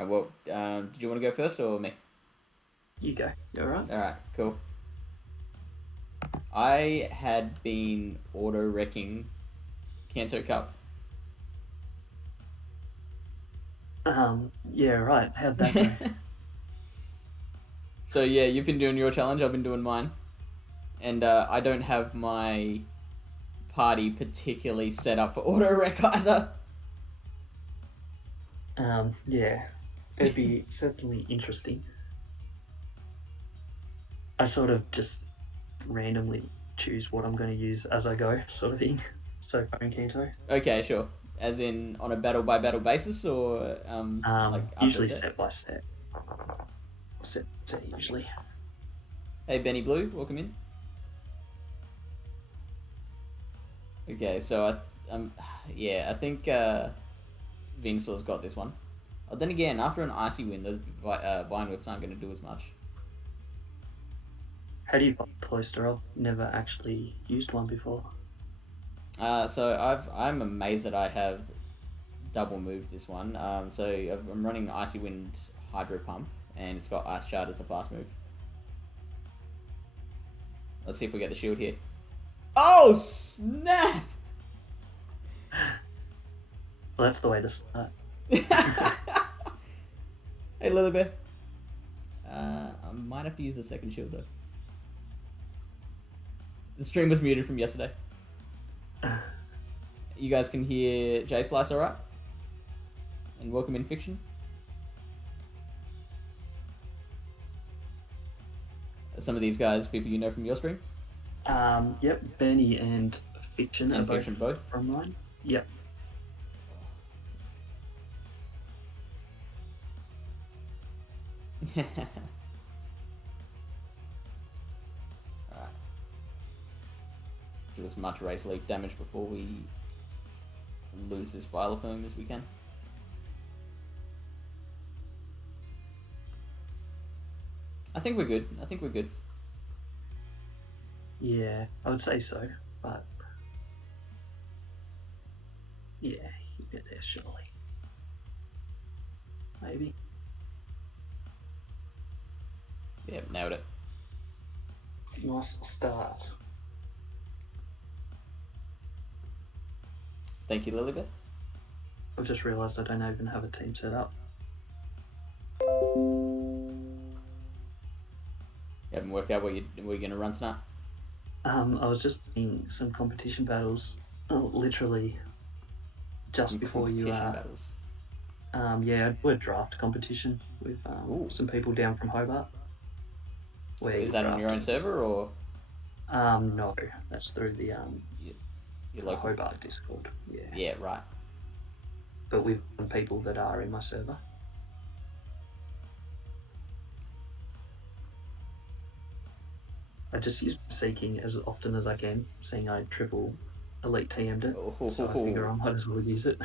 All right, well, did you want to go first or me? You go. You alright? All right, cool. I had been auto wrecking Kanto Cup. Yeah, right. How'd that go? So yeah, you've been doing your challenge. I've been doing mine, and I don't have my party particularly set up for auto wreck either. Yeah. It'd be certainly interesting. I sort of just randomly choose what I'm going to use as I go, sort of thing. So far in Kanto. Okay, sure. As in on a battle by battle basis, or like after a Usually set. step by step. Step by step, usually. Hey, Benny Blue, welcome in. Okay, so yeah, I think Venusaur's got this one. But then again, after an icy wind, those vine whips aren't going to do as much. How do you find cloister? I've never actually used one before. So I'm amazed that I have double moved this one. So I'm running icy wind hydro pump, and it's got ice shard as the fast move. Let's see if we get the shield here. Oh snap! Well, that's the way to start. Hey, Leather Bear. I might have to use the second shield though. The stream was muted from yesterday. You guys can hear Jayslice alright? And welcome in Fiction. Some of these guys, people you know from your stream? Yep, Benny and Fiction And are Fiction both? from mine. Yep. Alright. Do as much race leak damage before we lose this Vileplume as we can. I think we're good. Yeah, I would say so, but yeah, you get there surely. Maybe. Yeah, nailed it. Nice start. Thank you, Lilybeth. I've just realised I don't even have a team set up. You haven't worked out what you're going to run tonight? I was just in some competition battles, literally just before you. Battles. Yeah, I a draft competition with some people down from Hobart. Is that on your own server or? No, that's through the your local Hobart Discord. Yeah. Yeah, right. But with some people that are in my server. I just use Seeking as often as I can, seeing I triple Elite TM'd it. So I figure I might as well use it.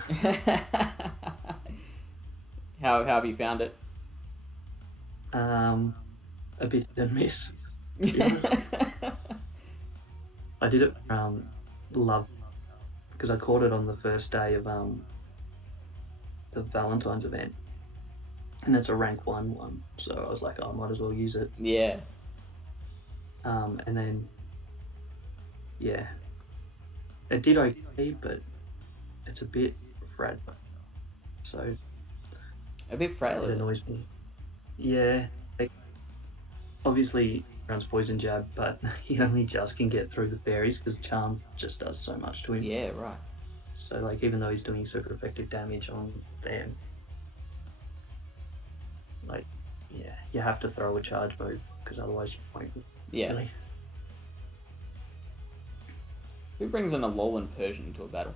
How have you found it? A bit hit and miss. I did it love because I caught it on the first day of the Valentine's event, and it's a rank 1 one, so I was like, oh, I might as well use it. Yeah. And then yeah, it did okay, but it's a bit fragile, so a bit frail. It annoys me. Yeah, like, obviously runs poison jab, but he only just can get through the fairies because charm just does so much to him. Yeah, right. So like, even though he's doing super effective damage on them, like, yeah, you have to throw a charge move because otherwise you won't. Yeah. Really. Who brings in a Alolan Persian into a battle?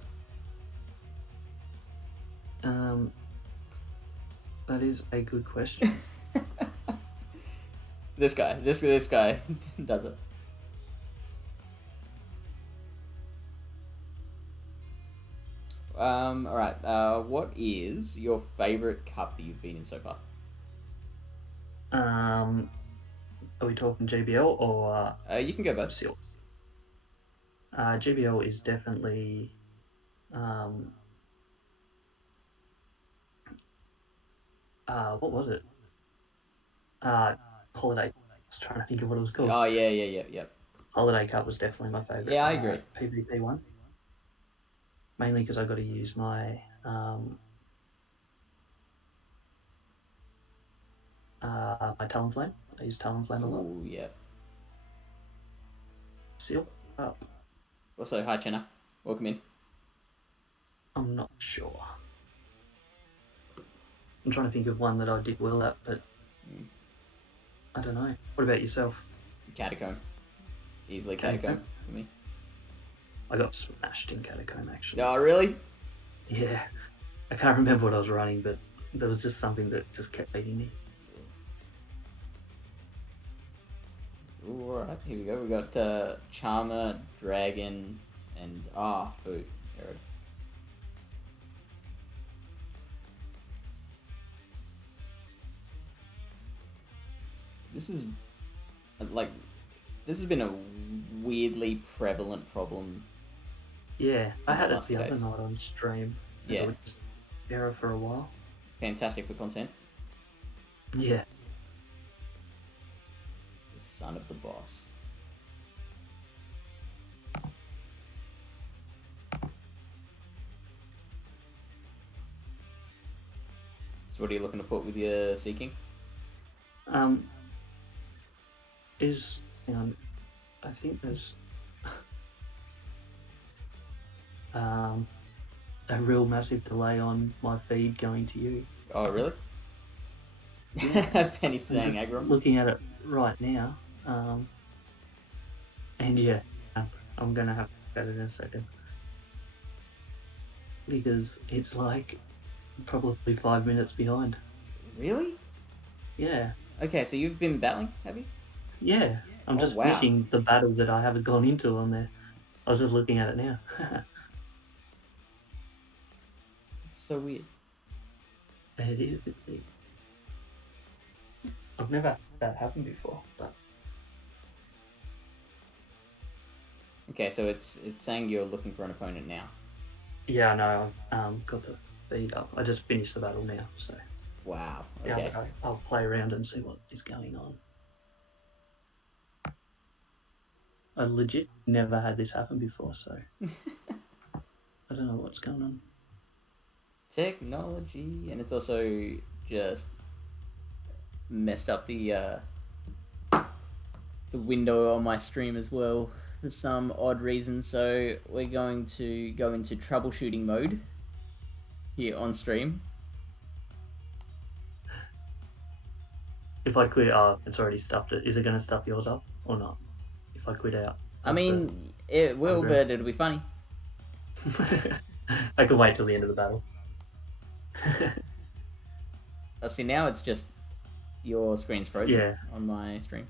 That is a good question. This guy does it. Alright, what is your favourite cup that you've been in so far? Are we talking GBL or you can go both. Seal? GBL is definitely what was it? Uh, Holiday. I was trying to think of what it was called. Oh yeah. Holiday Cup was definitely my favourite Yeah, I agree. PvP one, mainly because I got to use my Talonflame. I use Talonflame a lot. Ooh, yeah. Seal up. Also, hi Chenna. Welcome in. I'm not sure. I'm trying to think of one that I did well at, but I don't know. What about yourself? Catacomb. Easily Catacomb? Catacomb for me. I got smashed in Catacomb, actually. Oh, really? Yeah. I can't remember what I was running, but there was just something that just kept beating me. Alright, here we go. We got Charmer, Dragon, and Boo. There it. This is like this has been a weirdly prevalent problem. Yeah, I had the it last the few other days. night on stream. And Yeah. it was just error for a while. Fantastic for content. Yeah. The son of the boss. So what are you looking to put with your Seeking? Hang on, I think there's a real massive delay on my feed going to you. Oh, really? Yeah. Penny saying I'm just aggro. looking at it right now. And yeah, I'm gonna have to look at it in a second. Because it's like probably 5 minutes behind. Really? Yeah. Okay, so you've been battling, have you? Yeah. I'm Oh, just wow. finishing the battle that I haven't gone into on there. I was just looking at it now. It's so weird. It is a bit deep. I've never had that happen before, but Okay, so it's saying you're looking for an opponent now. yeah, I know. I've got the feed up. I just finished the battle now, so Wow. yeah, Okay. I'll play around and see what is going on. I legit never had this happen before, so I don't know what's going on. Technology, and it's also just messed up the window on my stream as well for some odd reason. So we're going to go into troubleshooting mode here on stream. If I quit, it's already stuffed it. Is it going to stuff yours up or not? If I quit out. I mean, it will, but it'll be funny. I can wait till the end of the battle. See, now it's just your screen's frozen on my stream.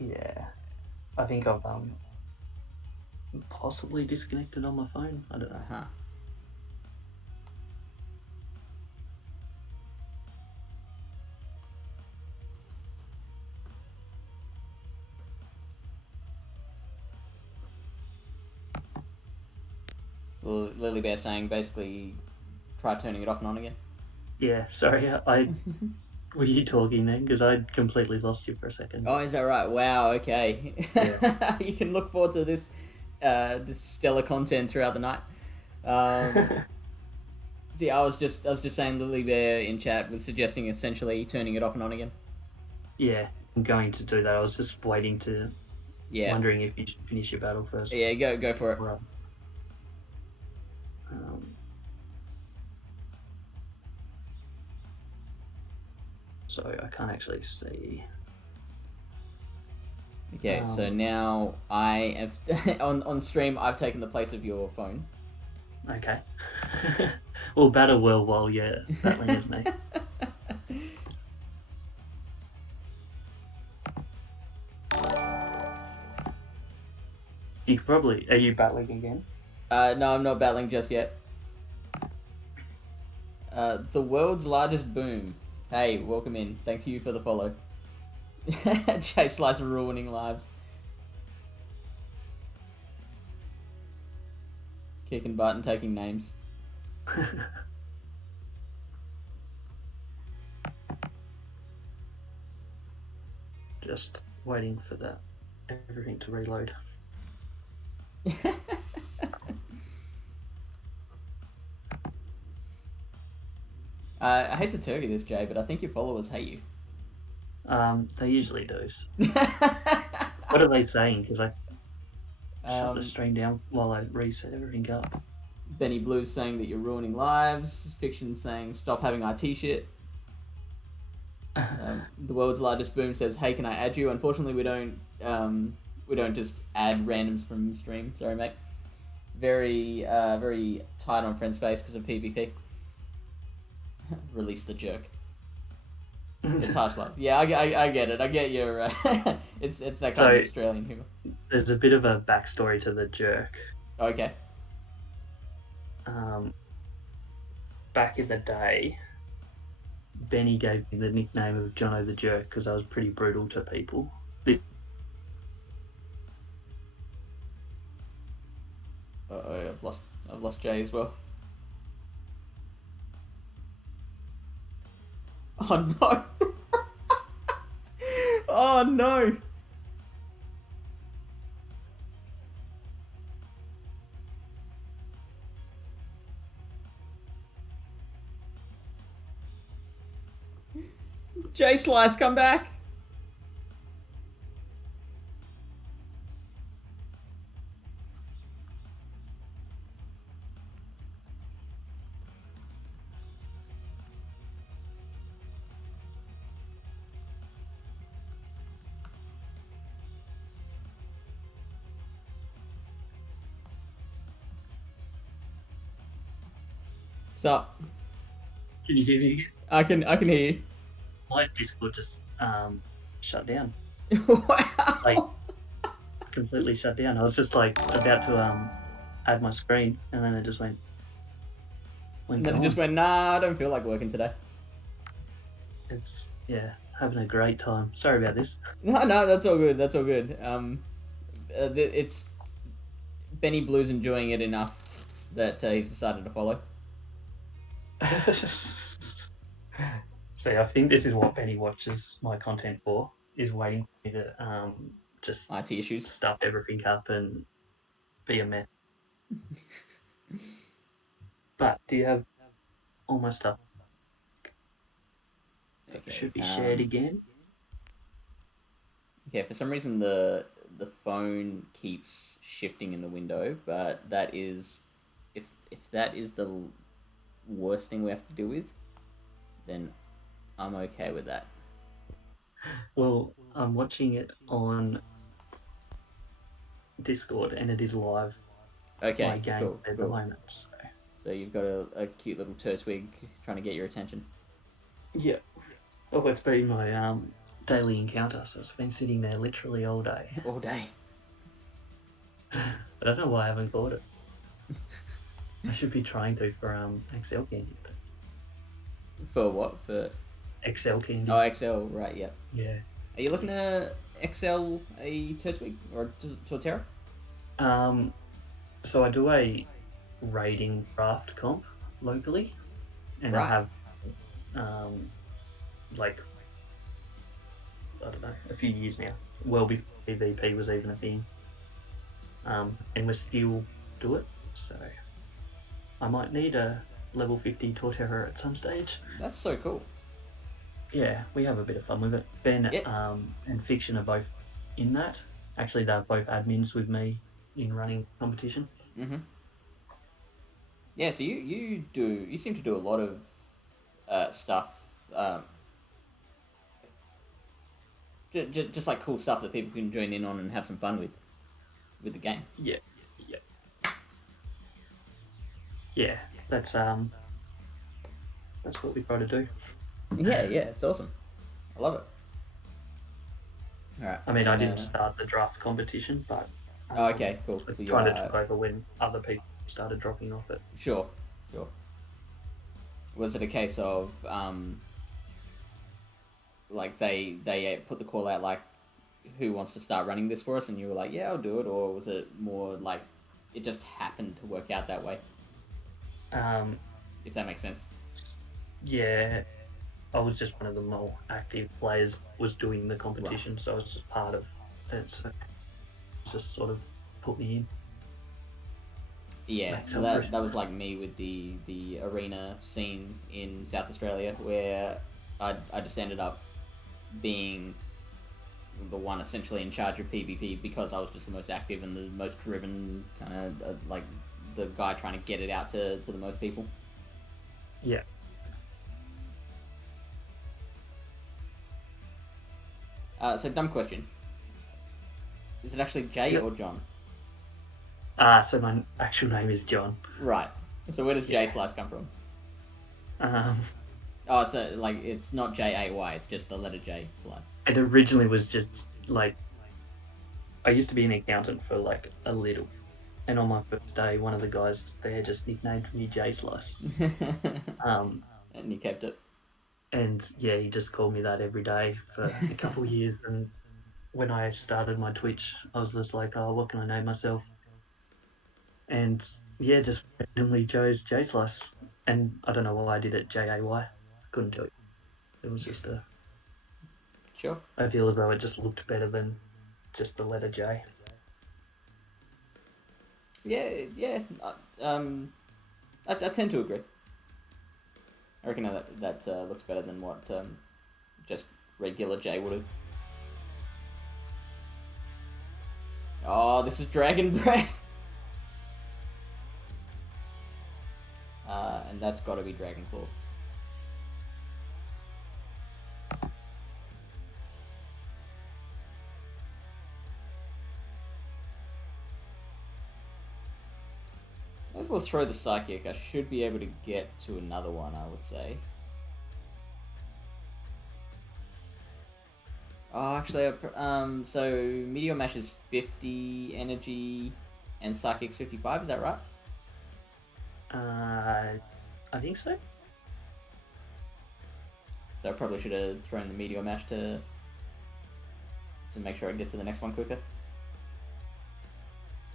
Yeah. I think I've possibly disconnected on my phone. I don't know. Huh. Lily Bear saying basically try turning it off and on again. Yeah, sorry. Were you talking then? Because I completely lost you for a second. Oh, is that right? Wow. Okay. Yeah. You can look forward to this stellar content throughout the night. See, I was just saying Lily Bear in chat was suggesting essentially turning it off and on again. Yeah, I'm going to do that. I was just waiting to. Yeah. Wondering if you should finish your battle first. Yeah, go for it. Right. So I can't actually see. Okay, so now I have on stream. I've taken the place of your phone. Okay. We'll battle well while you're battling as me. You could probably. Are you battling again? No, I'm not battling just yet. The world's largest boom. Hey, welcome in. Thank you for the follow. Jayslice004 ruining lives. Kicking butt and taking names. just waiting for everything to reload. I hate to tell you this, Jay, but I think your followers hate you. They usually do. So. What are they saying? Because I shut the stream down while I reset everything up. Benny Blue's saying that you're ruining lives. Fiction saying stop having IT shit. The world's largest boom says, "Hey, can I add you?" Unfortunately, we don't just add randoms from stream. Sorry, mate. Very tight on friend space because of PvP. Release the jerk. It's harsh love. Yeah, I get it. I get your. It's that kind of Australian humor. There's a bit of a backstory to the jerk. Okay. Back in the day, Benny gave me the nickname of Jono the Jerk because I was pretty brutal to people. I've lost Jay as well. Oh no! Oh no! Jayslice, come back! What's up? Can you hear me? I can hear you. My Discord just shut down. Wow! Like completely shut down. I was just like about to add my screen, and then it just went. And then it just went. Nah, I don't feel like working today. It's having a great time. Sorry about this. No, that's all good. That's all good. It's Benny Blue's enjoying it enough that he's decided to follow. See, I think this is what Benny watches my content for, is waiting for me to just IT issues. Stuff everything up and be a mess. But do you have all my stuff? Okay. Should be shared again. Okay, for some reason the phone keeps shifting in the window, but that is if that is the worst thing we have to deal with, then I'm okay with that. Well, I'm watching it on Discord and it is live. Okay, my game cool, at the moment. So you've got a cute little turtwig trying to get your attention. Yeah. Oh, it's been my daily encounter, so it's been sitting there literally all day. All day. I don't know why I haven't caught it. I should be trying to for XL candy. For what? For XL candy. Oh, XL, right? Yeah. Yeah. Are you looking to XL a turtwig or Torterra? So I do a raiding craft comp locally, and I have like I don't know, a few years now. Well before PvP was even a thing. And we still do it, so I might need a level 50 Torterra at some stage. That's so cool. Yeah, we have a bit of fun with it. Ben and Fiction are both in that. Actually, they're both admins with me in running competition. Mm-hmm. Yeah, so you seem to do a lot of stuff, just like cool stuff that people can join in on and have some fun with the game. Yeah. That's what we try to do. Yeah, it's awesome. I love it. All right. I mean, I didn't start the draft competition, but okay, cool. I kind of took over when other people started dropping off it. Sure. Was it a case of like they put the call out like, who wants to start running this for us, and you were like, yeah, I'll do it, or was it more like it just happened to work out that way? If that makes sense. Yeah, I was just one of the more active players was doing the competition, so I was just part of it. So it's just sort of put me in. Yeah, Make so some that was like me with the arena scene in South Australia, where I just ended up being the one essentially in charge of PvP because I was just the most active and the most driven, kind of like the guy trying to get it out to the most people. Yeah. So dumb question. Is it actually Jay Yep. or John? So my actual name is John. Right. So where does Yeah. Jayslice come from? Um, Oh, so like it's not Jay, it's just the letter J slice. it originally was just like I used to be an accountant for like a little, and on my first day, one of the guys there just nicknamed me Jayslice. And you kept it. And yeah, he just called me that every day for a couple of years. And when I started my Twitch, I was just like, oh, what can I name myself? And yeah, just randomly chose Jayslice. And I don't know why I did it Jay. I couldn't tell you. It was just a. Sure. I feel as though it just looked better than just the letter J. Yeah. I tend to agree. I reckon that looks better than what just regular J would have. Oh, this is Dragon Breath. And that's got to be Dragon Claw. Might as well throw the Psychic. I should be able to get to another one, I would say. Oh, actually, so Meteor Mash is 50 energy and Psychic's 55, is that right? I think so. So I probably should have thrown the Meteor Mash to make sure I get to the next one quicker.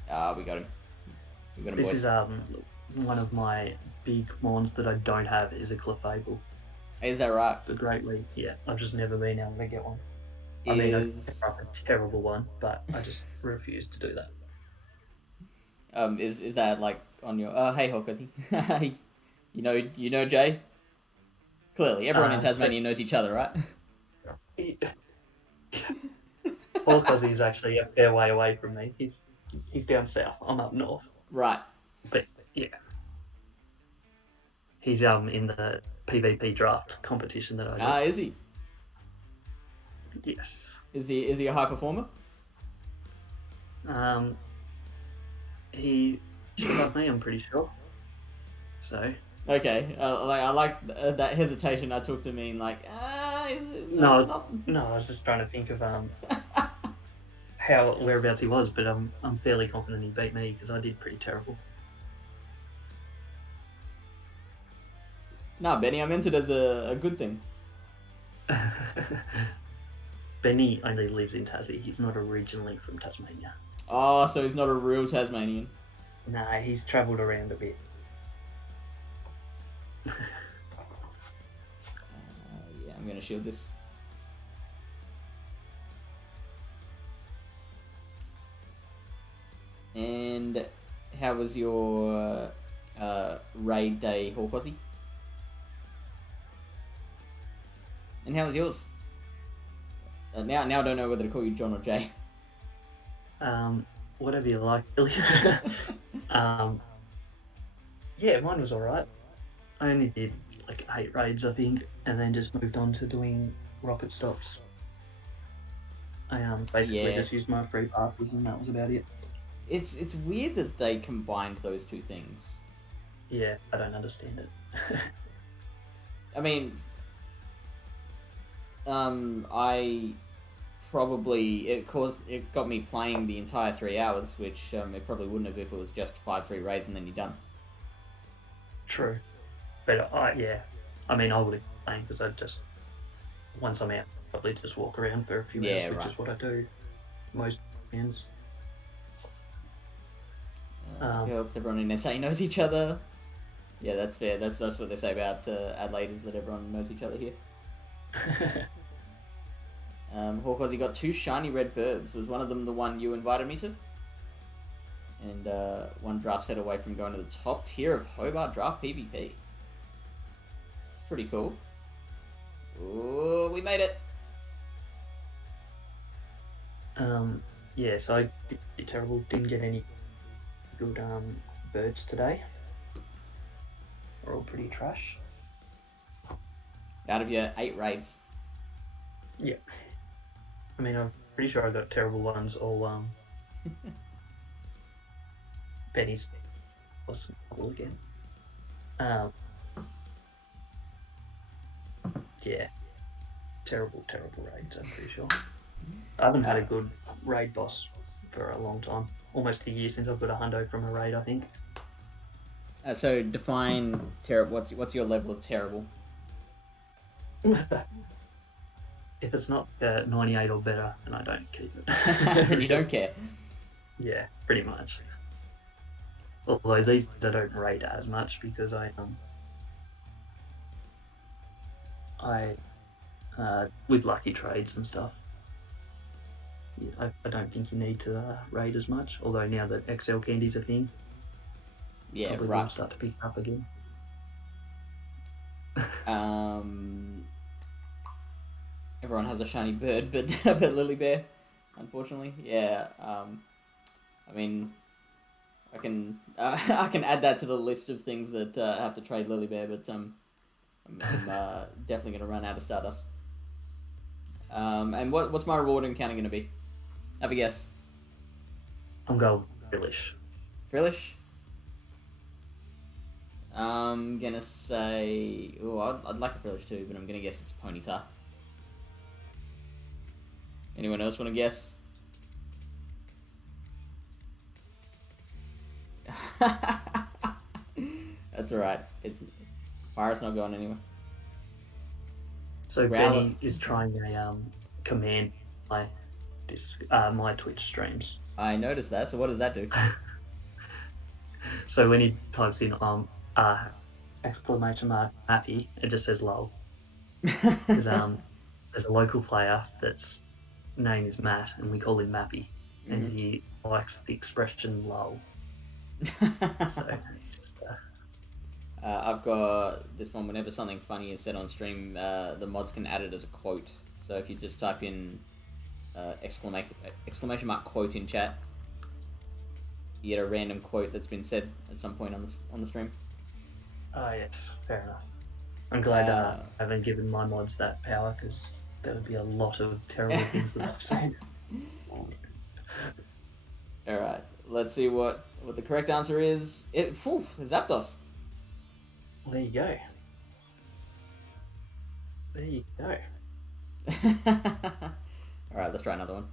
We got him. We got him, This boys. is one of my big mons that I don't have is a Clefable. Is that right? The Great League. Yeah, I've just never been able to get one. I Is... mean, I picked up a terrible one, but I just refuse to do that. Is that like on your? Oh, hey, Hawkeye. you know Jay. Clearly, everyone in Tasmania knows each other, right? Hawkeye is actually a fair way away from me. He's down south. I'm up north. Right. But yeah, he's in the PvP draft competition that I do. Ah, is he? Yes. Is he a high performer? He should have me. I'm pretty sure. So. Okay. I like that hesitation I took to mean like is it? No, I was just trying to think of whereabouts he was, but I'm fairly confident he beat me because I did pretty terrible. Nah, Benny, I meant it as a good thing. Benny only lives in Tassie. He's not originally from Tasmania. Oh, so he's not a real Tasmanian. Nah, he's travelled around a bit. Yeah, I'm gonna shield this. And how was your raid day, Hawkeye? And how was yours? Now I don't know whether to call you John or Jay. Whatever you like, really. Yeah, mine was alright. I only did like 8 raids, I think, and then just moved on to doing rocket stops. I basically just used my free passes, and that was about it. It's weird that they combined those two things. Yeah, I don't understand it. I mean, I probably it got me playing the entire 3 hours, which it probably wouldn't have if it was just 5 free raids and then you're done. True, but I mean I would have played because I just once I'm out, probably just walk around for a few minutes, which is what I do most weekends. Helps everyone in SA knows each other. Yeah, that's fair. That's what they say about Adelaide is that everyone knows each other here. Hawkeyes, you got 2 shiny red burbs. Was one of them the one you invited me to? And one draft set away from going to the top tier of Hobart Draft PvP. It's pretty cool. Ooh, we made it. Yeah, so I did terrible. Didn't get any good birds today. We're all pretty trash. Out of your 8 raids. Yeah. I mean, I'm pretty sure I got terrible ones all pennies. Was cool again. Yeah. Terrible raids, I'm pretty sure. I haven't had a good raid boss for a long time. Almost a year since I've got a hundo from a raid, I think. So define terrible. What's your level of terrible? If it's not 98 or better, then I don't keep it. You don't care. Yeah, pretty much. Although these I don't raid as much because I with lucky trades and stuff. Yeah, I don't think you need to raid as much. Although now that XL candy's a thing, yeah, probably right. will start to pick up again. Everyone has a shiny bird, but Lily Bear, unfortunately, yeah. I mean, I can add that to the list of things that I have to trade Lily Bear, but I'm definitely gonna run out of Stardust. And what's my reward encounter gonna be? Have a guess. I'm going Frillish. Frillish? I'm gonna say... Oh, I'd like a Frillish too, but I'm gonna guess it's Ponyta. Anyone else want to guess? That's alright. Pirate's not going anywhere. So Benny is trying a command my Twitch streams. I noticed that. So what does that do? So when he types in exclamation mark happy, it just says lol. There's a local player that's name is Matt, and we call him Mappy, and he likes the expression lol. So it's just, I've got this one. Whenever something funny is said on stream, the mods can add it as a quote. So if you just type in exclamation mark quote in chat, you get a random quote that's been said at some point on the stream. Oh yes, fair enough. I'm glad I haven't given my mods that power, because there would be a lot of terrible things that I've said. Alright, let's see what the correct answer is. Zapdos. There you go. There you go. Alright, let's try another one.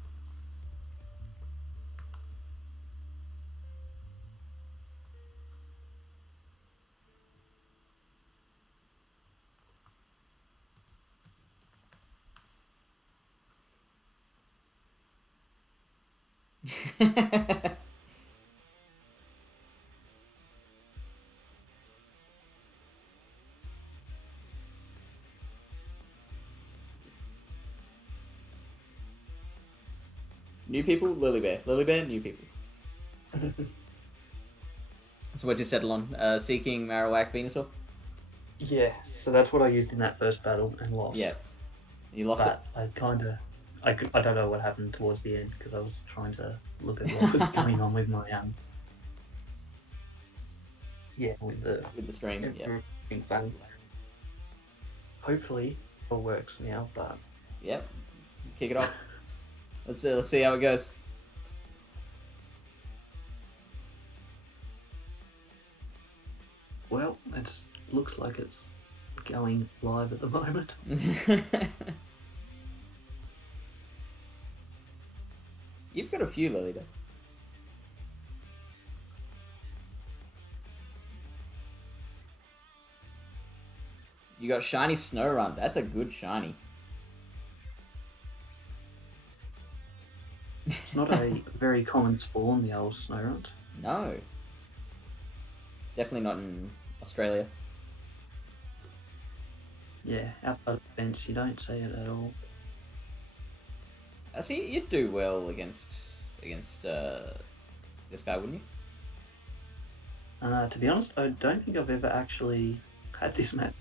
New people, Lily Bear. Lily Bear, new people. So what'd you settle on? Seeking Marowak Venusaur? Yeah, so that's what I used in that first battle and lost. Yeah. You lost it? I don't know what happened towards the end, because I was trying to look at what was going on with my with the stream. Yeah. Fun. Hopefully it all works now, but yep. Kick it off. Let's see how it goes. Well, it looks like it's going live at the moment. You've got a few, Lily Bear. You got shiny Snorunt. That's a good shiny. It's not a very common spawn, the old Snorunt. No. Definitely not in Australia. Yeah, outside of the fence, you don't see it at all. I see you'd do well against this guy, wouldn't you? To be honest, I don't think I've ever actually had this match.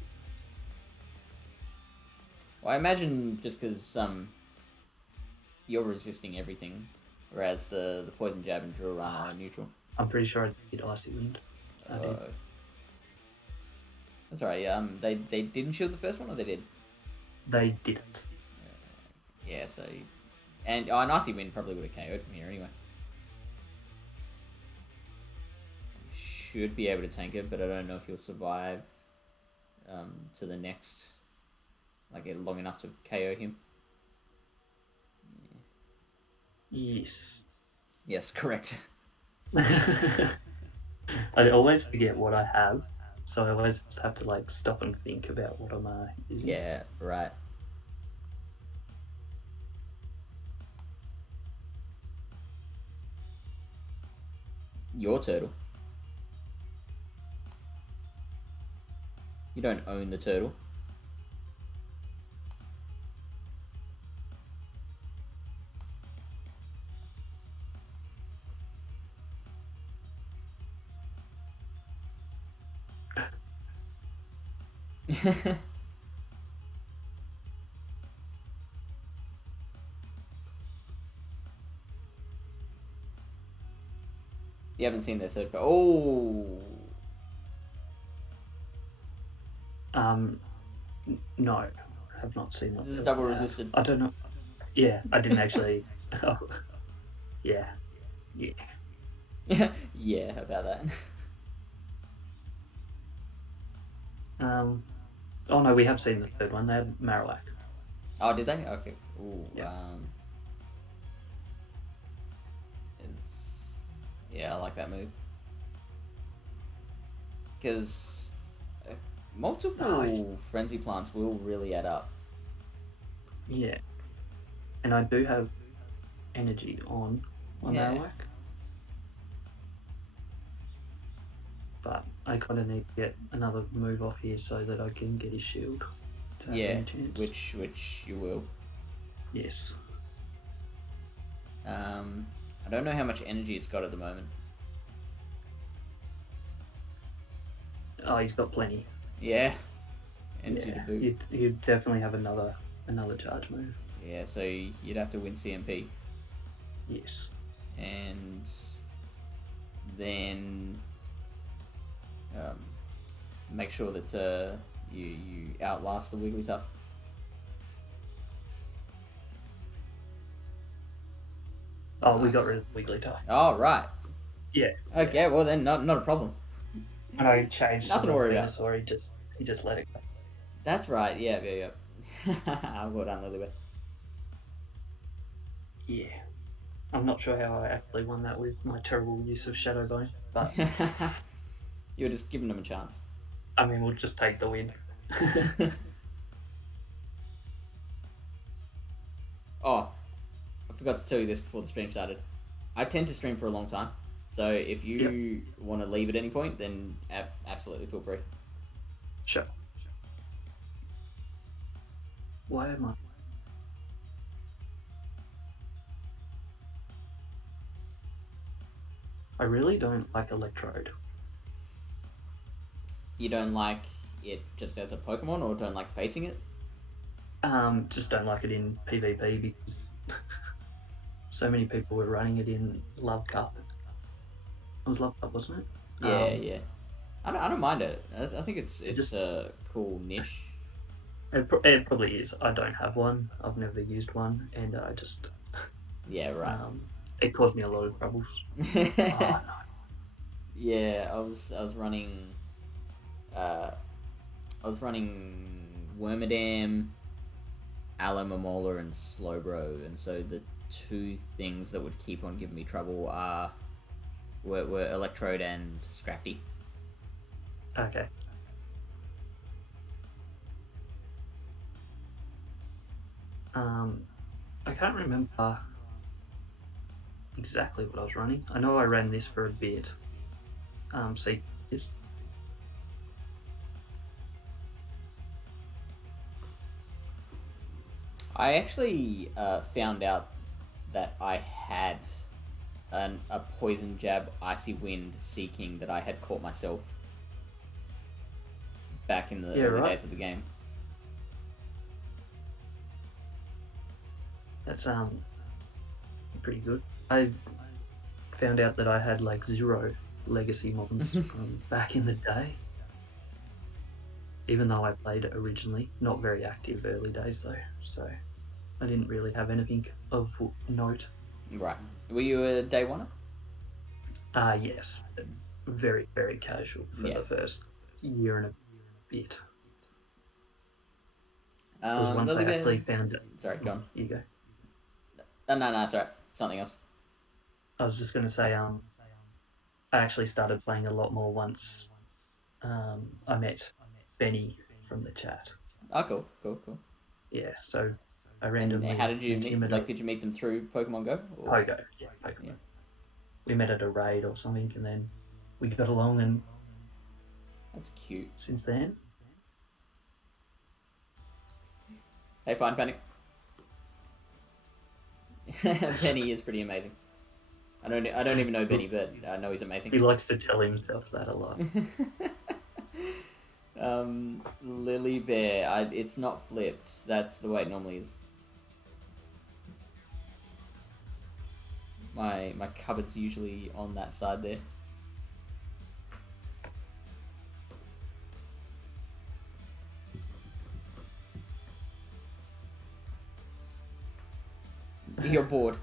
Well, I imagine just because you're resisting everything, whereas the poison jab and drill run are neutral. I'm pretty sure I did Icy Wind. I did. That's alright. They didn't shield the first one, or they did. They didn't. Yeah. So, and an icy wind probably would have KO'd from here anyway. Should be able to tank it, but I don't know if he'll survive to the next, like long enough to KO him. Yes. Yes, correct. I always forget what I have, so I always have to like stop and think about what I'm using. Yeah, right. Your turtle. You don't own the turtle. You haven't seen their third card. Oh. No, I have not seen that. This is double resisted. I don't know. Yeah, I didn't actually. Oh, yeah. Yeah, how about that? Oh no, we have seen the third one. They had Marowak. Oh, did they? Okay. Ooh. Yeah. Yeah, I like that move. Because multiple frenzy plants will really add up. Yeah. And I do have energy on my Marowak. But I kind of need to get another move off here so that I can get his shield. Yeah, which you will. Yes. I don't know how much energy it's got at the moment. Oh, he's got plenty. Yeah. Energy to boot. You'd definitely have another charge move. Yeah, so you'd have to win CMP. Yes. And then make sure that you outlast the Wigglytuff. Oh, nice. We got rid of Wigglytuff. Oh, right. Yeah. Okay, well then, not a problem. And I changed. Nothing to worry about. Or he just let it go. That's right. Yeah. I'll go down Lilyway. Yeah. I'm not sure how I actually won that with my terrible use of Shadow Bone, but you were just giving them a chance. I mean, we'll just take the win. Oh, I forgot to tell you this before the stream started. I tend to stream for a long time, so if you want to leave at any point, then absolutely feel free. Sure. Why am I? I really don't like Electrode. You don't like it just as a Pokemon, or don't like facing it? Just don't like it in PvP because so many people were running it in Love Cup. It was Love Cup, wasn't it? Yeah. I don't mind it. I think it's just a cool niche. It probably is. I don't have one. I've never used one, and I just yeah, right. It caused me a lot of troubles. Oh, no. Yeah, I was running. I was running Wormadam, Alomomola, and Slowbro, and so the two things that would keep on giving me trouble were Electrode and Scrafty. Okay. I can't remember exactly what I was running. I know I ran this for a bit. See this. I actually found out that I had a poison jab, icy wind, seeking that I had caught myself back in the Yeah, early right. days of the game. That's pretty good. I found out that I had like 0 legacy mons from back in the day. Even though I played originally, not very active early days though, so I didn't really have anything of note. Right. Were you a day oneer? Yes, very, very casual for Yeah. the first year and a bit. It was once I Lily Bear. actually found it. Sorry, go on. You go. No, sorry. Something else. I was just going to say, I actually started playing a lot more once I met Benny from the chat. Oh, cool. Yeah, so I And randomly how did you met meet? him at Like, did you meet them through Pokemon Go? Or? Pogo. Yeah, Pokemon. Yeah. We met at a raid or something, and then we got along, and That's cute. since then, Hey, fine, Penny. Benny is pretty amazing. I don't even know Benny, but I know he's amazing. he likes to tell himself that a lot. Lily Bear. It's not flipped. That's the way it normally is. My cupboard's usually on that side there. You're bored.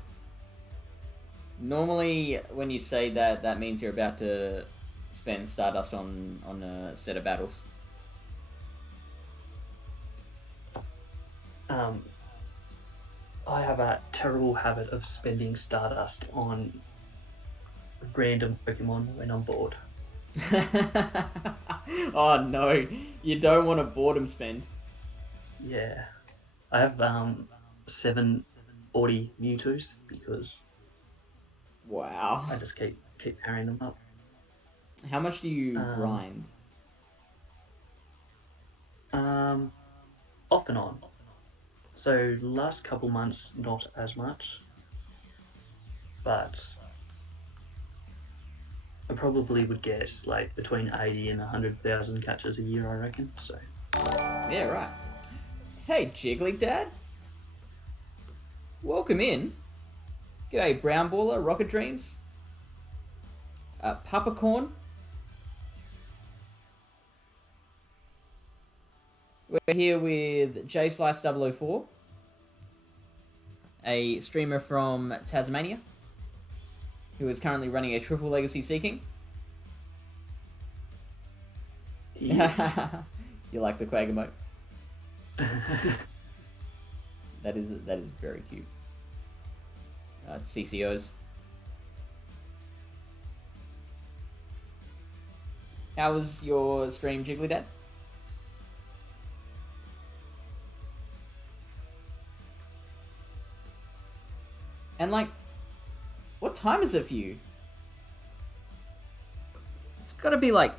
Normally, when you say that, that means you're about to spend Stardust on a set of battles. I have a terrible habit of spending Stardust on random Pokemon when I'm bored. Oh no, you don't want a boredom spend. Yeah, I have 740 Mewtwo's because Wow. I just keep carrying them up. How much do you grind? Off and on. So last couple months, not as much, but I probably would guess like between 80 and 100,000 catches a year, I reckon. So Yeah, right. Hey, Jiggly Dad. Welcome in. G'day, Brown Baller, Rocket Dreams. Papacorn. We're here with Jayslice004, a streamer from Tasmania, who is currently running a triple legacy seeking. yes. You like the Quag emote? That is very cute. It's CCOs. How was your stream, Jiggly Dad? And like, what time is it for you? It's gotta be like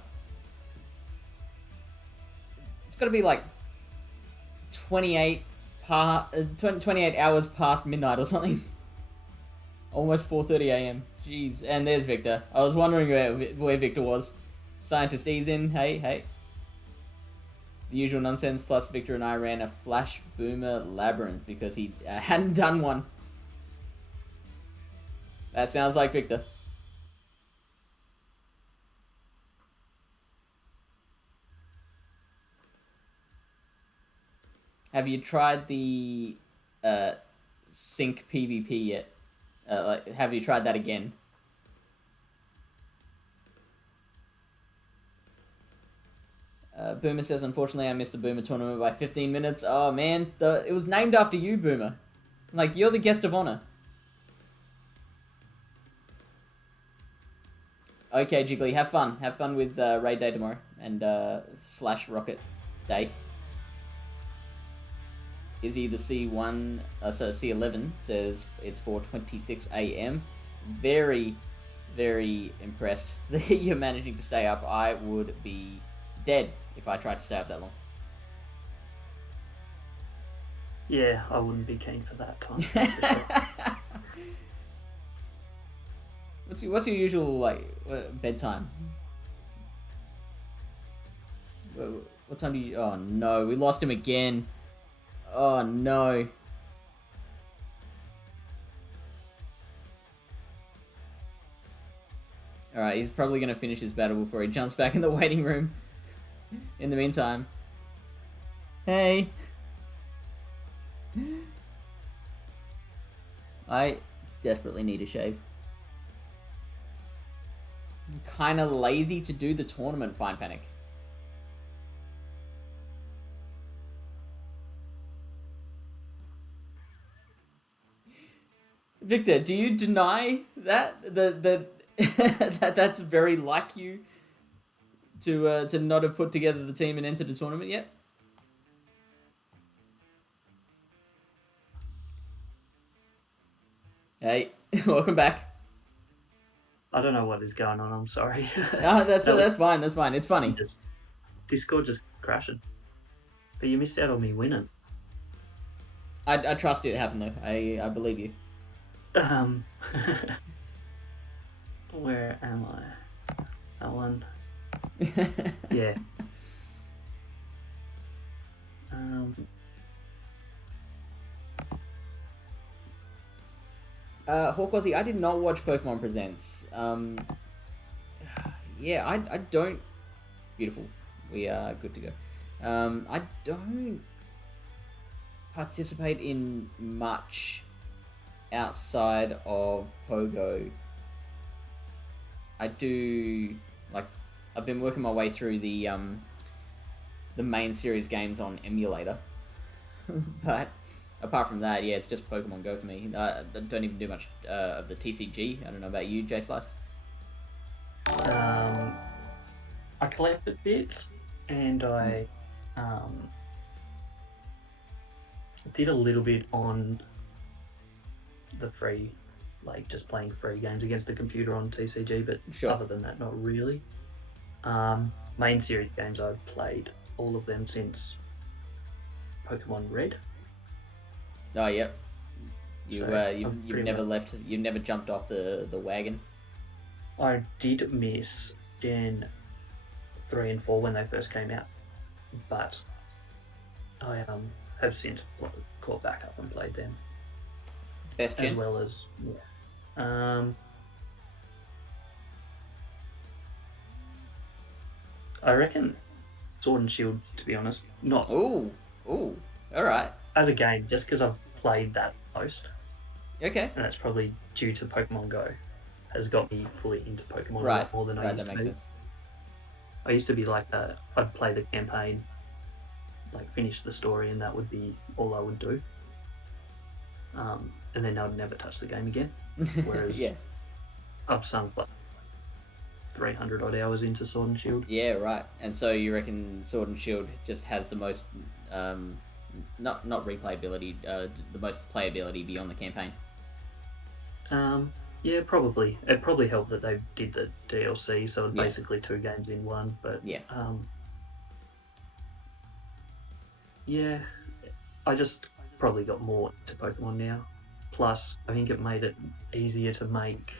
28 hours past midnight or something. Almost 4:30 a.m. Jeez, and there's Victor. I was wondering where Victor was. Scientist E's in. Hey. The usual nonsense. Plus, Victor and I ran a Flash Boomer Labyrinth because he hadn't done one. That sounds like Victor. Have you tried the sync PvP yet? Have you tried that again? Boomer says, unfortunately, I missed the Boomer tournament by 15 minutes. Oh, man. It was named after you, Boomer. Like, you're the guest of honor. Okay, Jiggly, have fun. Have fun with Raid Day tomorrow. And / Rocket Day. Izzy the C1, so C11 says it's 4:26 a.m. Very, very impressed that you're managing to stay up. I would be dead if I tried to stay up that long. Yeah, I wouldn't be keen for that time. For sure. What's your usual like bedtime? What time do you? Oh no, we lost him again. Oh no. All right, he's probably gonna finish his battle before he jumps back in the waiting room. In the meantime, hey, I desperately need a shave. I'm kind of lazy to do the tournament. Fine Panic. Victor, do you deny that that's very like you to not have put together the team and entered the tournament yet? Hey, welcome back. I don't know what is going on. I'm sorry. No, that's fine. That's fine. It's funny. Discord just crashing. But you missed out on me winning. I trust you. It happened though. I believe you. Where am I? That one. Yeah. Hawkwazzy, I did not watch Pokemon Presents. Yeah, I don't. Beautiful. We are good to go. I don't participate in much outside of Pogo. I do like I've been working my way through the main series games on emulator, but apart from that, yeah, it's just Pokemon Go for me. I don't even do much of the TCG. I don't know about you, Jayslice. I collected bits, and I did a little bit on the free, like just playing free games against the computer on TCG, but Sure. other than that, not really. Main series games, I've played all of them since Pokemon Red. Oh, yep. You've never much... left. You've never jumped off the wagon. I did miss Gen 3 and 4 when they first came out, but I have since caught back up and played them. Best gen? As well as I reckon Sword and Shield, to be honest. Not Ooh, alright. as a game, just because I've played that most. Okay. And that's probably due to Pokemon Go. Has got me fully into Pokemon Right. more than I used that to makes be. sense. I used to be like that. I'd play the campaign, like finish the story, and that would be all I would do. And then I'd never touch the game again. Whereas yeah. I've sunk like 300 odd hours into Sword and Shield. Yeah, right. And so you reckon Sword and Shield just has the most, not replayability, the most playability beyond the campaign? Yeah, probably. It probably helped that they did the DLC, so it's Yeah. basically 2 games in one. But Yeah. Yeah, I just probably got more into Pokemon now. Plus, I think it made it easier to make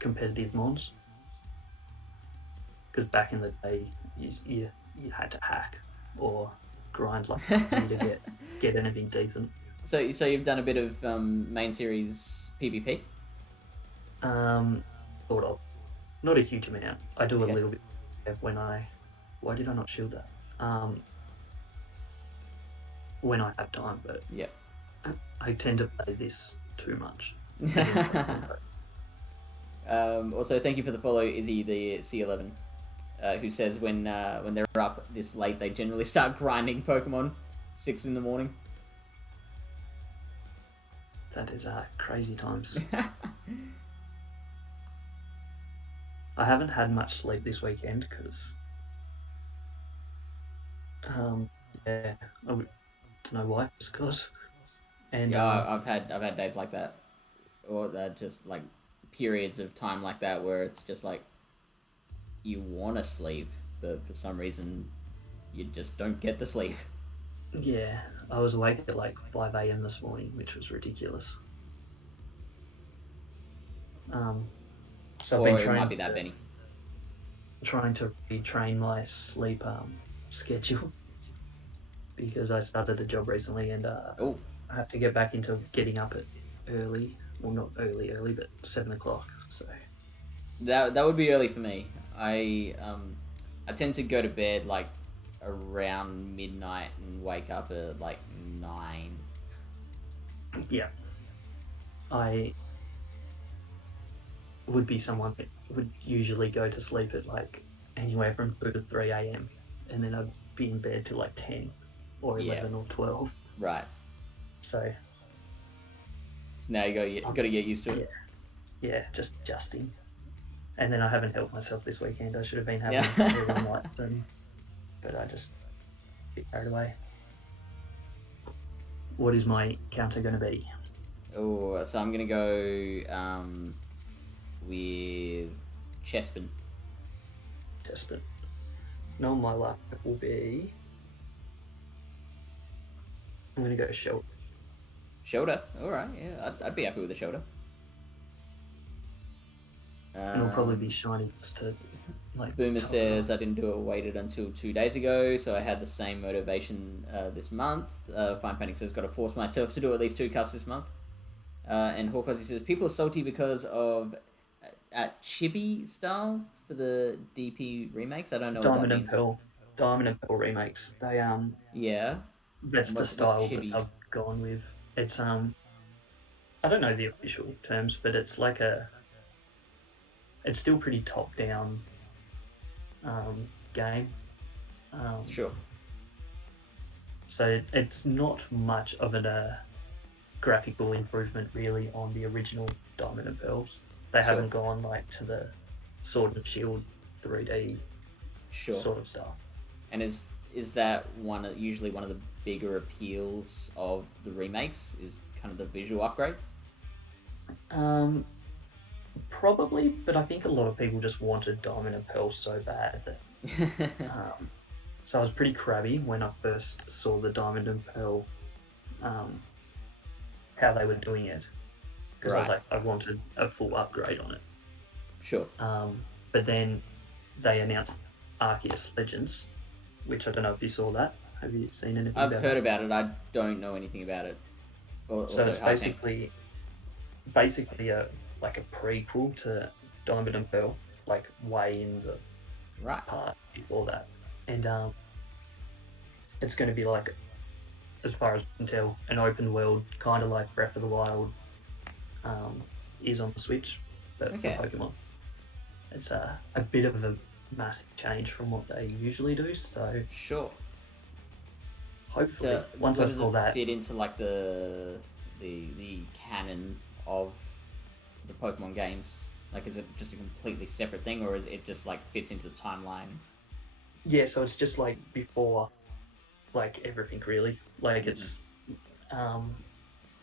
competitive mons. Because back in the day, you had to hack or grind like crazy to get anything decent. So you've done a bit of main series PvP? Sort of. Not a huge amount. I do Okay. a little bit when I... Why did I not shield that? When I have time, but Yeah. I tend to play this too much. Also, thank you for the follow, Izzy the C11, who says when they're up this late, they generally start grinding Pokemon 6 in the morning. That is crazy times. I haven't had much sleep this weekend because, yeah, I don't know why. Just cause, and Yeah, I've had days like that, or just like periods of time like that where it's just like you want to sleep, but for some reason you just don't get the sleep. Yeah, I was awake at like 5 a.m. this morning, which was ridiculous. Um, so I've been Or it might be that Benny. trying to retrain my sleep schedule because I started a job recently and Oh, I have to get back into getting up at early. Well, not early, but 7 o'clock. So that would be early for me. I tend to go to bed like around midnight and wake up at like 9. yeah, I would be someone that would usually go to sleep at like anywhere from 2 to 3 a.m. and then I'd be in bed till like 10 or Yeah, 11 or 12. right. So So now got to get used to yeah, it. yeah, just adjusting. And then I haven't helped myself this weekend. I should have been Yeah. having early nights, but I just get carried away. What is my counter going to be? Oh, so I'm gonna go with Chespin. Just no, my luck will be. I'm going to go Shell. Shoulder. All right. Yeah, I'd be happy with a shoulder. And it'll probably be shiny just to like. Boomer says I didn't do it. Waited until 2 days ago, so I had the same motivation this month. Fine Panic says got to force myself to do at least 2 cups this month. And Hawkeye says people are salty because of chibi style for the DP remakes. I don't know what that means. Diamond and Pearl remakes. Yeah. That's And the what's style that chibi? I've gone with. It's I don't know the official terms, but it's like it's still pretty top down game. Sure. So it's not much of a graphical improvement really on the original Diamond and Pearls. They Sure. haven't gone like to the Sword and Shield 3D Sure. sort of stuff. And is that usually one of the bigger appeals of the remakes? Is kind of the visual upgrade? Um, Probably, but I think a lot of people just wanted Diamond and Pearl so bad that so I was pretty crabby when I first saw the Diamond and Pearl, how they were doing it, because I was Right. like, I wanted a full upgrade on it. Sure. But then they announced Arceus Legends, which I don't know if you saw that. Have you seen anything I've about heard that? about it. I don't know anything about it. So Also, it's okay. basically a like a prequel to Diamond and Pearl, like way in the Right. part before that, and it's going to be like, as far as I can tell, an open world, kind of like Breath of the Wild is on the Switch, but Okay. for Pokemon. It's a bit of a massive change from what they usually do. So Sure. hopefully, once I Where does saw it that, fit into like the canon of the Pokemon games? Like, is it just a completely separate thing, or is it just like fits into the timeline? yeah. So it's just like before, like everything really. Like Mm-hmm. it's um,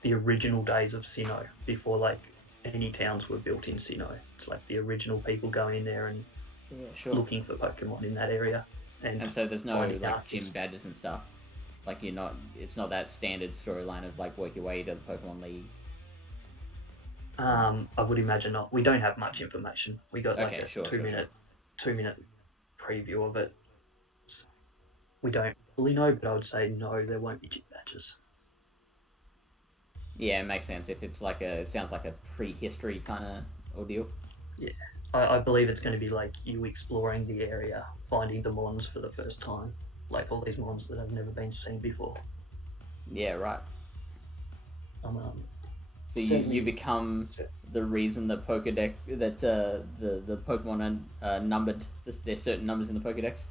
the original days of Sinnoh, before like any towns were built in Sinnoh. It's like the original people going in there and Yeah, sure. looking for Pokemon in that area And so there's no finding like gym Arceus. badges and stuff. Like you're not. It's not that standard storyline of like work your way to the Pokemon League. I would imagine not. We don't have much information. We got like Okay, a sure, two sure, sure. minute 2 minute preview of it. So we don't really know, but I would say no, there won't be gym badges. Yeah, it makes sense. If it's like it sounds like a prehistory kind of ordeal. Yeah, I believe it's going to be like you exploring the area, finding the mons for the first time, like all these mons that have never been seen before. Yeah, right. Um, So you certainly, become the reason that Pokedex that the Pokemon are numbered. There's certain numbers in the Pokedex.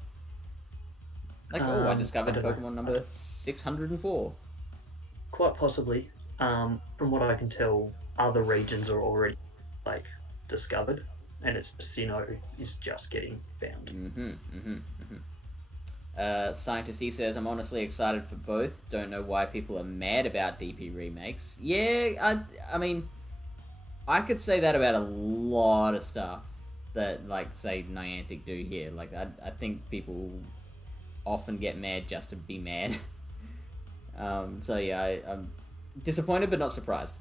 Like I I discovered don't know. Pokemon number 604. Quite possibly. From what I can tell, other regions are already like discovered, and it's Sinnoh is just getting found. Mm-hmm. Mm-hmm. Mm-hmm. Scientist E says, I'm honestly excited for both. Don't know why people are mad about DP remakes. Yeah, I mean, I could say that about a lot of stuff that, like, say, Niantic do here. Like, I think people often get mad just to be mad. So yeah, I'm disappointed but not surprised.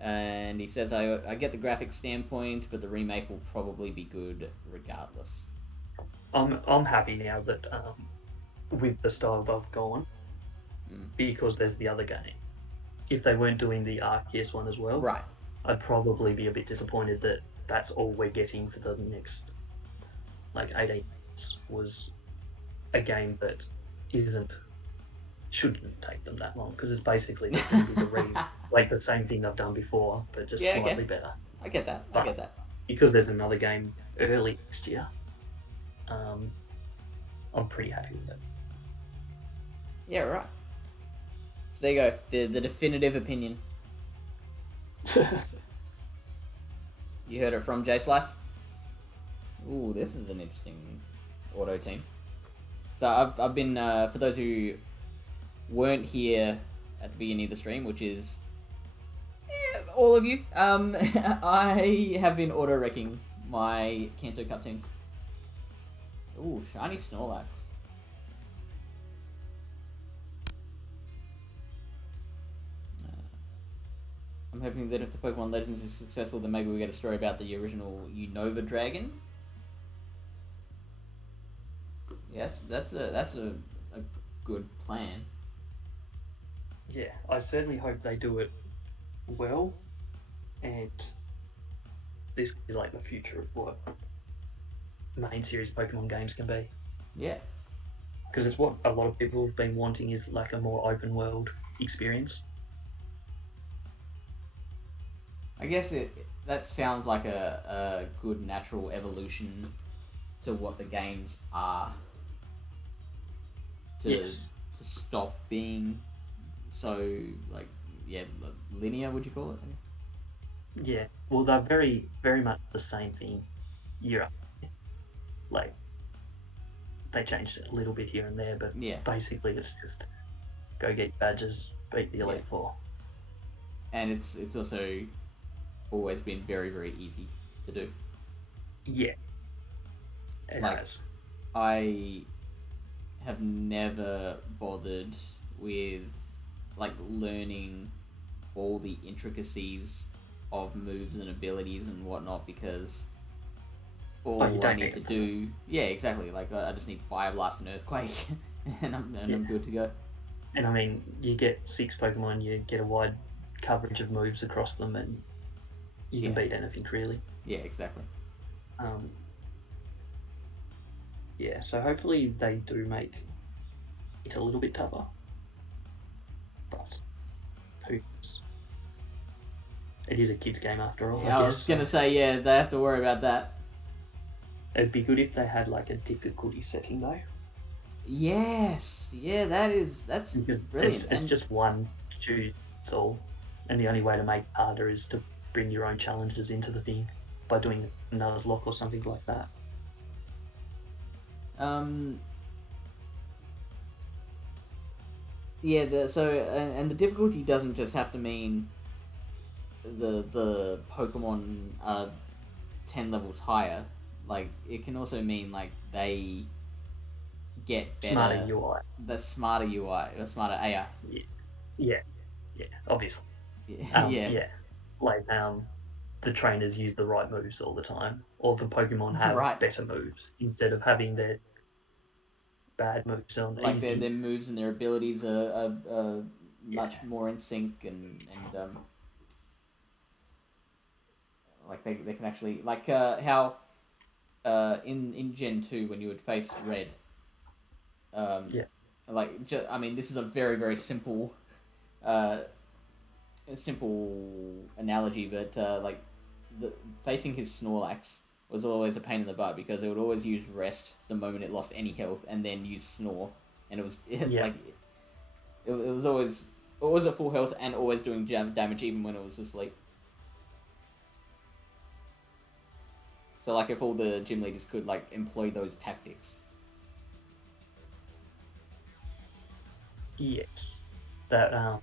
And he says, I get the graphic standpoint, but the remake will probably be good regardless. I'm happy now that with the style they've gone because there's the other game. If they weren't doing the Arceus one as well, Right. I'd probably be a bit disappointed that that's all we're getting for the next 18 months was a game that shouldn't take them that long because it's basically just going to be the same thing they've done before, but just Yeah, slightly okay. better. I get that. I But get that. because there's another game early next year, I'm pretty happy with it. Yeah, right. So there you go. The definitive opinion. You heard it from Jayslice. Ooh, this is an interesting auto team. So I've been for those who weren't here at the beginning of the stream, which is all of you. I have been auto wrecking my Kanto Cup teams. Ooh, shiny Snorlax. I'm hoping that if the Pokemon Legends is successful, then maybe we get a story about the original Unova Dragon. Yes, that's a good plan. Yeah, I certainly hope they do it well, and this is like the future of what main series Pokemon games can be. Yeah. Because it's what a lot of people have been wanting is like a more open world experience. I guess that sounds like a good natural evolution to what the games are. To stop being so linear, would you call it? Yeah, well, they're very, very much the same thing year up. They changed it a little bit here and there, but basically it's just go get badges, beat the Elite Four. And it's also always been very, very easy to do. Yeah. It has. I have never bothered with learning all the intricacies of moves and abilities and whatnot because all I need to do, exactly. I just need Fire Blast and Earthquake, and I'm good to go. And I mean, you get 6 Pokemon, you get a wide coverage of moves across them, and you can beat anything really. Yeah, exactly. Yeah, so hopefully they do make it a little bit tougher. But who knows? It is a kids' game after all. I was gonna say, they have to worry about that. It'd be good if they had a difficulty setting though. Yes, that's brilliant. It's just one choose all, and the only way to make it harder is to bring your own challenges into the thing by doing a Nuzlocke or something like that. And the difficulty doesn't just have to mean the Pokemon are 10 levels higher. It can also mean they get better. Smarter UI. The smarter UI, or smarter AI. Yeah, obviously. The trainers use the right moves all the time, or the Pokemon have better moves instead of having their bad moves on easy. Their moves and their abilities are much more in sync and they can actually how in Gen 2 when you would face Red. This is a very, very simple analogy, but facing his Snorlax was always a pain in the butt because it would always use Rest the moment it lost any health, and then use Snore, and it was it was always at full health and always doing damage even when it was asleep. So if all the gym leaders could employ those tactics. Yes, that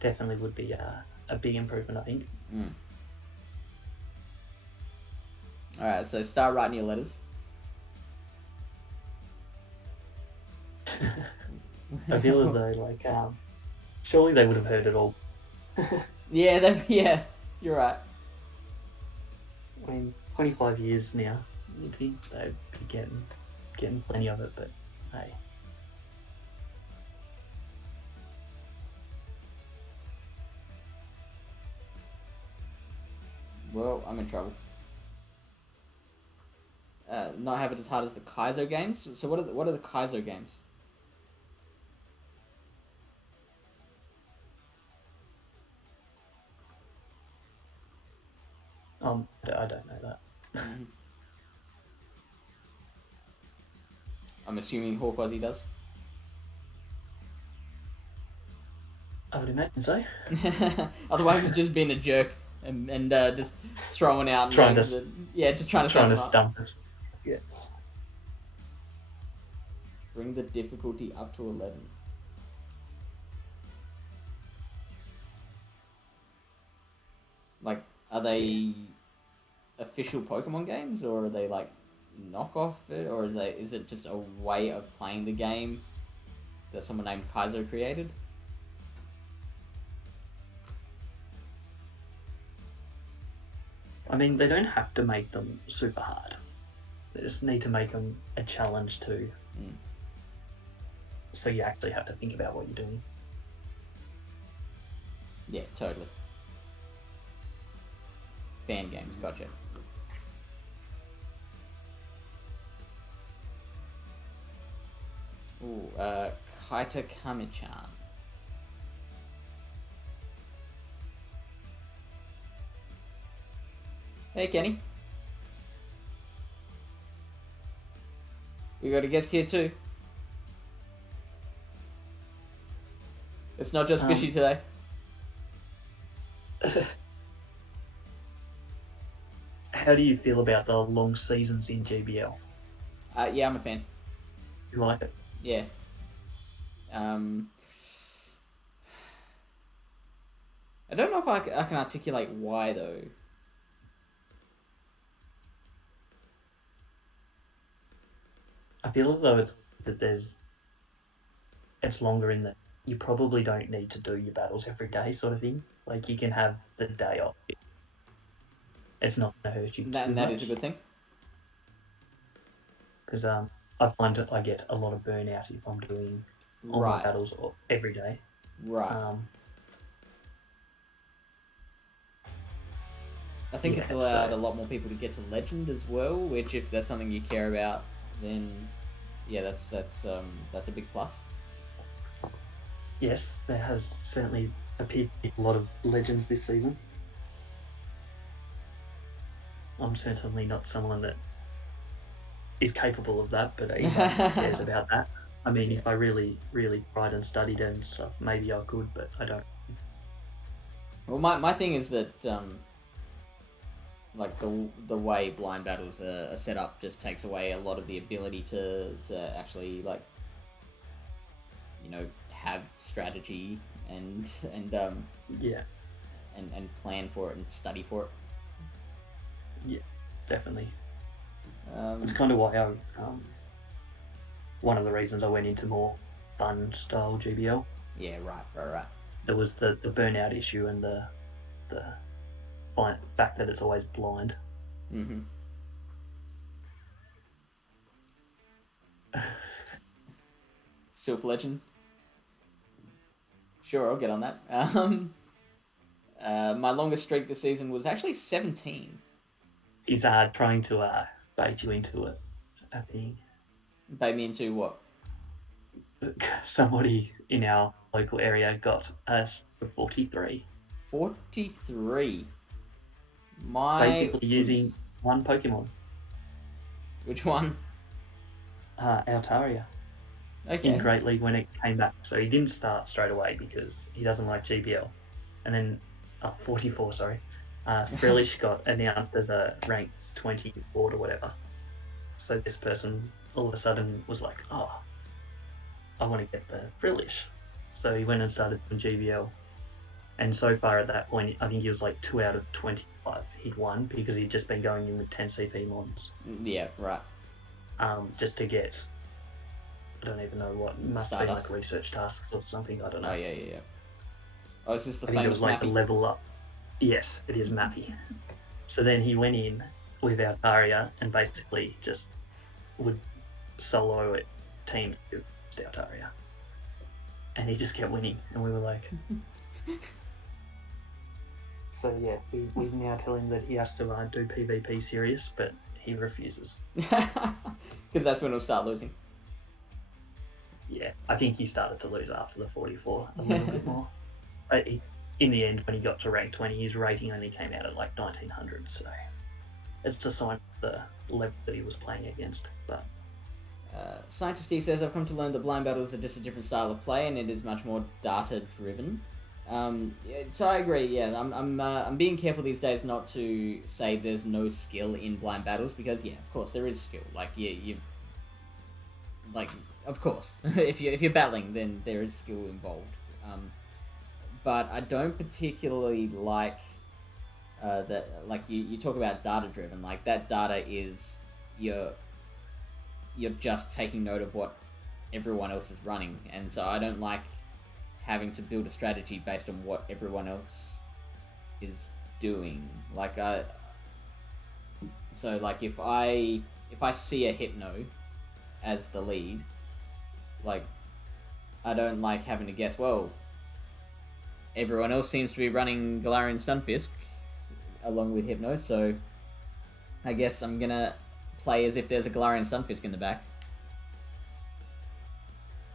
definitely would be a big improvement, I think. Alright, so start writing your letters. I feel as though, like, surely they would have heard it all. Yeah, you're right. I mean, 25 years now, you'd think they'd be getting plenty of it, but hey. Well, I'm in trouble. Not have it as hard as the Kaizo games. So what are the Kaizo games? I don't know that. Mm-hmm. I'm assuming Hawkeye does. I would imagine so. Otherwise, it's just being a jerk and just throwing out Trying names. to- Just trying to stump us. Yeah. Bring the difficulty up to 11. Like, are they official Pokemon games, or are they like knockoff it, or is it just a way of playing the game that someone named Kaizo created? I mean, they don't have to make them super hard. They just need to make them a challenge too. Mm. So you actually have to think about what you're doing. Yeah, totally. Fan games, gotcha. Ooh, Kaita Kami-chan. Hey, Kenny. We got a guest here too. It's not just Fishy today. How do you feel about the long seasons in GBL? Yeah, I'm a fan. You like it? Yeah. I don't know if I can articulate why though. I feel as though it's longer in that you probably don't need to do your battles every day, sort of thing. Like you can have the day off. It's not going to hurt you too That much. is a good thing. Because I find that I get a lot of burnout if I'm doing all my battles every day. Right. I think it's allowed a lot more people to get to Legend as well, which if there's something you care about, then yeah, that's a big plus. Yes, there has certainly appeared to be a lot of Legends this season. I'm certainly not someone that is capable of that, but anyone cares about that. I mean, if I really, really tried and studied and stuff, maybe I could, but I don't. Well, my thing is that like the way blind battles are set up just takes away a lot of the ability to actually like have strategy and yeah, and plan for it and study for it. Yeah, definitely. It's kind of why one of the reasons I went into more fun style GBL. Yeah, right. There was the burnout issue and the fact that it's always blind. Mm-hmm. Sylph Legend. Sure, I'll get on that. My longest streak this season was actually 17. He's trying to bait you into it, I think. Bait me into what? Somebody in our local area got us 43. 43? Basically using one Pokemon. Which one? Altaria. Okay. In Great League when it came back. So he didn't start straight away because he doesn't like GBL. And then, 44, sorry. Frillish got announced as a rank 24 or whatever. So this person all of a sudden was like, oh, I want to get the Frillish. So he went and started doing GBL. And so far at that point, I think he was like 2 out of 25 he'd won because he'd just been going in with 10 CP mons. Yeah, right. Just to get don't even know what. Must be Stardust. like research tasks or something. I don't know. Oh, yeah. Oh, is this the I think it famous was like the Mappy? level up. Yes, it is Mappy. So then he went in with Altaria and basically just would solo it team to Altaria. And he just kept winning. And we were like... So yeah, we now tell him that he has to do PvP serious, but he refuses. Because that's when he'll start losing. Yeah, I think he started to lose after the 44 a little bit more. But in the end, when he got to rank 20, his rating only came out at like 1900, so it's a sign of the level that he was playing against. But Scientist D says, I've come to learn that blind battles are just a different style of play and it is much more data-driven. So I agree, yeah. I'm being careful these days not to say there's no skill in blind battles because, yeah, of course, there is skill. Like, you like, of course, if you're battling, then there is skill involved. But I don't particularly like that. Like you talk about data driven. Like that data is you're just taking note of what everyone else is running, and so I don't like having to build a strategy based on what everyone else is doing. Like so like if I see a Hypno as the lead, like I don't like having to guess, well, everyone else seems to be running Galarian Stunfisk along with Hypno, so I guess I'm gonna play as if there's a Galarian Stunfisk in the back.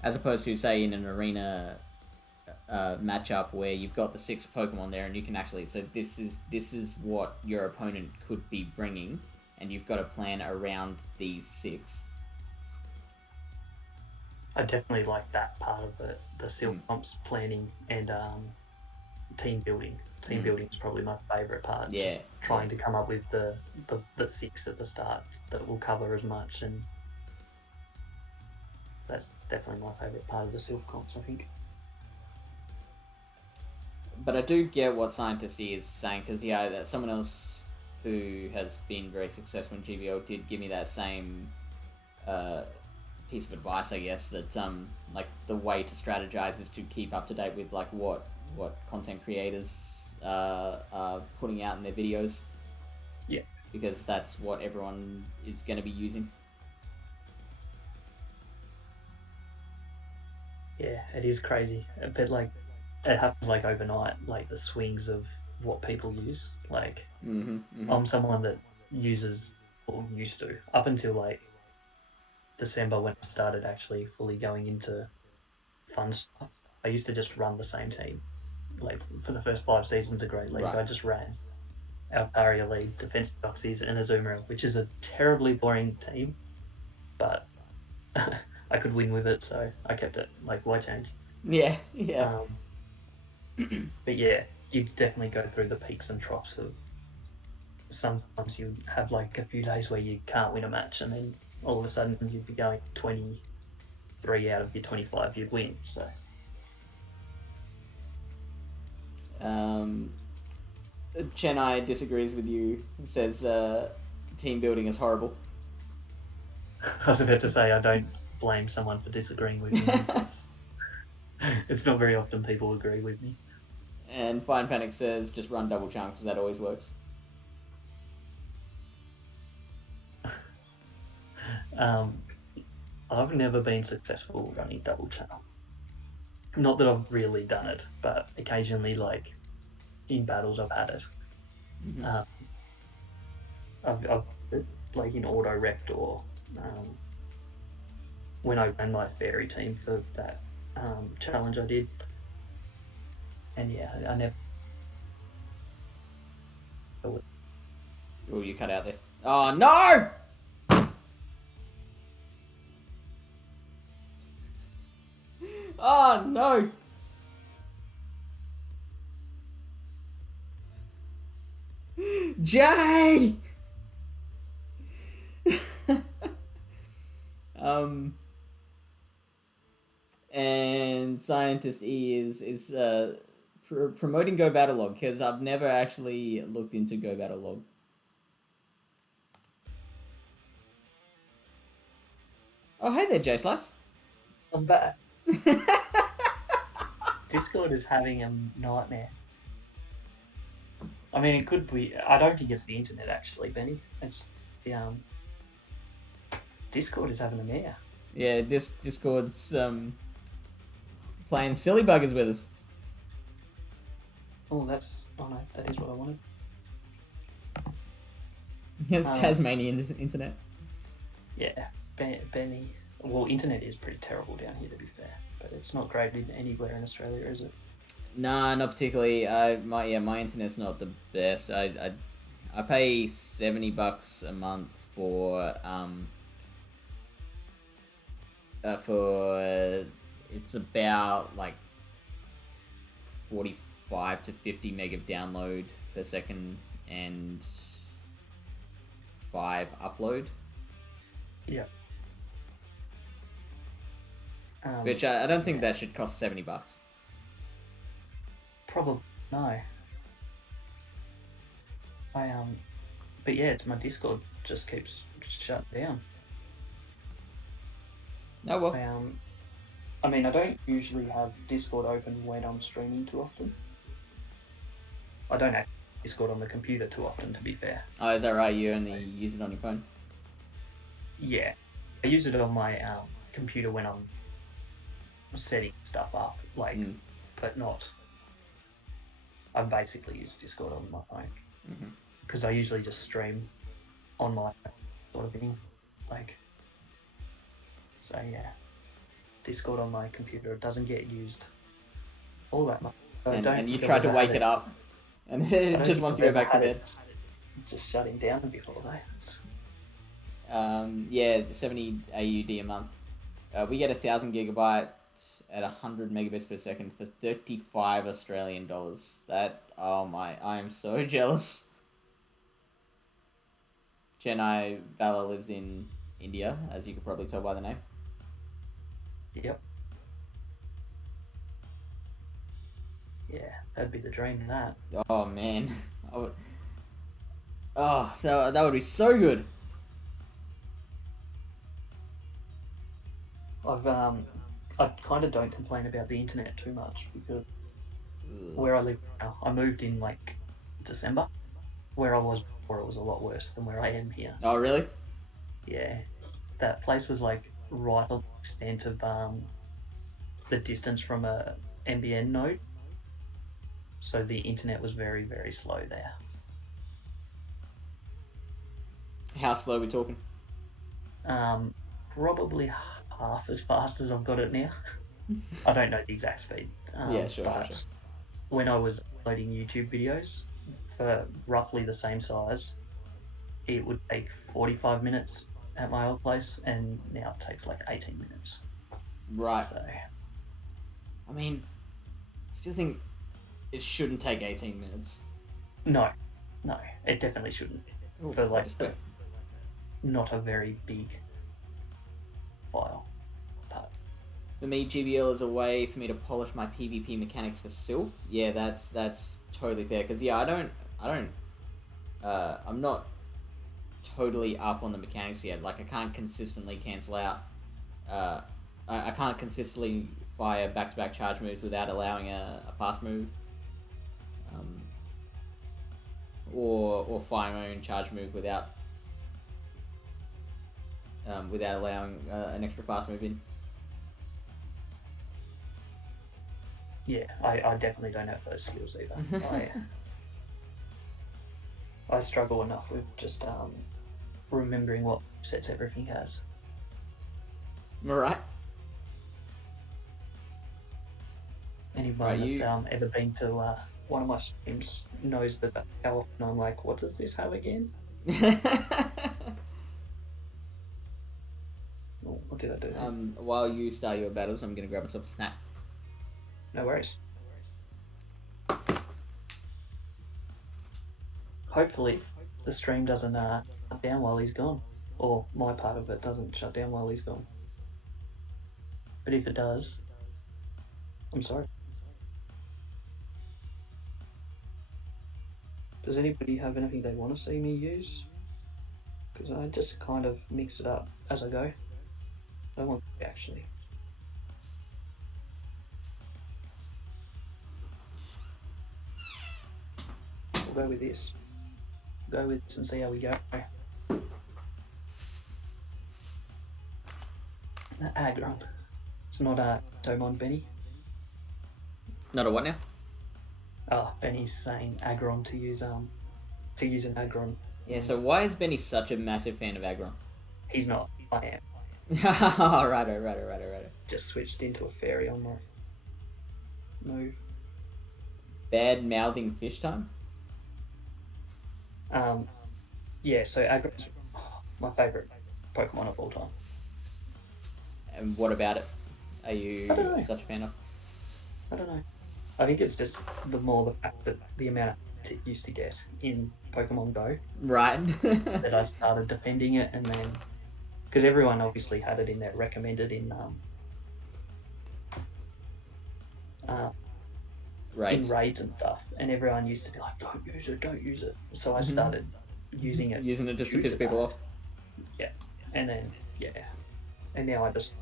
As opposed to, say, in an arena matchup where you've got the 6 Pokemon there and you can actually... So this is what your opponent could be bringing, and you've got to plan around these 6. I definitely like that part of the Silk Comps planning and team building. Team building is probably my favourite part. Yeah. Just trying to come up with the 6 at the start that will cover as much, and that's definitely my favourite part of the Silk Comps, I think. But I do get what Scientist is saying, because that someone else who has been very successful in GBO did give me that same piece of advice, I guess, that like the way to strategize is to keep up to date with like what content creators are putting out in their videos. Yeah. Because that's what everyone is going to be using. Yeah, it is crazy. But like it happens like overnight, like the swings of what people use. Like I'm someone that uses or used to up until like December when I started actually fully going into fun stuff. I used to just run the same team. Like for the first 5 seasons of Great League, Right. I just ran Altaria League, Defensive Doxies, and Azumarill, which is a terribly boring team, but I could win with it, so I kept it. Like, why change? Yeah. But yeah, you definitely go through the peaks and troughs of. Sometimes you have like a few days where you can't win a match, and then all of a sudden you'd be going 23 out of your 25 you'd win. So. Chennai disagrees with you. Says team building is horrible. I was about to say I don't blame someone for disagreeing with me. It's not very often people agree with me. And Fine Panic says just run double charm because that always works. I've never been successful running double channel. Not that I've really done it, but occasionally, like in battles, I've had it. I've like in auto rect or when I ran my fairy team for that challenge I did, and yeah, I never. Oh, you cut out there. Oh no! Oh no! Jay! And Scientist E is promoting Go Battle Log, because I've never actually looked into Go Battle Log. Oh, hey there, Jayslice. I'm back. Discord is having a nightmare. I mean, it could be. I don't think it's the internet actually, Benny. It's the Discord is having a mare. Yeah, Discord's playing silly buggers with us. Oh, that's. Oh no, that is what I wanted. Tasmanian internet. Yeah, Benny. Well, internet is pretty terrible down here, to be fair, but it's not great anywhere in Australia, is it? Nah, not particularly. My internet's not the best. I pay $70 a month for it's about like 45 to 50 meg of download per second and 5 upload. Yeah. Which I don't think that should cost $70. Probably no. But yeah, it's my Discord just keeps shut down. Oh well. I mean, I don't usually have Discord open when I'm streaming too often. I don't have Discord on the computer too often, to be fair. Oh, is that right? You only use it on your phone? Yeah, I use it on my computer when I'm setting stuff up, like, but not. I basically use Discord on my phone because I usually just stream on my sort of thing, like. So yeah, Discord on my computer doesn't get used all that much. And you tried to wake it up, and it just wants to go back to bed. Just shutting down before that. Yeah, 70 AUD a month. We get 1,000 gigabytes at 100 megabits per second for 35 Australian dollars. That, oh my, I am so jealous. Chennai Vala lives in India, as you could probably tell by the name. Yep. Yeah, that'd be the dream, that. Oh man. That would be so good. I kind of don't complain about the internet too much because where I live now, I moved in like December. Where I was before, it was a lot worse than where I am here. Oh really? Yeah, that place was like right on the extent of the distance from a NBN node, so the internet was very, very slow there. How slow are we talking? Probably half as fast as I've got it now. I don't know the exact speed. Yeah, sure. When I was uploading YouTube videos for roughly the same size, it would take 45 minutes at my old place, and now it takes like 18 minutes. Right. So, I mean, I still think it shouldn't take 18 minutes. No, it definitely shouldn't. Ooh, for like not a very big file. But for me, GBL is a way for me to polish my PvP mechanics for Sylph. Yeah, that's totally fair. Because yeah, I'm not totally up on the mechanics yet. Like I can't consistently cancel out. I can't consistently fire back-to-back charge moves without allowing a fast move. Or fire my own charge move without allowing an extra fast move in. yeah, I definitely don't have those skills either. I struggle enough with just remembering what sets everything has. Alright. Anyone that's ever been to one of my streams knows that how often I'm like, what does this have again? Oh, what did I do? While you start your battles, I'm gonna grab myself a snack. No worries. Hopefully, the stream doesn't shut down while he's gone, or my part of it doesn't shut down while he's gone. But if it does, I'm sorry. Does anybody have anything they want to see me use? Because I just kind of mix it up as I go. I want to actually. We'll go with this. Go with this and see how we go. Aggron. It's not a Tomon Benny. Not a what now? Oh, Benny's saying Aggron to use an Aggron. Yeah, so why is Benny such a massive fan of Aggron? He's not. I am. Righto. Just switched into a fairy on my move. Bad mouthing fish time? Yeah, so Aggron's my favourite Pokemon of all time. And what about it? Are you such a fan of? I don't know. I think it's just the fact that the amount of it used to get in Pokemon Go. Right. that I started defending it, and then because everyone obviously had it in there recommended in in raids and stuff, and everyone used to be like, don't use it. So I started using it. Using it just to piss people off. Yeah. And then and now I just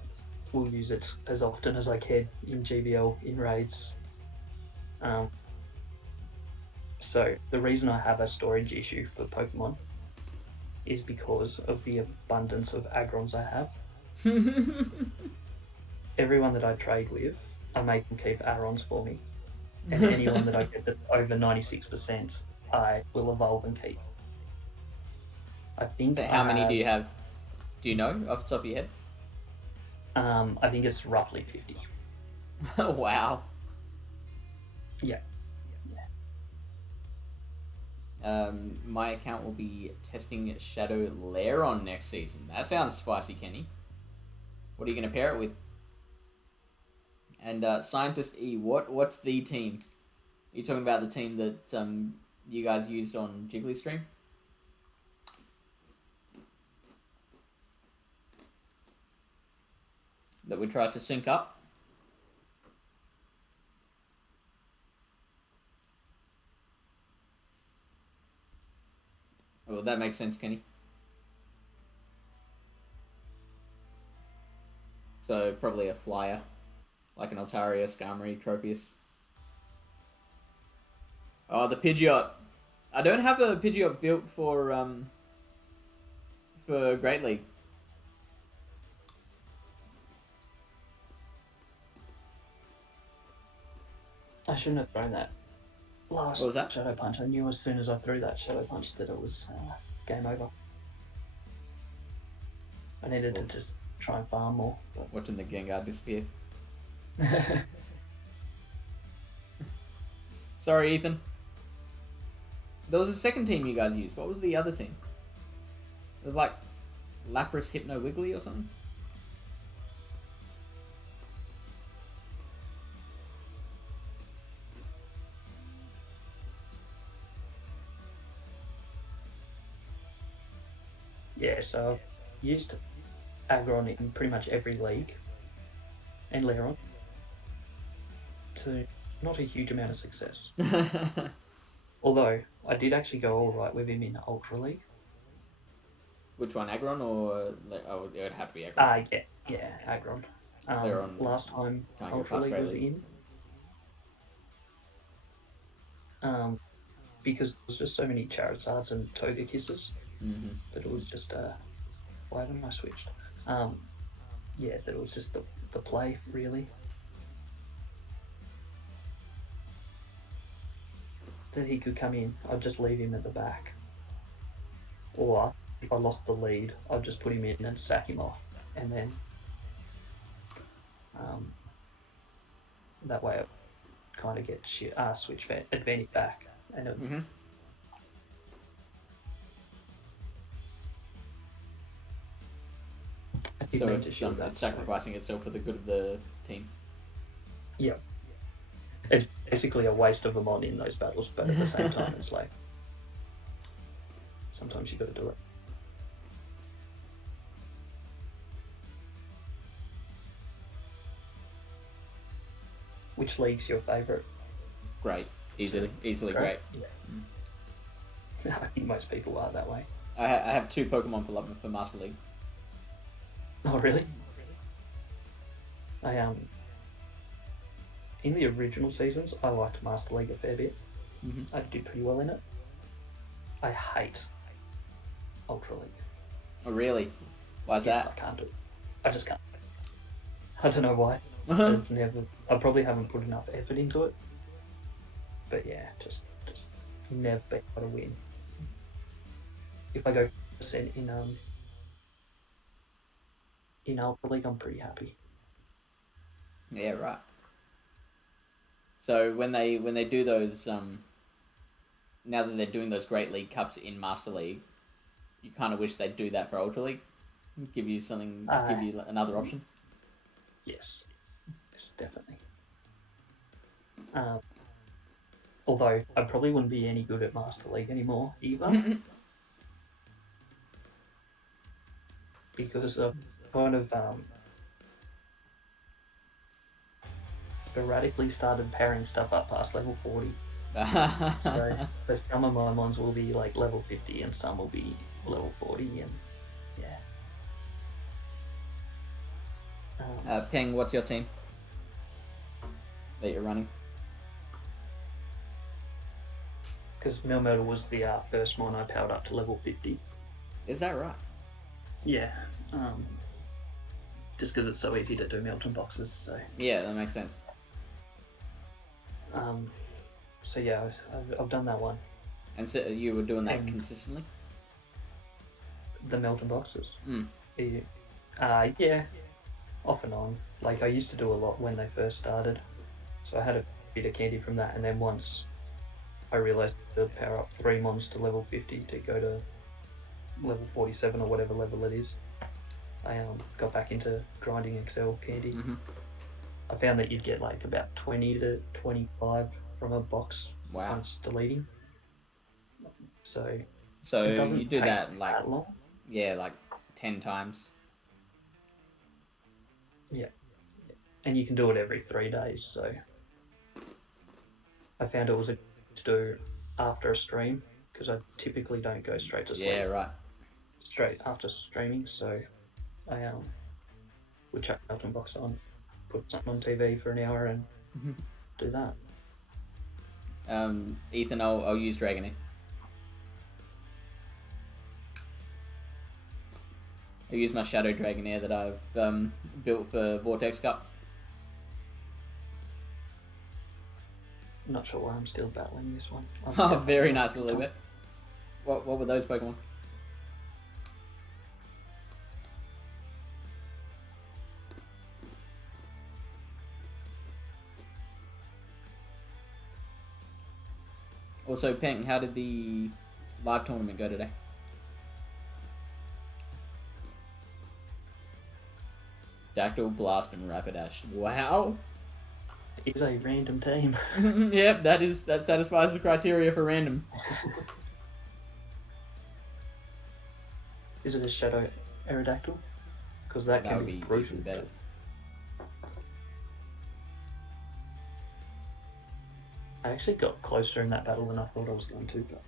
will use it as often as I can in GBL, in raids. So the reason I have a storage issue for Pokemon is because of the abundance of Aggrons I have. Everyone that I trade with, I make them keep Arons for me. And anyone that I get that's over 96%, I will evolve and keep. I think. So how many do you have? Do you know off the top of your head? I think it's roughly 50. Wow. Yeah. My account will be testing Shadow Lairon next season. That sounds spicy, Kenny. What are you going to pair it with? And Scientist E, what's the team? Are you talking about the team that you guys used on Jiggly Stream? That we tried to sync up? Well, that makes sense, Kenny. So, probably a flyer. Like an Altaria, Skarmory, Tropius. Oh, the Pidgeot. I don't have a Pidgeot built for Great League. I shouldn't have thrown that last What was that? Shadow Punch. I knew as soon as I threw that Shadow Punch that it was game over. I needed to just try and farm more. But... Watching the Gengar disappear. Sorry, Ethan. There was a second team you guys used. What was the other team? It was like Lapras, Hypno, Wiggly or something? Yeah, so I've used Aggron in pretty much every league, and Lairon, to not a huge amount of success. Although, I did actually go alright with him in Ultra League. Which one, Aggron or... Oh, it would have to be Aggron. Yeah, Aggron. Last time Ultra League was in. Because there was just so many Charizards and Togekisses. That it was just why haven't I switched? That it was just the play really. That he could come in, I'd just leave him at the back. Or if I lost the lead, I'd just put him in and sack him off, and then that way I kind of get switch advantage back, and it, so it's sacrificing itself for the good of the team. Yeah. It's basically a waste of a mod in those battles, but at the same time, it's like sometimes you got to do it. Which league's your favourite? Great. Easily great. Yeah. I think most people are that way. I have 2 Pokemon for Master League. Oh, really? In the original seasons, I liked Master League a fair bit. I did pretty well in it. I hate Ultra League. Oh, really? Why's I that? can't do it. I just can't. I don't know why. Uh-huh. I probably haven't put enough effort into it. But yeah, just never been able to win. If I go percent in Ultra League, I'm pretty happy. Yeah, right. So when they do those now that they're doing those Great League Cups in Master League, you kind of wish they'd do that for Ultra League, give you another option. Yes, definitely. Although I probably wouldn't be any good at Master League anymore either, because I've kind of sporadically started pairing stuff up past level 40. So some of my ones will be like level 50 and some will be level 40, and yeah. Peng, what's your team that you're running? Because Melmetal was the first one I powered up to level 50. Is that right? Yeah. Just because it's so easy to do Melton boxes. So yeah, that makes sense. So yeah, I've done that one. And so you were doing that consistently? The Melton boxes? Mm. Yeah, off and on. Like, I used to do a lot when they first started. So I had a bit of candy from that, and then once I realised to power up 3 mons to level 50 to go to level 47 or whatever level it is, I got back into grinding Excel candy. Mm-hmm. I found that you'd get like about 20 to 25 from a box once deleting. So it doesn't you do take that like that long. Yeah, like 10 times. Yeah. And you can do it every 3 days, so I found it was a to do after a stream, because I typically don't go straight to sleep. Yeah, right. Straight after streaming, so I would chuck Melton box on, put something on TV for an hour, and do that. Ethan, I'll use Dragonair. I'll use my Shadow Dragonair that I've built for Vortex Cup. I'm not sure why I'm still battling this one. Oh, very nice little bit. What were those Pokemon? Also, Peng, how did the live tournament go today? Dactyl, Blast, and Rapidash. Wow. Is a random team. Yep, that satisfies the criteria for random. Is it a Shadow Aerodactyl? Because that can be brutal. Better. I actually got closer in that battle than I thought I was going to, but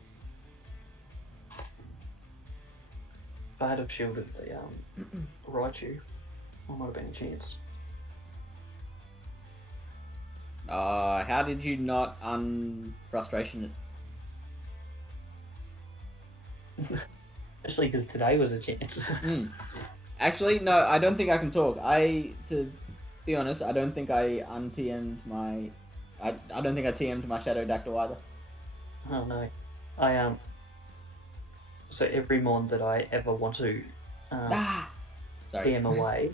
if I had have shielded the Raichu, I might have been a chance. How did you not unfrustration it? Especially because today was a chance. Actually, no, I don't think I can talk. To be honest, I don't think I un-TM'd my... I don't think I TM'd my Shadow Dactyl either. Oh no. So every mon that I ever want to TM away,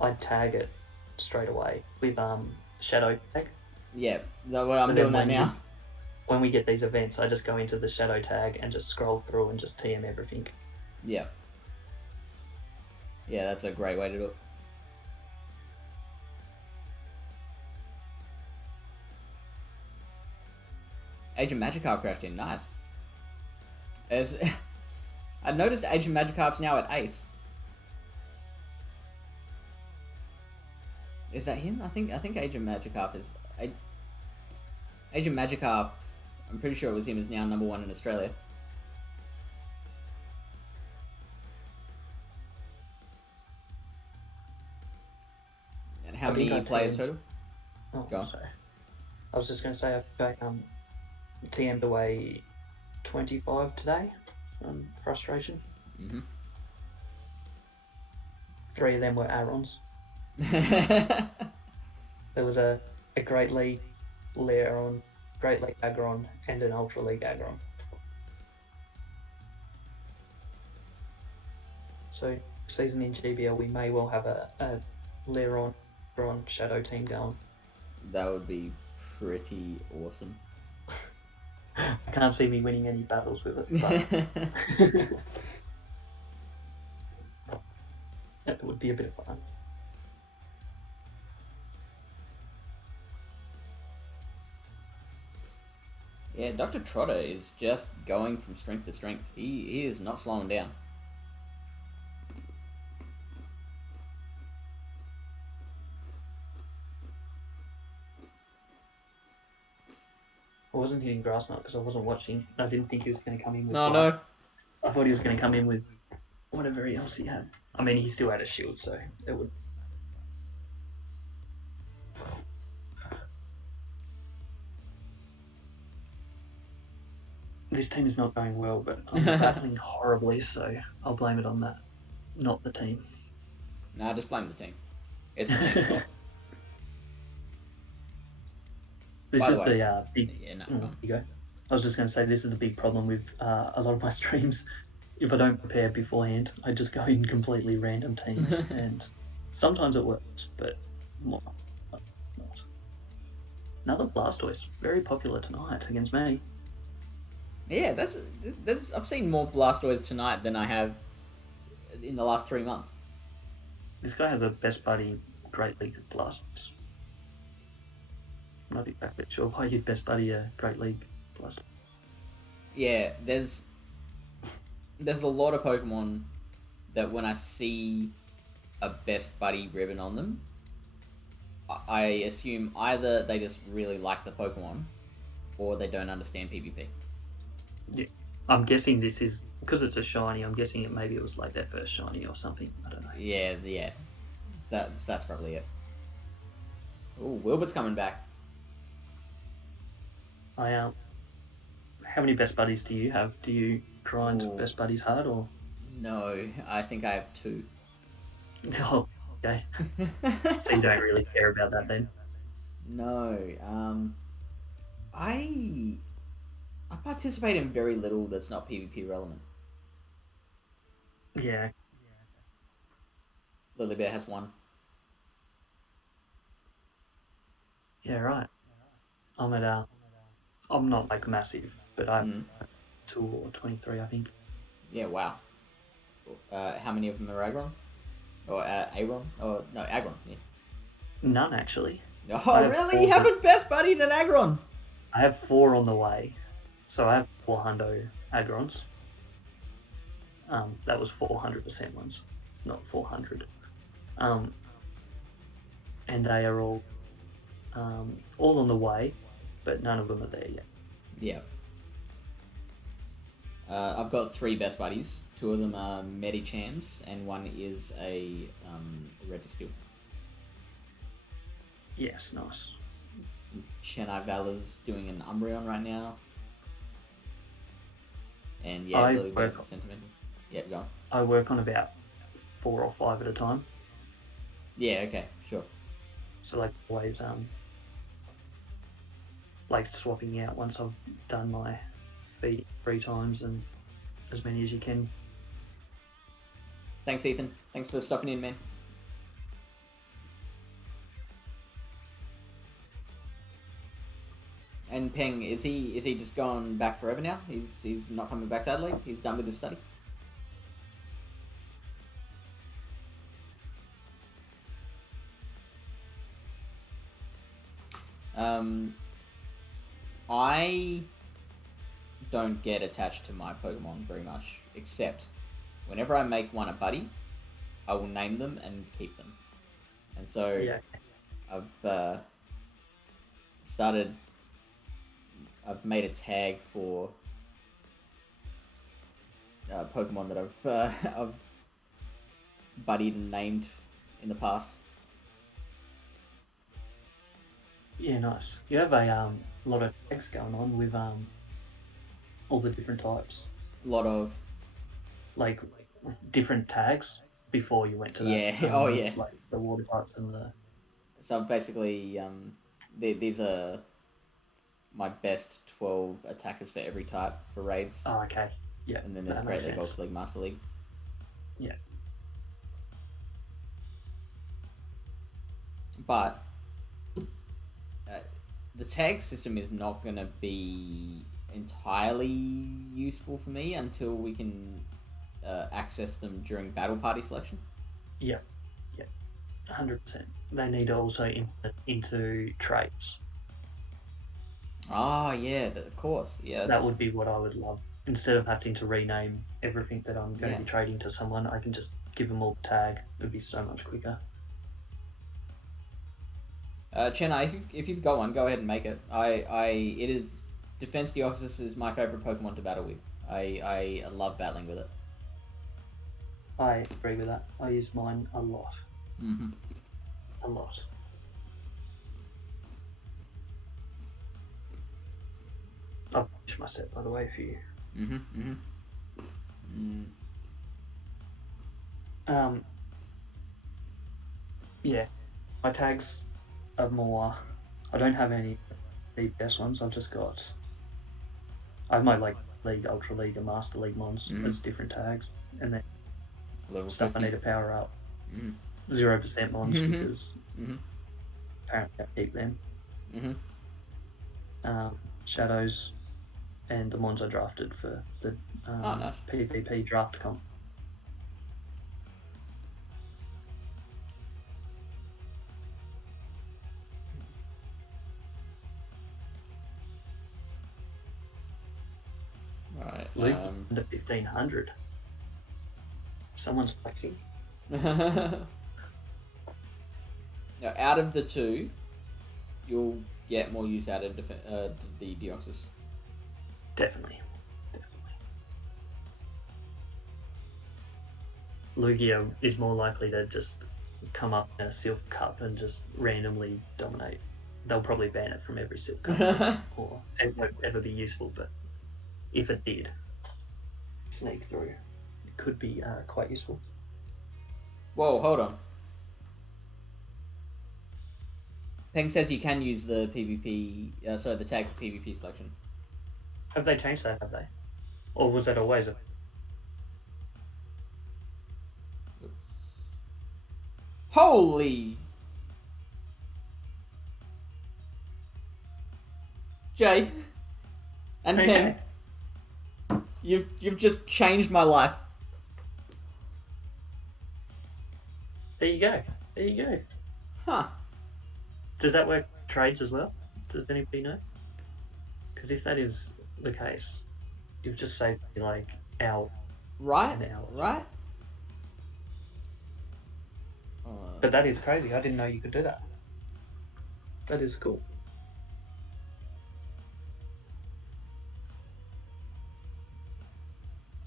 I'd tag it straight away with Shadow Tag. Yeah, I'm doing that now. When we get these events, I just go into the Shadow Tag and just scroll through and just TM everything. Yeah. Yeah, that's a great way to do it. Age of Magikarp crashed in, nice. I noticed Age of Magikarp's now at Ace. Is that him? I think Age of Magikarp is... Age of Magikarp, I'm pretty sure it was him, is now #1 in Australia. And how many players total? Oh, go on. Sorry. I was just going to say I TM'd away 25 today. Frustration. Mm-hmm. 3 of them were Arons. There was a Great League Leon, Great League Agron, and an Ultra League Agron. So season in GBL, we may well have a Leon Shadow team going. That would be pretty awesome. I can't see me winning any battles with it, but it would be a bit of fun. Yeah, Dr. Trotter is just going from strength to strength. He is not slowing down. I wasn't hitting grass nut because I wasn't watching. I didn't think he was going to come in with. No. I thought he was going to come in with whatever else he had. I mean, he still had a shield, so it would. This team is not going well, but I'm battling horribly, so I'll blame it on that, not the team. Nah, just blame the team. It's the team's fault. This By is the way, the big. Yeah, no. There you go. I was just going to say this is the big problem with a lot of my streams. If I don't prepare beforehand, I just go in completely random teams, and sometimes it works, but more not. Another Blastoise, very popular tonight against me. Yeah, that's I've seen more Blastoise tonight than I have in the last 3 months. This guy has a best buddy Great League Blastoise. I'm not exactly sure why you'd best buddy a Great League Blastoise. Yeah, there's a lot of Pokemon that when I see a best buddy ribbon on them, I assume either they just really like the Pokemon or they don't understand PvP. Yeah. I'm guessing this is, because it's a shiny, I'm guessing maybe it was like their first shiny or something. I don't know. Yeah. That's probably it. Oh, Wilbert's coming back. How many best buddies do you have? Do you grind best buddies hard or? No, I think I have 2. Oh, okay. So you don't really care about that then? No, I participate in very little that's not PvP relevant. Yeah. Lilybear has 1. Yeah, right. I'm not like massive, but I'm 2 or 23, I think. Yeah, wow. How many of them are Agrons? Or Aron? Or no, Agron, yeah. None, actually. Oh, really? You haven't best buddied an Agron? I have 4 on the way. So I have 400 Agrons. That was 400% ones, not 400. And they are all on the way, but none of them are there yet. Yeah. I've got 3 best buddies. 2 of them are Medichams, and 1 is a Red Distill. Yes, nice. Chennai Valor's doing an Umbreon right now. And yeah, I Lilybear's a Sentimental. Yeah, go on. I work on about 4 or 5 at a time. Yeah, okay, sure. So like always like swapping out once I've done my feed 3 times and as many as you can. Thanks, Ethan. Thanks for stopping in, man. And Peng, is he just gone back forever now? He's not coming back to Adelaide? He's done with his study? I don't get attached to my Pokemon very much, except whenever I make one a buddy, I will name them and keep them. And so Yeah. I've made a tag for Pokemon that I've buddied and named in the past. Yeah, nice. You have a lot of tags going on with all the different types, A lot of like different tags before you went to that. yeah. Oh yeah. Like the water types and the. So basically, these are my best 12 attackers for every type for raids, Oh, okay. Yeah, and then there's that Great makes League, sense. Ultra League, Master League. Yeah. But the tag system is not going to be entirely useful for me until we can access them during battle party selection. Yeah. Yeah. 100%. They need to also implement into traits. Oh yeah, of course. Yeah. That would be what I would love. Instead of having to rename everything that I'm going to be trading to someone, I can just give them all the tag. It would be so much quicker. Chenna, if you've got one, go ahead and make it. It is Defense Deoxys is my favorite Pokemon to battle with. I love battling with it. I agree with that. I use mine a lot. Mm-hmm. A lot. I'll finish my set, by the way, for you. Mm-hmm. Mm-hmm. Yeah, my tags are more. I don't have any the best ones. I've just got. I have my like League, Ultra League, and Master League mons as different tags, and then Level stuff 50. I need to power up. Mm-hmm. 0% mons because Mm-hmm. apparently I keep them. Mm-hmm. Shadows, and the mons I drafted for the Nice. PvP draft comp. Right. Luke under 1500. Someone's flexing. Now, out of the two, you'll get more use out of the Deoxys. Definitely. Lugia is more likely to just come up in a Silph Cup and just randomly dominate. They'll probably ban it from every Silph Cup, or it won't ever be useful, but if it did sneak through, it could be quite useful. Whoa, hold on. Peng says you can use the PvP, the tag for PvP selection. Have they changed that, have they? Or was that always a... Holy! Jay and Okay. Peng, you've just changed my life. There you go. Huh. Does that work trades as well? Does anybody know? Because if that is the case, you've just saved me like hours Right? and hours. Right? But that is crazy. I didn't know you could do that. That is cool.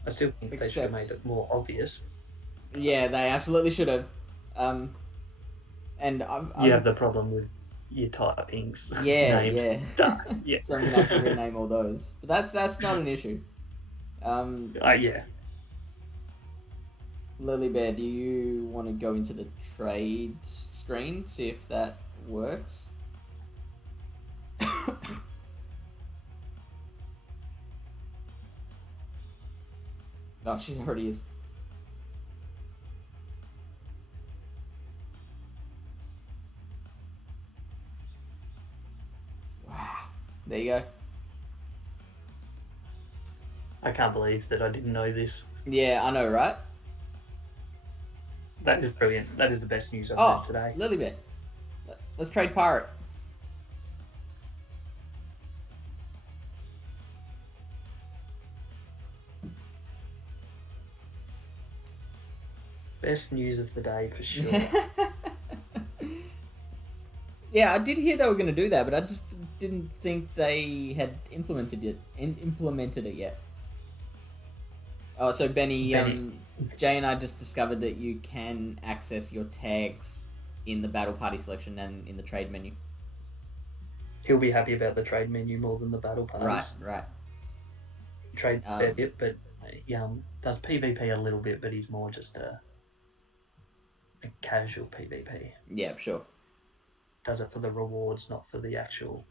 I still think they should have made it more obvious. Yeah, they absolutely should have. And you have the problem with your typings. Yeah, named. Yeah. So I'm gonna have to rename all those. But that's not an issue. Yeah. Lily Bear, do you want to go into the trade screen, see if that works? Oh, she already is. Wow. There you go. I can't believe that I didn't know this. Yeah, I know, right? That is brilliant. That is the best news I've had today. Lily Bear. Let's trade Pirate. Best news of the day for sure. Yeah, I did hear they were going to do that, but I just didn't think they had implemented it yet. Oh, so Benny. Jay and I just discovered that you can access your tags in the battle party selection and in the trade menu. He'll be happy about the trade menu more than the battle parties. Right. trade a fair bit, but he does PvP a little bit, but he's more just a casual PvP. Yeah, sure. Does it for the rewards, not for the actual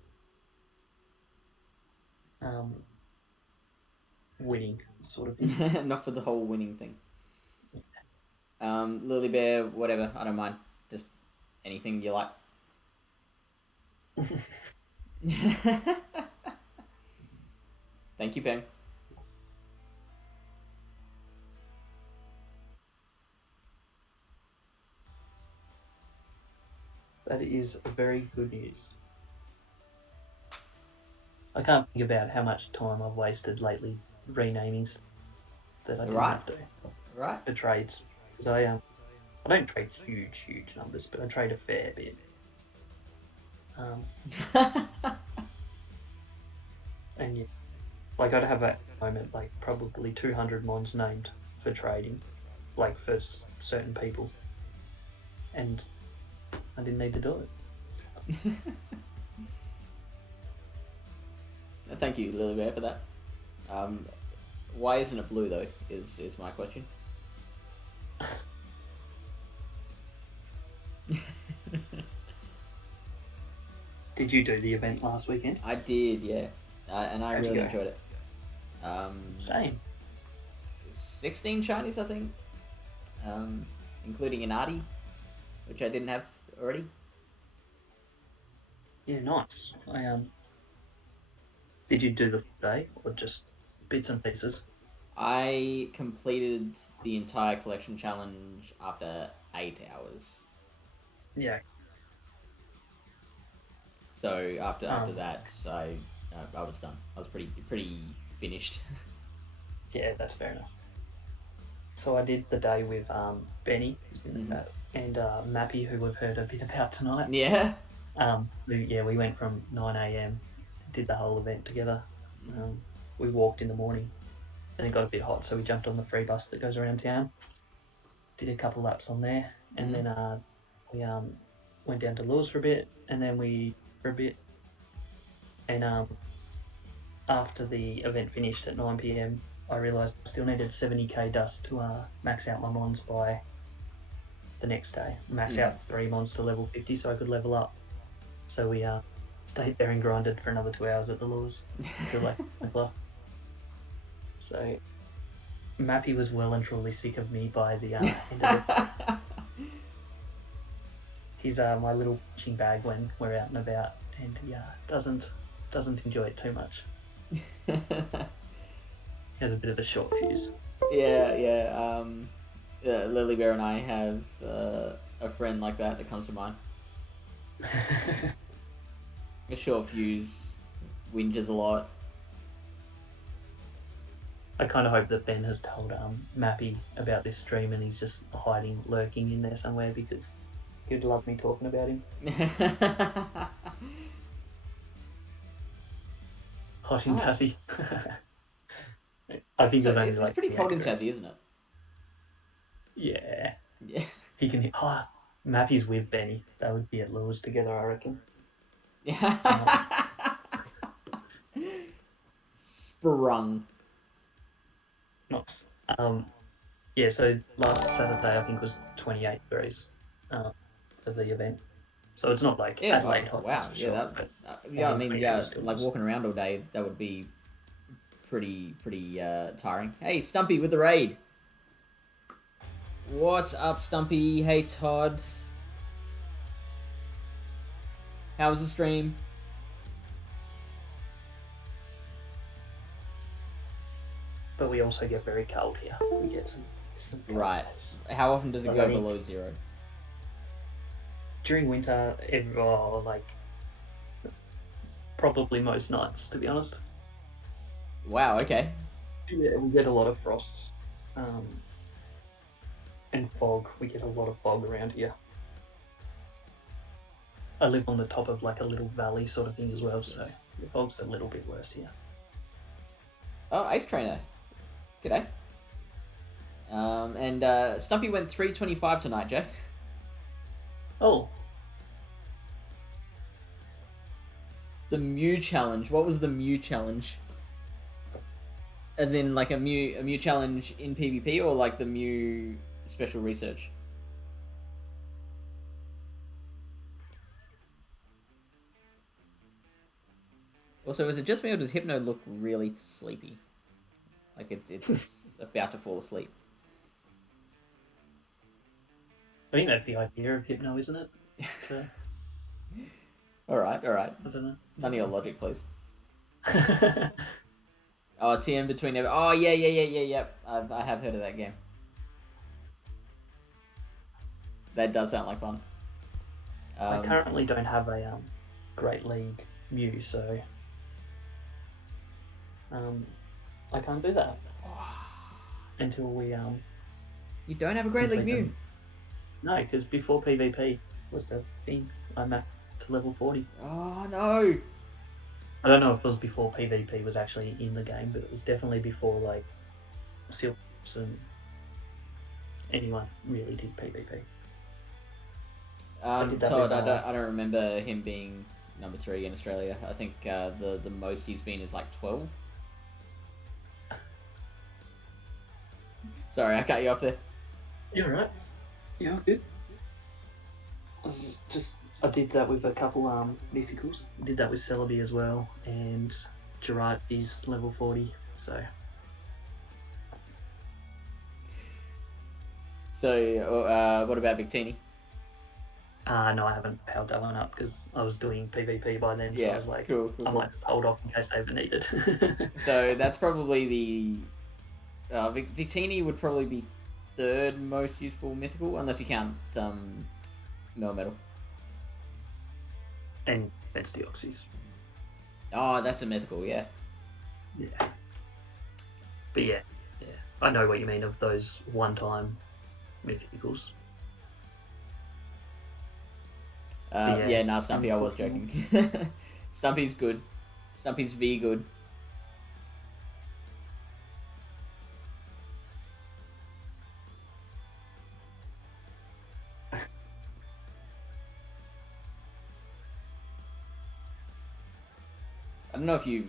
winning sort of thing. Not for the whole winning thing. Lily Bear, whatever, I don't mind. Just anything you like. Thank you, Peng. That is very good news. I can't think about how much time I've wasted lately renaming stuff that I didn't have to. Right. For trades. Because I don't trade huge numbers, but I trade a fair bit. And yeah, like I'd have at the moment like probably 200 mons named for trading, like for certain people, and I didn't need to do it. Thank you, Lily Bear, for that. Why isn't it blue though? Is my question. Did you do the event last weekend? I did, yeah, and I really enjoyed it. Same. 16 shinies, I think, including an Artie, which I didn't have already. Yeah, nice. Did you do the day or just bits and pieces? I completed the entire collection challenge after 8 hours. Yeah. So after that, I was done. I was pretty finished. Yeah, that's fair enough. So I did the day with Benny and Mappy, who we've heard a bit about tonight. Yeah. We went from 9 a.m, did the whole event together. We walked in the morning, and it got a bit hot, so we jumped on the free bus that goes around town. Did a couple laps on there, and then we went down to Lewis for a bit, and then for a bit, and after the event finished at 9 p.m, I realised I still needed 70k dust to max out my mons by the next day. Max out 3 mons to level 50 so I could level up. So we stayed there and grinded for another 2 hours at the Lures until like 1 o'clock. So Mappy was well and truly sick of me by the end of it. He's my little punching bag when we're out and about, and he doesn't enjoy it too much. He has a bit of a short fuse. Yeah. Lily Bear and I have a friend like that comes to mind. A short fuse, whinges a lot. I kind of hope that Ben has told Mappy about this stream and he's just hiding, lurking in there somewhere, because he'd love me talking about him. Hot in Tassie. I think it's pretty cold in Tassie, isn't it? Yeah. Yeah. He can. Mappy's with Benny. They would be at Lewis together, I reckon. Yeah. Sprung. Nice. Yeah. So last Saturday I think was 28 degrees for the event. So it's not like Adelaide hot. Wow. Yeah. Like walking around all day, that would be pretty tiring. Hey, Stumpy with the raid. What's up, Stumpy? Hey, Todd. How was the stream? But we also get very cold here. We get some right. How often does it go below 0? During winter, probably most nights, to be honest. Wow. Okay. Yeah, we get a lot of frosts. And fog. We get a lot of fog around here. I live on the top of like a little valley sort of thing as well, so the fog's a little bit worse here. Oh, Ace Trainer. G'day. And Stumpy went 325 tonight, Jay. Oh. The Mew challenge. What was the Mew challenge? As in, like, a Mew challenge in PvP, or like the Mew special research? Also, is it just me, or does Hypno look really sleepy? Like it's about to fall asleep. I think that's the idea of Hypno, isn't it? So, Alright, alright. I don't know. None of your logic, please. Oh, it's in between. Oh, yeah. I have heard of that game. That does sound like fun. I currently don't have a Great League Mew, so I can't do that until we You don't have a Great League Mew? No, because before PvP was the thing, I'm at to level 40. Oh, no. I don't know if it was before PvP was actually in the game, but it was definitely before, like, Silks and anyone really did PvP. Todd, I don't remember him being number 3 in Australia. I think the most he's been is like 12. Sorry, I cut you off there. You're right. Yeah, good. I did that with a couple mythicals. Did that with Celebi as well, and Gerard is level 40, so. So, what about Victini? No, I haven't powered that one up because I was doing PvP by then, so Yeah, I was like, cool. I might just hold off in case I ever need it. So that's probably the... Victini would probably be 3rd most useful mythical, unless you count Melmetal. And that's Deoxys. Oh, that's a mythical, yeah. Yeah. But yeah, I know what you mean of those one-time mythicals. No, Stumpy, I was joking. Stumpy's good. Stumpy's V good. I don't know if you've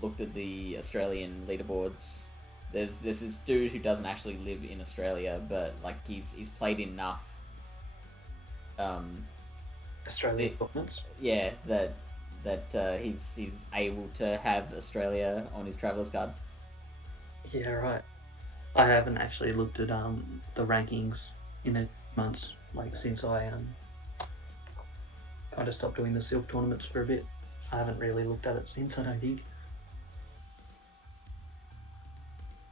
looked at the Australian leaderboards. There's this dude who doesn't actually live in Australia, but like he's played enough. Australian tournaments. Yeah, that he's able to have Australia on his traveller's card. Yeah, right. I haven't actually looked at the rankings in a months, like since I kind of stopped doing the Sylph tournaments for a bit. I haven't really looked at it since, I don't think.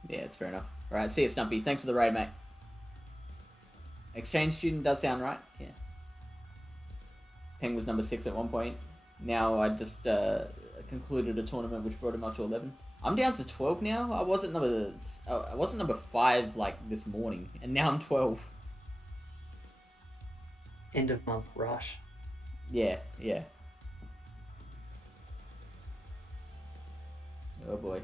Yeah, it's fair enough. Alright, see you, Stumpy. Thanks for the raid, mate. Exchange student does sound right, yeah. Peng was number 6 at one point. Now I just concluded a tournament which brought him up to 11. I'm down to 12 now. I wasn't number 5 like this morning, and now I'm 12. End of month rush. Yeah. Oh boy.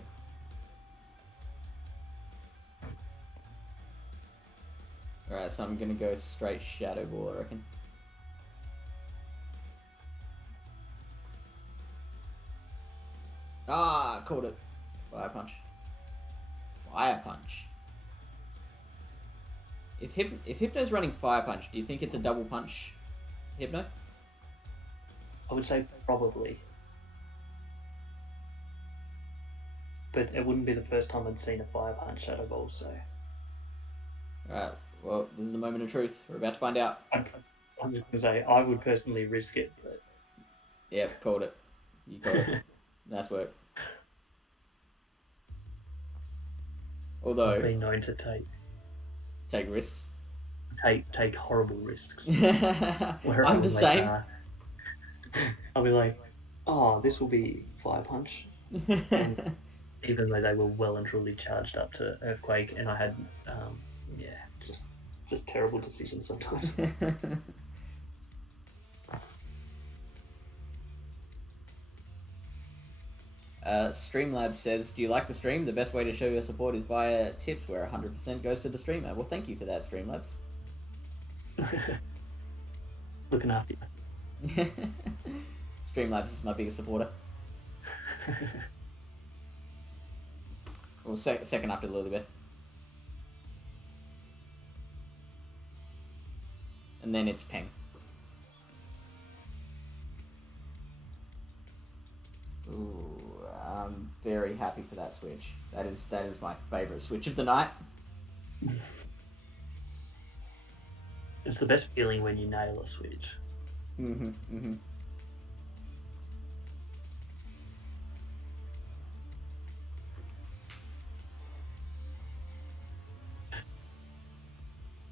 Alright, so I'm gonna go straight Shadow Ball, I reckon. Ah, called it. Fire Punch. If Hypno's running Fire Punch, do you think it's a double punch, Hypno? I would say probably. But it wouldn't be the first time I'd seen a Fire Punch Shadow Ball, so... Alright, well, this is the moment of truth. We're about to find out. I'm just going to say, I would personally risk it, but... Yep, called it. You called it. Nice work. Although... I've been known to take risks. Take horrible risks. I'm the same. I'll be like, oh, this will be Fire Punch. And even though they were well and truly charged up to Earthquake, and I had, just terrible decisions sometimes. Streamlabs says, do you like the stream? The best way to show your support is via tips, where 100% goes to the streamer. Well, thank you for that, Streamlabs. Looking after you. Streamlabs is my biggest supporter. Or second after Lily Bear. And then it's Peng. Ooh, I'm very happy for that switch. That is my favourite switch of the night. It's the best feeling when you nail a switch. Mm-hmm.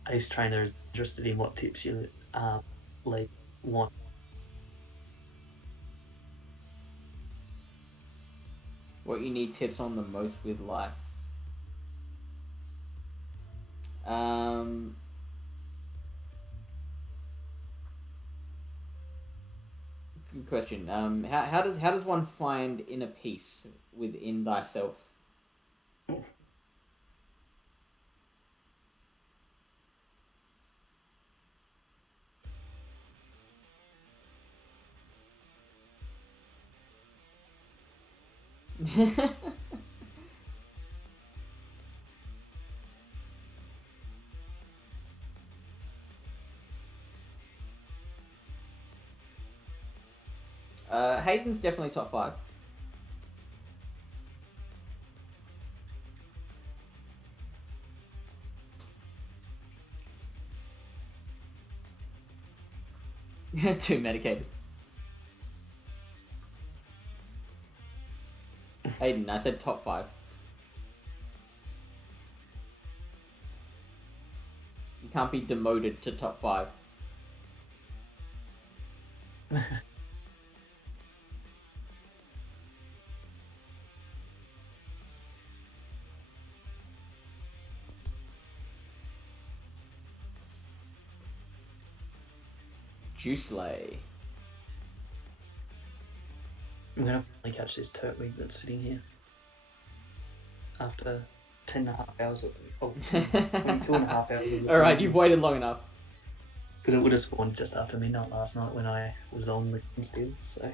Ace Trainer is interested in what tips you like want. What you need tips on the most with life? Good question. How does one find inner peace within thyself? Hayden's definitely top 5. Too medicated. Hayden, I said top 5. You can't be demoted to top 5. Jayslice004. I'm gonna finally catch this turtwig that's sitting here after 10.5 hours of 22.5 hours. Alright, you've waited long enough. Because it would have spawned just after midnight last night when I was on the still, so.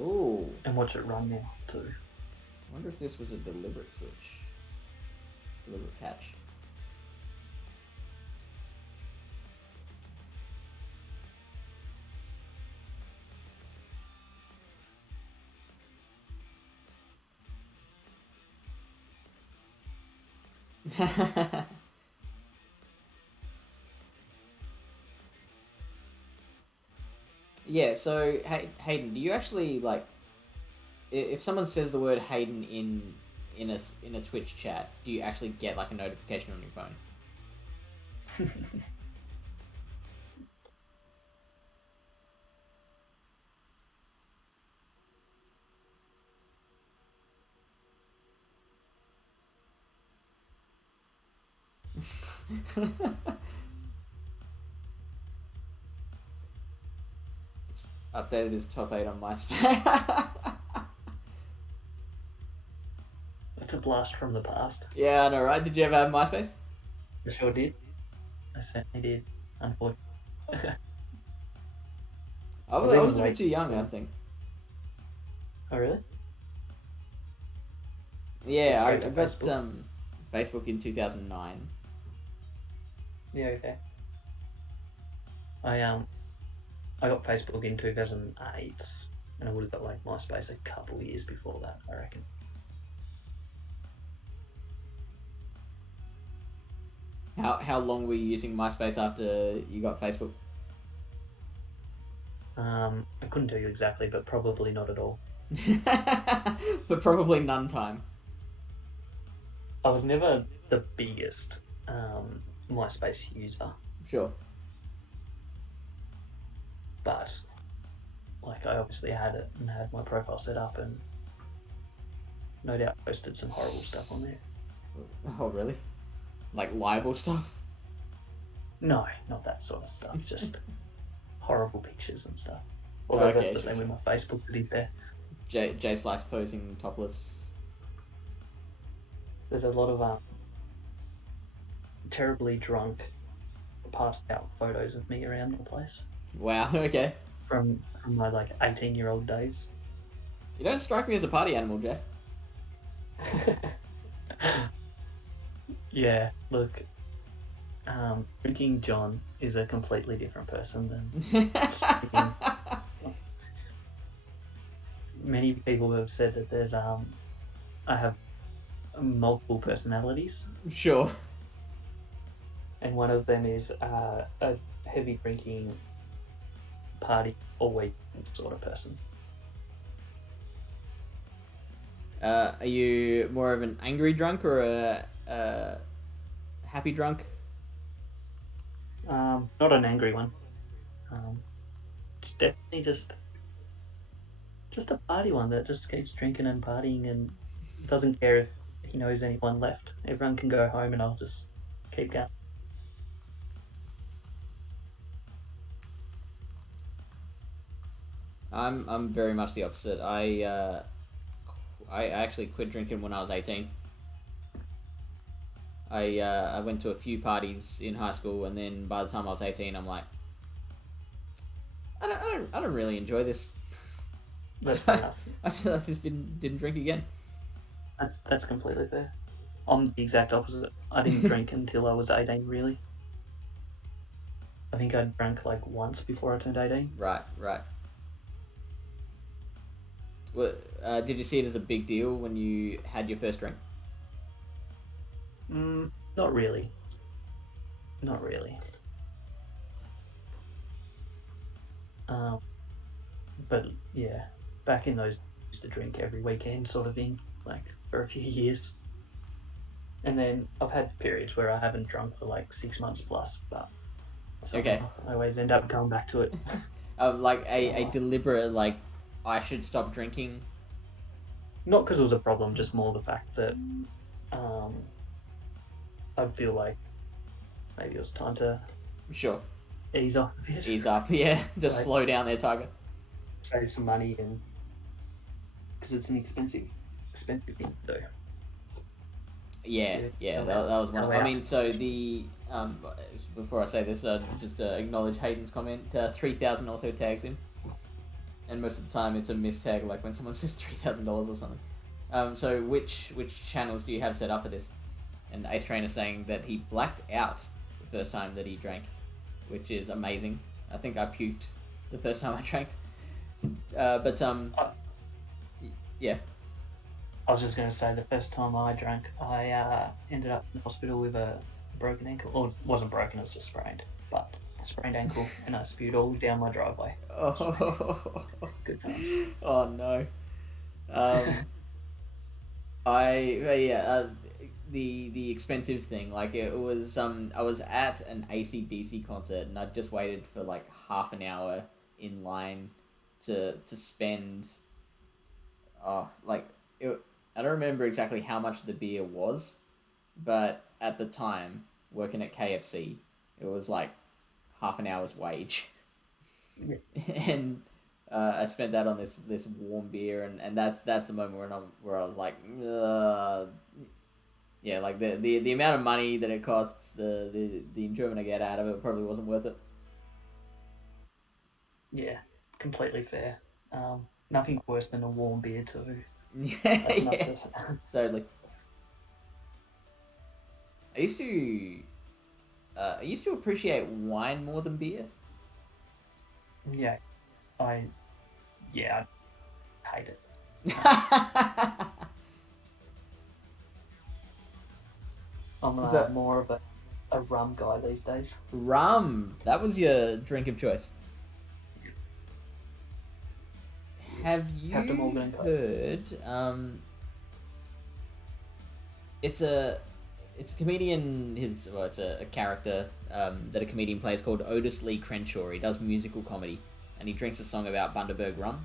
Ooh. And watch it run now, too. I wonder if this was a deliberate switch. Deliberate catch. Yeah, so Hayden, do you actually like if someone says the word Hayden in a Twitch chat, do you actually get like a notification on your phone? Just updated his top 8 on MySpace. That's a blast from the past. Yeah, I know, right? Did you ever have MySpace? I sure did. I certainly did, unfortunately. I was a bit too young, I think. Oh, really? Yeah, I got Facebook in 2009. Yeah, okay. I got Facebook in 2008, and I would have got like MySpace a couple of years before that, I reckon. How long were you using MySpace after you got Facebook? I couldn't tell you exactly, but probably not at all. But probably none time. I was never the biggest MySpace user. Sure. But like I obviously had it and had my profile set up and no doubt posted some horrible stuff on there. Oh, really? Like libel stuff? No, not that sort of stuff. Just horrible pictures and stuff. Although Okay, that's the same with my Facebook, to be fair. Jayslice posing topless. There's a lot of terribly drunk, passed out photos of me around the place. Wow, okay. from my like 18-year-old days. You don't strike me as a party animal, Jack. Yeah, look, drinking John is a completely different person than drinking. Many people have said that there's I have multiple personalities, Sure. and one of them is a heavy drinking party all week sort of person. Are you more of an angry drunk or a happy drunk? Not an angry one. Definitely just a party one that just keeps drinking and partying and doesn't care if he knows anyone left. Everyone can go home and I'll just keep going. I'm very much the opposite. I actually quit drinking when I was 18. I went to a few parties in high school, and then by the time I was 18, I'm like, I don't really enjoy this. That's So fair enough. I just didn't drink again. That's completely fair. I'm the exact opposite. I didn't drink until I was 18, really. I think I drank like once before I turned 18. Right. Well, did you see it as a big deal when you had your first drink? Not really. Not really. But yeah, back in those, I used to drink every weekend, sort of thing, like for a few years. And then I've had periods where I haven't drunk for like 6 months plus, but Okay. somehow I always end up going back to it. Like a deliberate, like, I should stop drinking. Not because it was a problem, just more the fact that I'd feel like maybe it was time to Sure. ease off a bit, Ease up, yeah. Just Right. slow down there, Tiger. save some money, and because it's an expensive thing to do. Yeah. That was one. I mean, so the before I say this, just acknowledge Hayden's comment. 3,000 also tags in, and most of the time it's a mistag, like when someone says $3,000 or something. So which channels do you have set up for this? And Ace Trainer saying that he blacked out the first time that he drank, which is amazing. I think I puked the first time I drank. Yeah. I was just going to say the first time I drank, I ended up in the hospital with a broken ankle. Or it wasn't broken, it was just sprained. But a sprained ankle, and I spewed all down my driveway. Oh, Good times. oh no. The expensive thing, like it was I was at an AC/DC concert and I'd just waited for like half an hour in line to spend like I don't remember exactly how much the beer was, but at the time working at KFC it was like half an hour's wage. Yeah. And I spent that on this warm beer, and that's the moment where I was like, yeah, like the amount of money that it costs, the enjoyment I get out of it probably wasn't worth it. Yeah, completely fair. Nothing worse than a warm beer too. Yeah, totally. I used to appreciate wine more than beer. Yeah, I hate it. I'm more of a rum guy these days. Rum. That was your drink of choice. Have you heard? It's a comedian. It's a character that a comedian plays called Otis Lee Crenshaw. He does musical comedy, and he drinks a song about Bundaberg rum.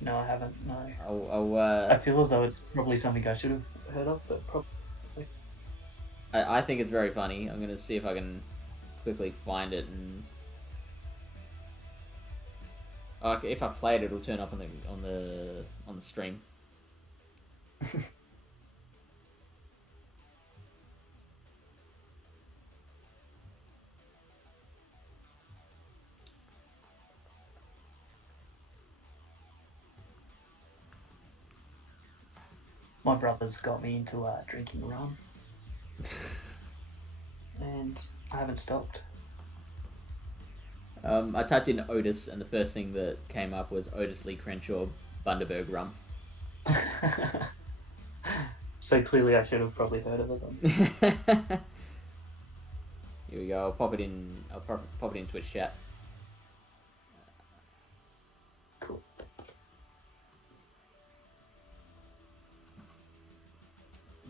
No, I haven't. No. I I feel as though it's probably something I should have heard of, but probably. I think it's very funny. I'm gonna see if I can quickly find it, and if I play it, it'll turn up on the stream. my brother's got me into drinking rum, and I haven't stopped. I typed in Otis, and the first thing that came up was Otis Lee Crenshaw Bundaberg rum. So clearly, I should have probably heard of it. Here we go. I'll pop it in. I'll pop it in Twitch chat. Cool.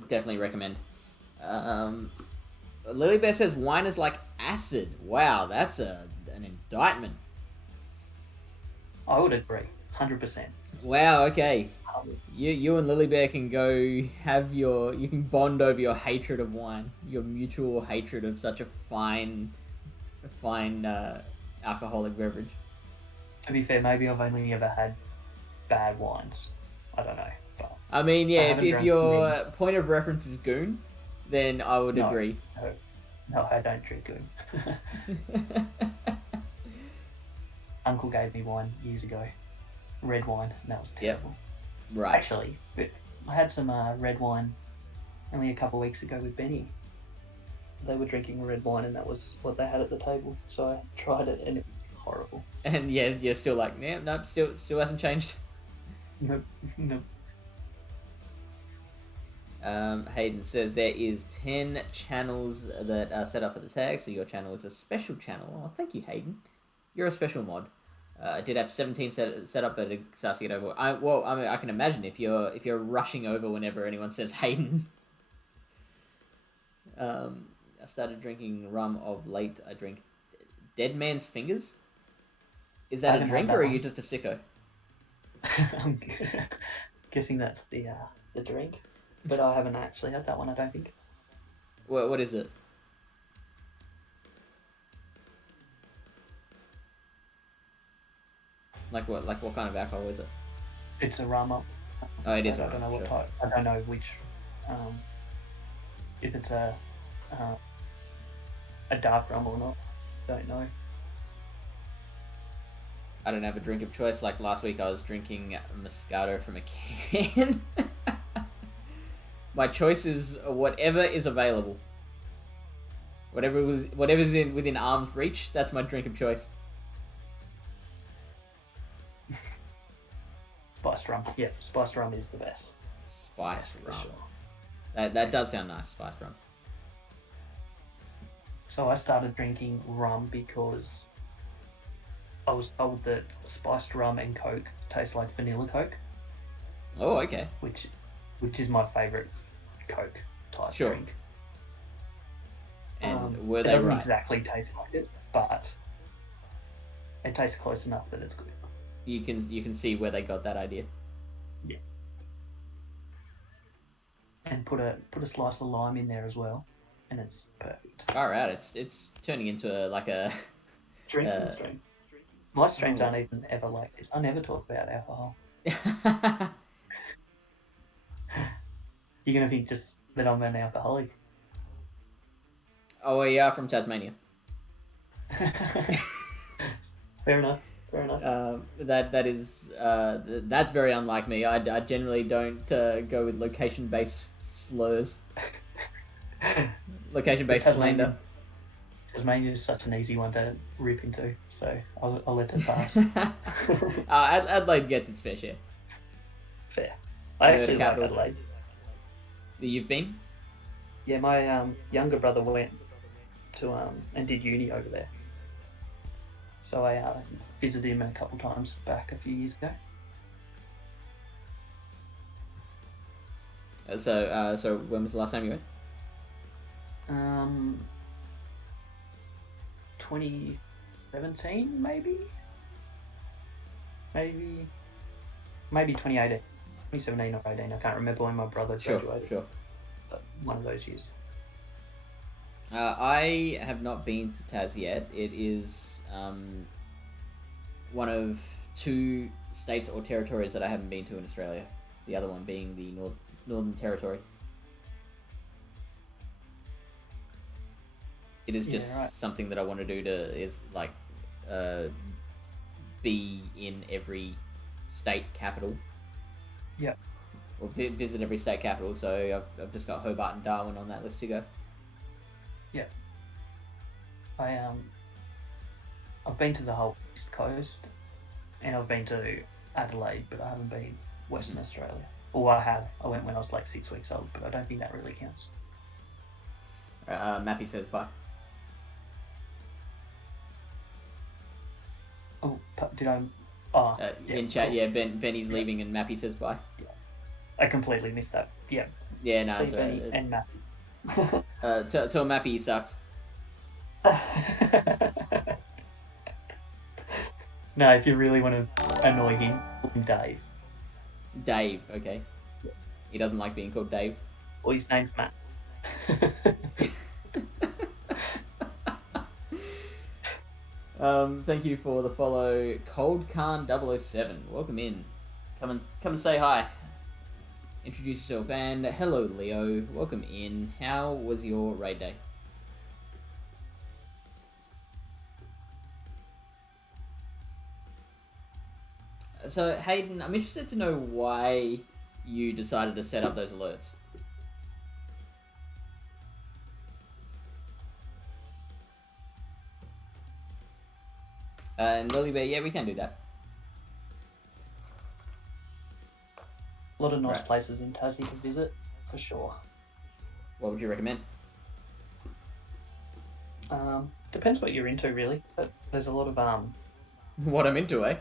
Definitely recommend. Lily Bear says wine is like acid. Wow, that's an indictment. I would agree, 100%. Wow. Okay. You and Lily Bear can go have you can bond over your hatred of wine, your mutual hatred of such a fine alcoholic beverage. To be fair, maybe I've only ever had bad wines. I don't know. But I mean, yeah, if your many. point of reference is goon, then I would agree. No, I don't drink goon. Uncle gave me wine years ago, red wine, and that was terrible. Yep. Right. Actually, I had some red wine only a couple of weeks ago with Benny. They were drinking red wine, and that was what they had at the table. So I tried it, and it was horrible. And yeah, you're still like, yeah, no, still hasn't changed. Nope. Hayden says there is 10 channels that are set up for the tag, so your channel is a special channel. Oh, thank you, Hayden. You're a special mod. I did have 17 set up, but it starts to get over. I can imagine if you're rushing over whenever anyone says Hayden. I started drinking rum of late. I drink Dead Man's Fingers. Is that a drink, or are you just a sicko? I'm guessing that's the drink, but I haven't actually had that one. I don't think. What is it? Like what kind of alcohol is it? It's a rum. Oh, it is. I don't know what type. I don't know which. If it's a dark rum or not. Don't know. I don't have a drink of choice. Like last week, I was drinking Moscato from a can. My choice is whatever is available. Whatever's within arm's reach. That's my drink of choice. Spiced rum. Yeah, spiced rum is the best. Spiced rum. Sure. That does sound nice. Spiced rum. So I started drinking rum because I was told that spiced rum and Coke taste like vanilla Coke. Oh, okay. Which is my favourite Coke type drink. And were they right? It doesn't right? exactly taste like it, but it tastes close enough that it's good. You can see where they got that idea. Yeah. And put a slice of lime in there as well, and it's perfect. All right, it's turning into a drinking stream. My streams aren't even ever like this. I never talk about alcohol. You're gonna think just that I'm an alcoholic. Oh, yeah, from Tasmania. Fair enough. That's very unlike me. I generally don't go with location-based slurs. Location-based slander. Tasmania is such an easy one to rip into, so I'll let it pass. Adelaide gets its fair share. Fair. I actually like Adelaide. You've been? Yeah, my younger brother went to and did uni over there. So I visited him a couple times back a few years ago. So when was the last time you went? 2017 maybe 2018, 2017 or 18. I can't remember when my brother graduated. Sure. But one of those years. I have not been to Tas yet. It is one of 2 states or territories that I haven't been to in Australia. The other one being the Northern Territory. It is just something that I want to do be in every state capital. Yeah. or visit every state capital. So I've just got Hobart and Darwin on that list to go. Yeah. I've been to the whole East Coast, and I've been to Adelaide, but I haven't been Western Australia. Or I have. I went when I was like 6 weeks old, but I don't think that really counts. Mappy says bye. Oh, did I? Oh, yeah, in chat, cool. yeah, Benny's leaving and Mappy says bye. Yeah. I completely missed that. Yeah. Yeah, no, See it's Benny alright. and Mappy. Tell Mappy he sucks. No, if you really want to annoy him, call him Dave. Dave, okay. He doesn't like being called Dave. Or his name's Matt. Thank you for the follow, Cold Khan 007. Welcome in. Come and say hi. Introduce yourself, and hello Leo. Welcome in. How was your raid day? So Hayden, I'm interested to know why you decided to set up those alerts. And Lily Bear, yeah, we can do that. A lot of nice places in Tassie to visit, for sure. What would you recommend? Depends what you're into, really. But there's a lot of What I'm into, eh?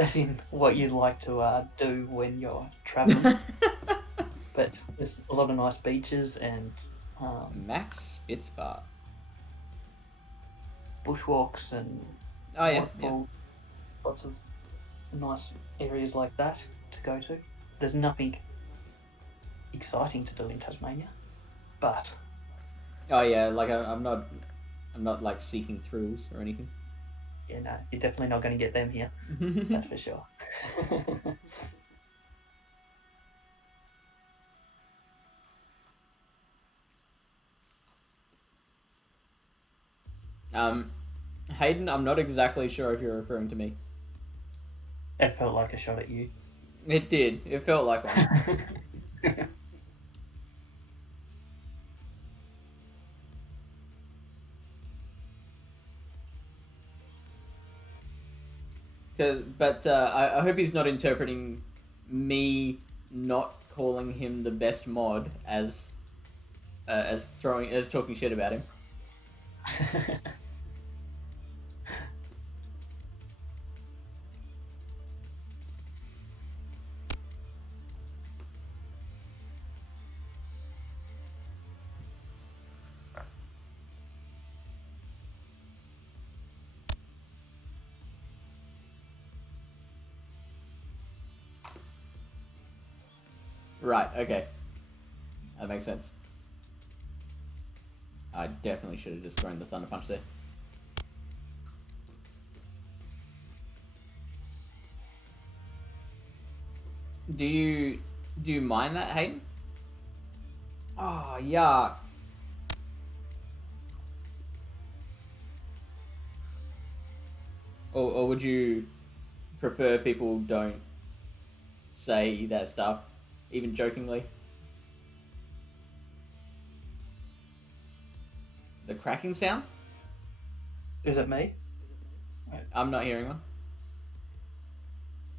as in what you'd like to do when you're traveling. But there's a lot of nice beaches and Max Spitzbar. bushwalks and lots of nice areas like that to go to. There's nothing exciting to do in Tasmania, but Oh yeah, like I'm not like seeking thrills or anything. yeah, no, you're definitely not going to get them here. That's for sure. Hayden, I'm not exactly sure if you're referring to me. It felt like a shot at you. It did. It felt like one. But I hope he's not interpreting me not calling him the best mod as talking shit about him. Right, okay. That makes sense. I definitely should have just thrown the Thunder Punch there. Do you mind that, Hayden? Oh, yuck. Or would you prefer people don't say that stuff, even jokingly? The cracking sound? Is it me? I'm not hearing one.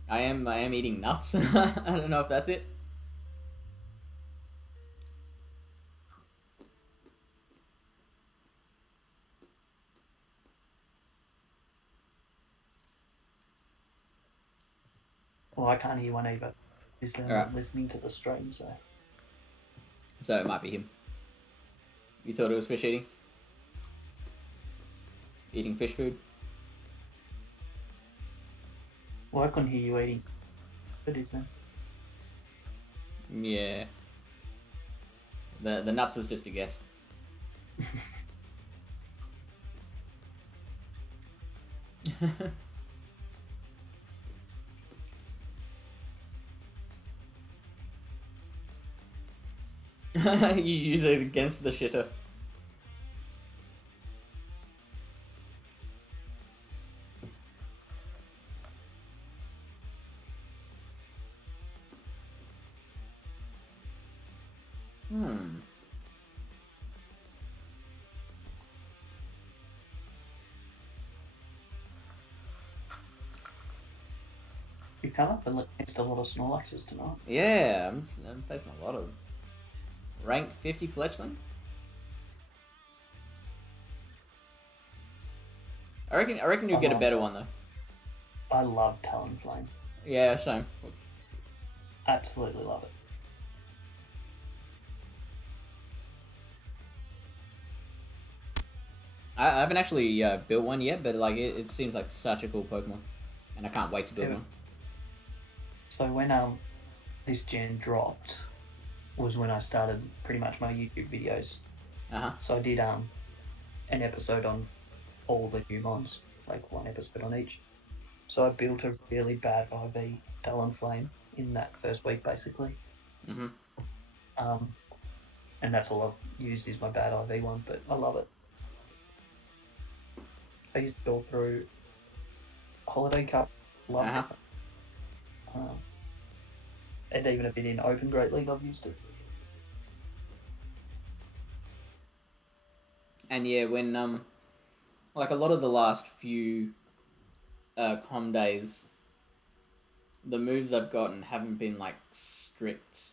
I am eating nuts. I don't know if that's it. Well, I can't hear one either. Just listening to the stream, so. So it might be him. You thought it was fish eating? Eating fish food? Well, I couldn't hear you eating. It is then. Yeah. The nuts was just a guess. You use it against the shitter. You come up against a lot of Snorlaxes tonight. Yeah, I'm facing a lot of them. Rank 50 fletchling. I reckon you'll get a better one though. I love Talonflame. Yeah, same. Absolutely love it. I haven't actually built one yet, but like it seems like such a cool Pokemon, and I can't wait to build one. So when this gen dropped was when I started pretty much my YouTube videos. So I did an episode on all the new mons, like one episode on each. So I built a really bad IV Talonflame in that first week, basically. And that's all I've used is my bad IV one, but I love it. I used it all through Holiday Cup, loved it. And even a bit in Open Great League, I've used it. And yeah, when like a lot of the last few com days, the moves I've gotten haven't been like strict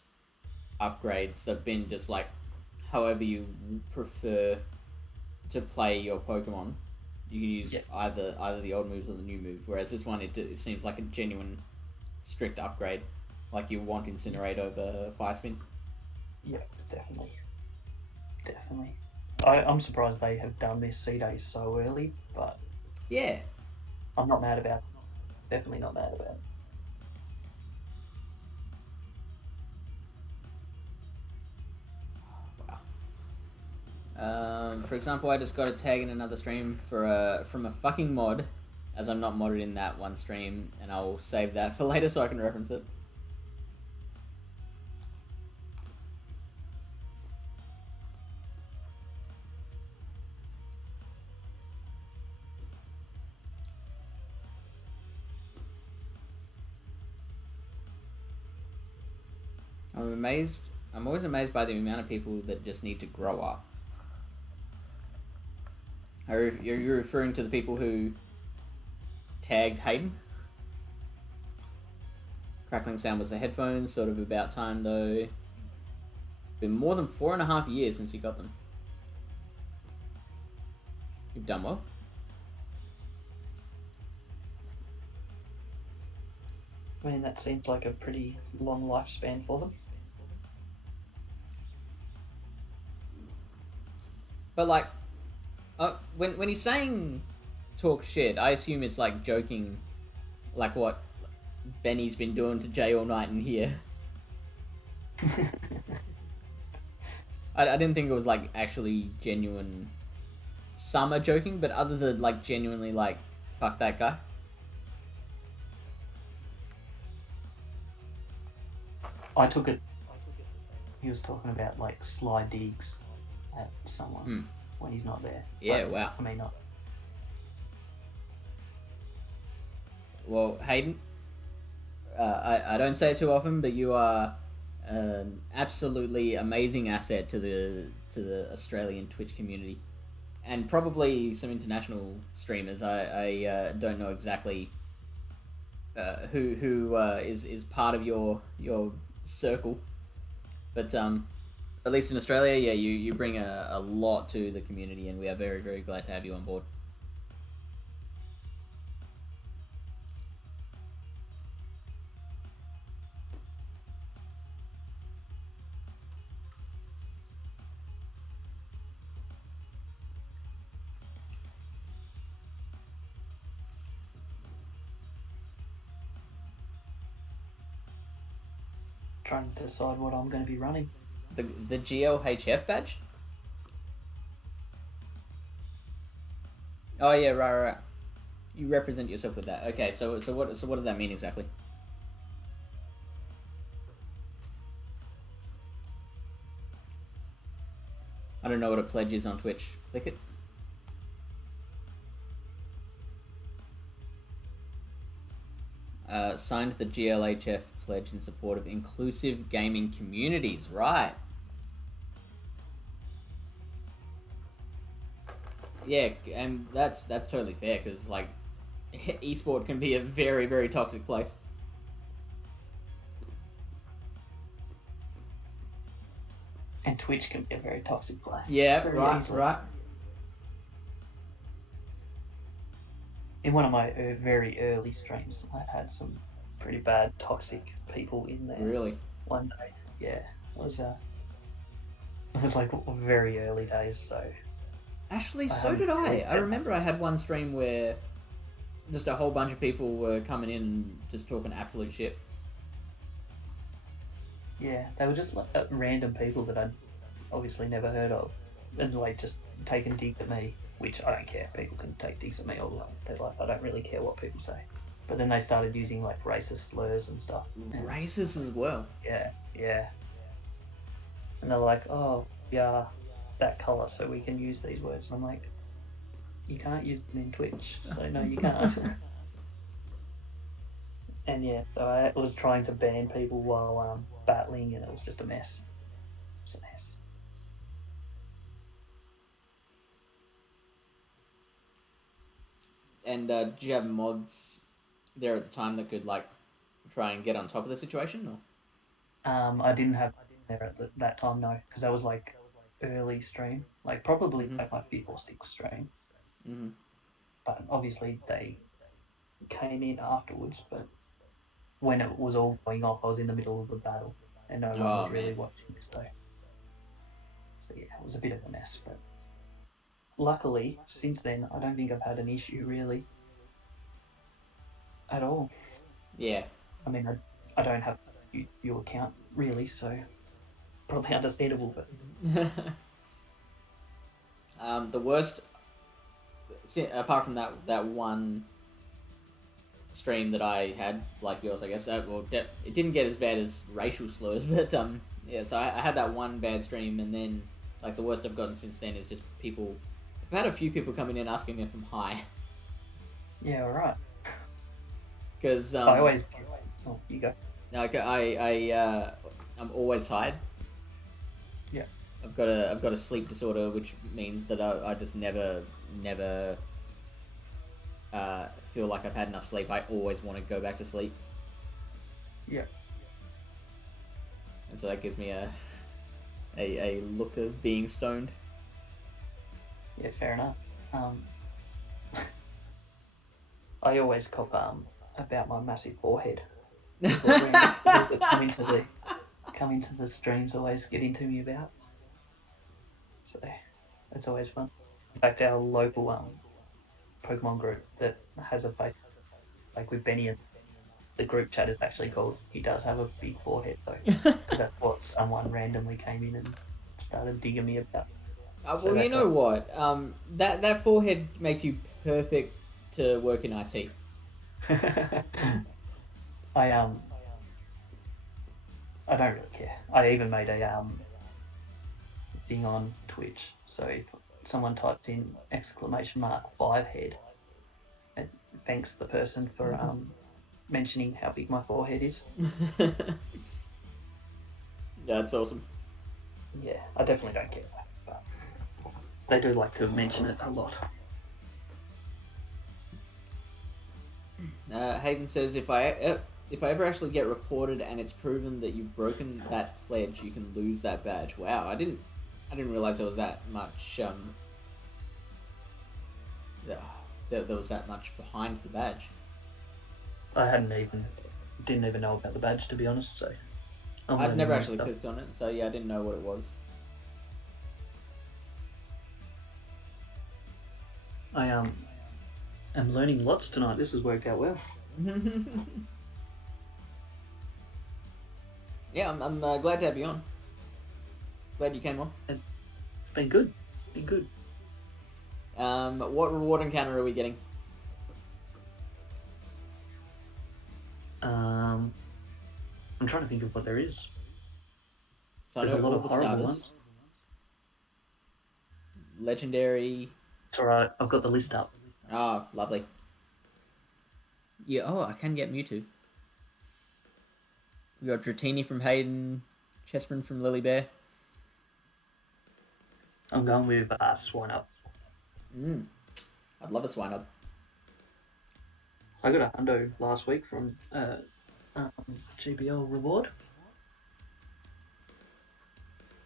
upgrades. They've been just like however you prefer to play your Pokemon. You use either the old moves or the new move. Whereas this one, it seems like a genuine strict upgrade. Like you want Incinerate over Fire Spin. Yeah, definitely. I'm surprised they have done this C-Day so early, but... Yeah. I'm not mad about it. Definitely not mad about it. Wow. For example, I just got a tag in another stream from a fucking mod, as I'm not modded in that one stream, and I'll save that for later so I can reference it. I'm always amazed by the amount of people that just need to grow up. You're referring to the people who tagged Hayden? Crackling sound was the headphones, sort of about time though. Been more than 4.5 years since you got them. You've done well. I mean, that seems like a pretty long lifespan for them. But like, when he's saying talk shit, I assume it's like joking, like what Benny's been doing to Jay all night in here. I didn't think it was like actually genuine. Some are joking, but others are like genuinely like, fuck that guy. I took it. He was talking about like sly digs at someone when he's not there. Yeah, but, wow. I mean, not. Well, Hayden, I don't say it too often, but you are an absolutely amazing asset to the Australian Twitch community, and probably some international streamers. I don't know exactly who is part of your circle, but at least in Australia, yeah, you bring a lot to the community, and we are very, very glad to have you on board. Trying to decide what I'm going to be running. The GLHF badge? Oh yeah, right. You represent yourself with that. Okay, so what does that mean exactly? I don't know what a pledge is on Twitch. Click it. Signed the GLHF pledge in support of inclusive gaming communities. Right. Yeah, and that's totally fair because like, esport can be a very, very toxic place. Twitch can be a very toxic place. Yeah, very right, easily. right. In one of my very early streams, I had some pretty bad toxic people in there. Really? One day, yeah, it was like very early days. So Actually, so did I. I remember I had one stream where just a whole bunch of people were coming in and just talking absolute shit. Yeah, they were just like random people that I'd obviously never heard of, and like just taking digs at me, which I don't care. People can take digs at me all their life. I don't really care what people say. But then they started using like racist slurs and stuff. Racist as well. Yeah, yeah. And they're like, oh, yeah, that colour, so we can use these words. And I'm like, you can't use them in Twitch, so no, you can't. And yeah, so I was trying to ban people while battling, and it was just a mess. It's a mess. And did you have mods there at the time that could like try and get on top of the situation? Or? I didn't have there at that time, no, because that was like early stream, like probably like my 5th or 6th stream. Mm-hmm. But obviously they came in afterwards. But when it was all going off, I was in the middle of the battle, and no one was really watching. So yeah, it was a bit of a mess. But luckily, since then, I don't think I've had an issue really at all. Yeah. I mean, I don't have your account really, so probably understandable. But the worst, apart from that one stream that I had, like yours, I guess. It didn't get as bad as racial slurs, but yeah. So I had that one bad stream, and then like the worst I've gotten since then is just people. I've had a few people coming in asking if I'm high. Yeah, all right. Because I always. Oh, you go. Like I'm always tired. Yeah. I've got a sleep disorder, which means that I just never feel like I've had enough sleep. I always want to go back to sleep. Yeah. And so that gives me a look of being stoned. Yeah, fair enough. I always cop about my massive forehead. Come into the streams, always get into me about. So it's always fun. In fact, our local Pokemon group that has a face, like with Benny, and the group chat is actually called "He Does Have a Big Forehead," though, because that's what someone randomly came in and started digging me about. Well, you know what? That forehead makes you perfect to work in IT. I don't really care. I even made a thing on Twitch. So if someone types in !5 head, it thanks the person for mentioning how big my forehead is. That's awesome. Yeah, I definitely don't care, but they do like to mention it a lot. Hayden says if I ever actually get reported and it's proven that you've broken that pledge, you can lose that badge. Wow, I didn't realize there was that much. There was that much behind the badge. I didn't even know about the badge, to be honest. So I'd never actually clicked on it, so yeah, I didn't know what it was. I am learning lots tonight. This has worked out well. Yeah, I'm glad to have you on. Glad you came on. It's been good. Been good. What reward encounter are we getting? I'm trying to think of what there is. So there's I know a lot all of the horrible starters. ones. Legendary. It's alright, I've got the list up. Oh, lovely. Yeah, I can get Mewtwo. We got Dratini from Hayden, Chessman from Lily Bear. I'm going with Swinub. I'd love a Swinub. I got a hundo last week from GBL reward.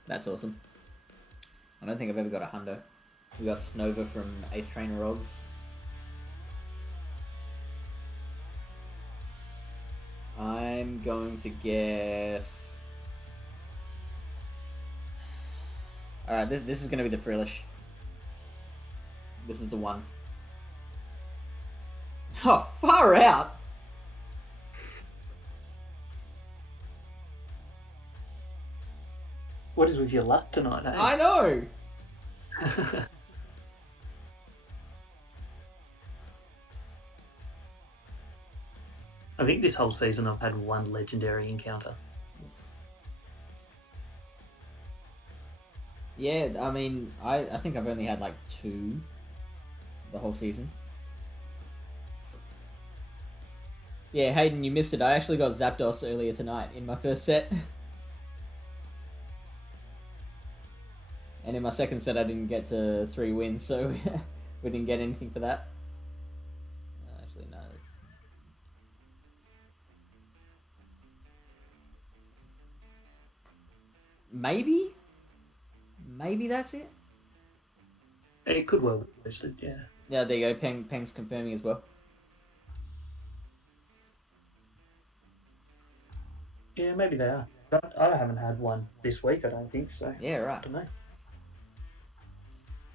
That's awesome. I don't think I've ever got a hundo. We got Nova from Ace Trainer Rods. I'm going to guess. Alright, this is going to be the Frillish. This is the one. Oh, far out! What is with your luck tonight, eh? I know! I think this whole season I've had one legendary encounter. Yeah, I mean, I think I've only had like 2 the whole season. Yeah, Hayden, you missed it. I actually got Zapdos earlier tonight in my first set. And in my second set I didn't get to 3 wins, so we didn't get anything for that. Actually, no. Maybe? Maybe that's it? It could well be listed, yeah. Yeah, there you go. Peng's confirming as well. Yeah, maybe they are. But I haven't had one this week, I don't think, so... Yeah, right. I don't know.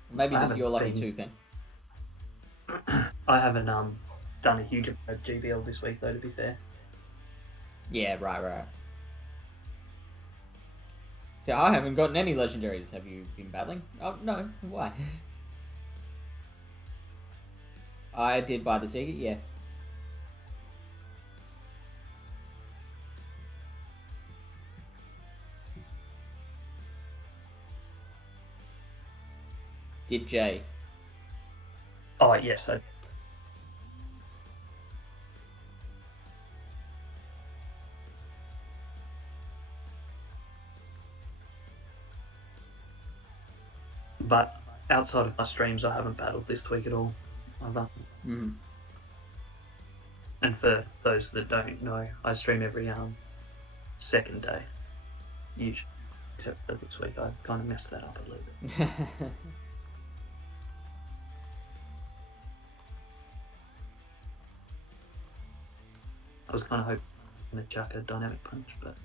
Maybe just you're lucky too, Peng. I haven't done a huge amount of GBL this week, though, to be fair. Yeah, right. See, I haven't gotten any legendaries. Have you been battling? Oh, no. Why? I did buy the ticket, yeah. Did Jay? Oh, yes, I... But outside of my streams, I haven't battled this week at all. I've And for those that don't know, I stream every second day, usually. Except for this week, I kind of messed that up a little bit. I was kind of hoping to chuck a dynamic punch, but...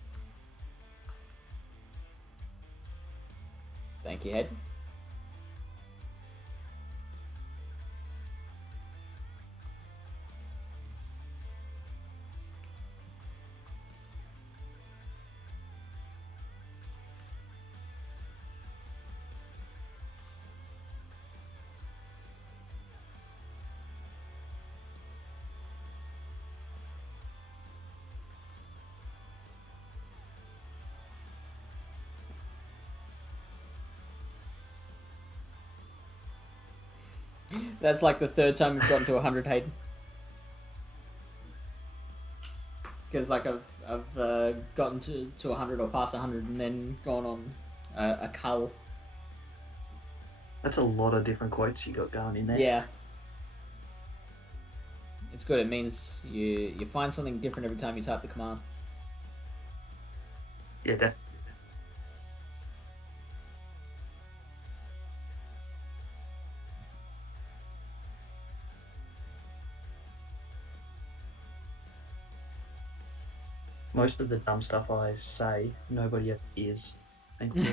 Thank you, Hayden. That's like the 3rd time we've gotten to 100, Hayden. Because like I've gotten to 100 or past 100 and then gone on a cull. That's a lot of different quotes you got going in there. Yeah. It's good. It means you find something different every time you type the command. Yeah, definitely. Most of the dumb stuff I say, nobody ever hears. Thank you.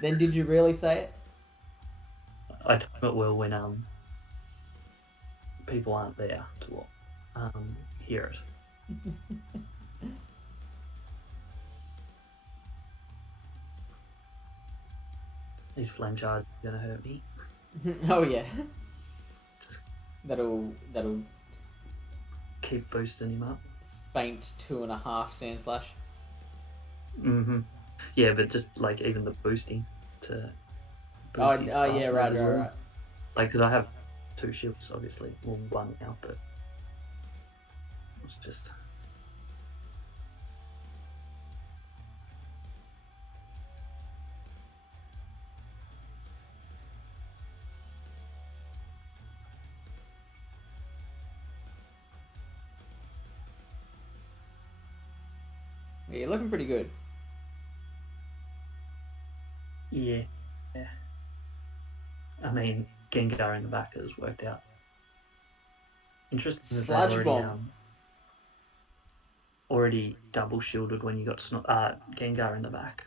Then did you really say it? I time it well when people aren't there to hear it. These flame charges are gonna hurt me. Oh yeah. That'll Keep boosting him up. faint 2.5 sand slash. Yeah, but just like even the boosting to Boost yeah, right. Like, because I have 2 shields, obviously. Well, 1 now, but it's just... Yeah, you're looking pretty good. Yeah, Yeah. I mean, Gengar in the back has worked out. Interesting that they've Sludge already Bomb. already double shielded when you got Gengar in the back.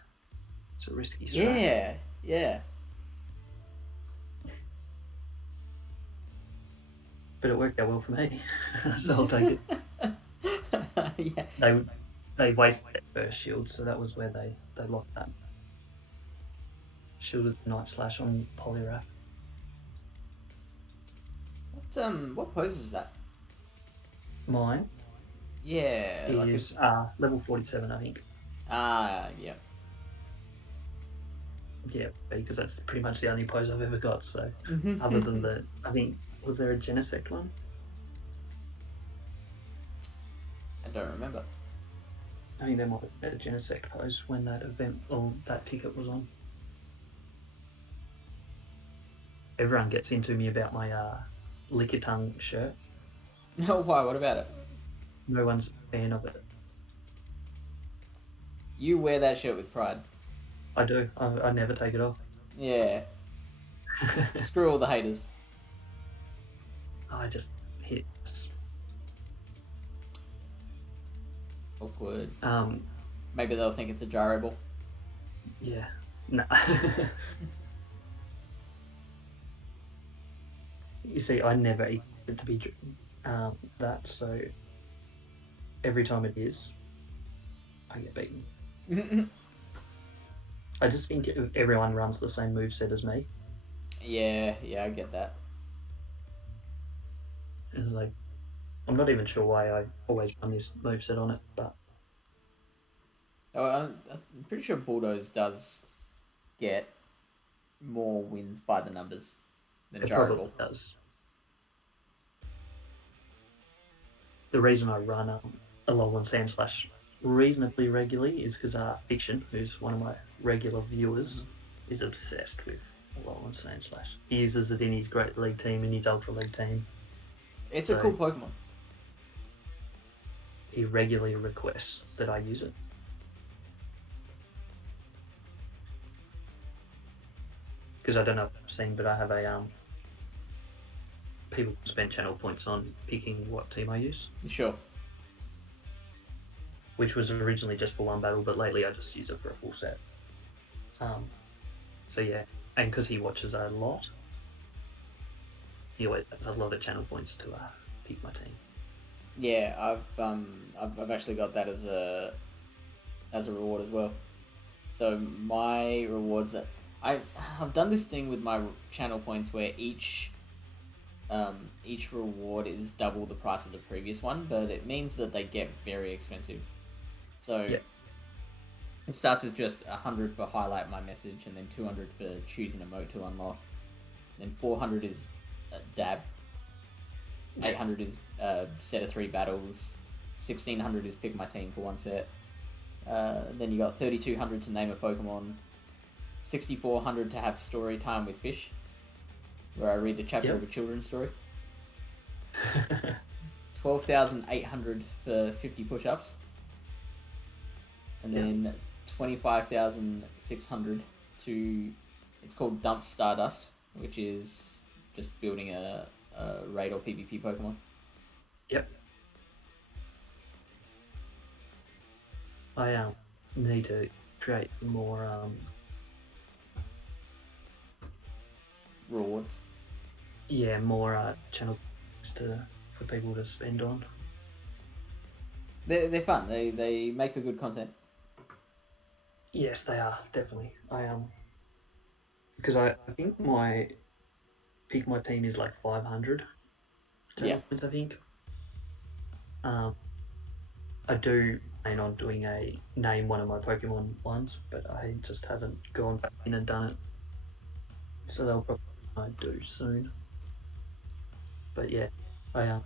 It's a risky strat. Yeah, yeah. But it worked out well for me, so I'll take it. Yeah. They wasted their first shield, so that was where they lost that. Shielded Night Slash on Poliwrath. What pose is that? Mine Yeah, like is level 47, I think. Yeah. Yeah, because that's pretty much the only pose I've ever got. So, other than I think, was there a Genesect one? I don't remember. I think there might have been a Genesect pose when that event or that ticket was on. Everyone gets into me about my Lickitung shirt. No, why? What about it? No one's a fan of it. You wear that shirt with pride. I do. I never take it off. Yeah. Screw all the haters. I just hit. Awkward. Maybe they'll think it's a gyro ball. Yeah. No. You see, I never expected it to be that, so every time it is, I get beaten. I just think everyone runs the same moveset as me. Yeah, I get that. It's like, I'm not even sure why I always run this moveset on it, but... I'm pretty sure Bulldoze does get more wins by the numbers than it gyro probably ball. does. The reason I run Alolan Sandslash reasonably regularly is because Fiction, who's one of my regular viewers, is obsessed with Alolan Sandslash. He uses it in his Great League team, in his Ultra League team. It's a cool Pokemon. He regularly requests that I use it. Because I don't know if you've seen, but I have a people spend channel points on picking what team I use. Sure. Which was originally just for one battle, but lately I just use it for a full set. So yeah, and because he watches a lot, he always has a lot of channel points to pick my team. Yeah, I've actually got that as a reward as well. So my rewards that I've done this thing with my channel points where each reward is double the price of the previous one, but it means that they get very expensive. So it starts with just 100 for highlight my message, and then 200 for choose an emote to unlock. Then 400 is dab. 800 is set of 3 battles. 1600 is pick my team for one set. Then you got 3200 to name a Pokemon. 6400 to have story time with Fish, where I read a chapter of a children's story. 12,800 for 50 push-ups. And then 25,600 to... It's called Dump Stardust, which is just building a raid or PvP Pokemon. Yep. I need to create more rewards. Yeah, more channel for people to spend on. They're fun. They make for good content. Yes, they are, definitely. Because I think my pick my team is like 500 channel points, I think. I do plan on doing a name one of my Pokemon ones, but I just haven't gone back in and done it. So they'll probably do soon. But yeah, I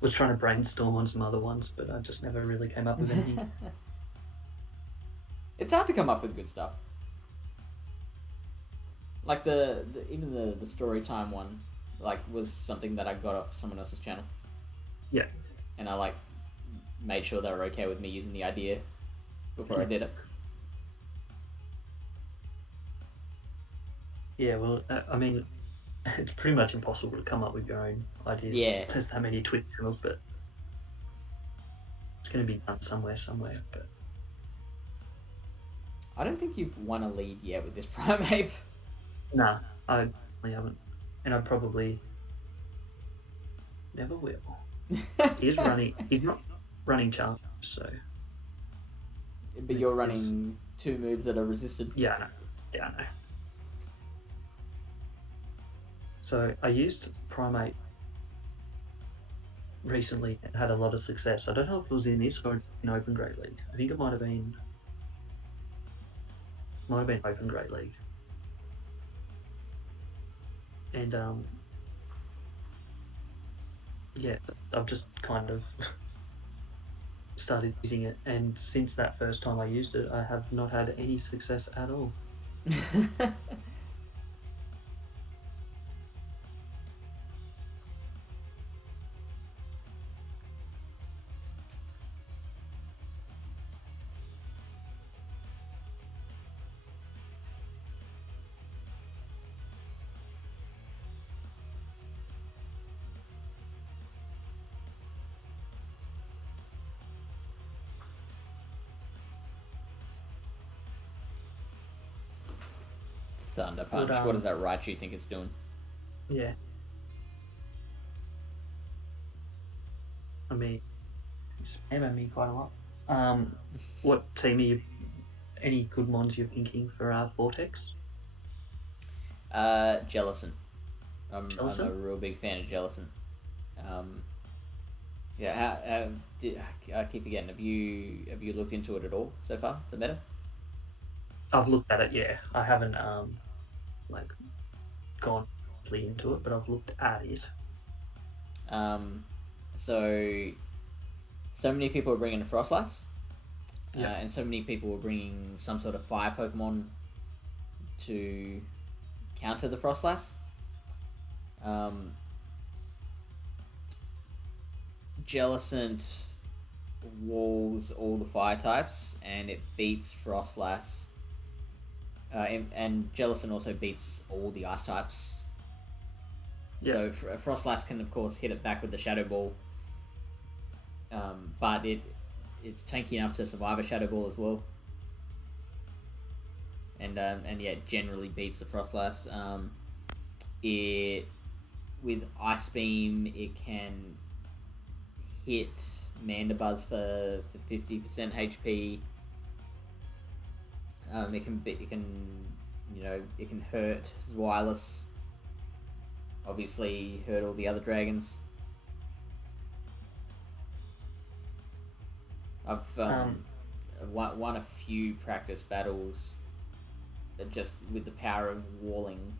was trying to brainstorm on some other ones, but I just never really came up with anything. It's hard to come up with good stuff. Like even the story time one, like, was something that I got off someone else's channel. Yeah. And I made sure they were okay with me using the idea before I did it. Yeah, well, I mean, it's pretty much impossible to come up with your own ideas. Yeah, There's that many Twitch channels, but it's going to be done somewhere. But I don't think you've won a lead yet with this Primeape. nah, I definitely haven't, and I probably never will. He's running. He's not running challenge, so. But you're running two moves that are resisted. Yeah, I know. Yeah, I know. So I used Primate recently and had a lot of success. I don't know if it was in this or in Open Great League. I think it might have been Open Great League. And yeah, I've just kind of started using it, and since that first time I used it, I have not had any success at all. Thunder Punch. But, What does that Raichu think it's doing? Yeah. I mean, it's spamming me quite a lot. What team are you? Any good ones you're thinking for Vortex? Jellison. I'm Jellison? a real big fan of Jellison. Yeah, I keep forgetting. Have you looked into it at all so far? The meta? I've looked at it. Yeah, I haven't like gone deeply into it, but I've looked at it. So many people are bringing a Frostlass, Yeah. and so many people are bringing some sort of fire Pokemon to counter the Frostlass. Jellicent walls all the fire types, and it beats Frostlass. And Jellicent also beats all the ice types. Yeah. So Frostlass can of course hit it back with the Shadow Ball, but it's tanky enough to survive a Shadow Ball as well. And yeah, it generally beats the Frostlass. It with Ice Beam, it can hit Mandibuzz for 50% HP. It can hurt Jayslice. Obviously, hurt all the other dragons. I've won a few practice battles that just with the power of walling,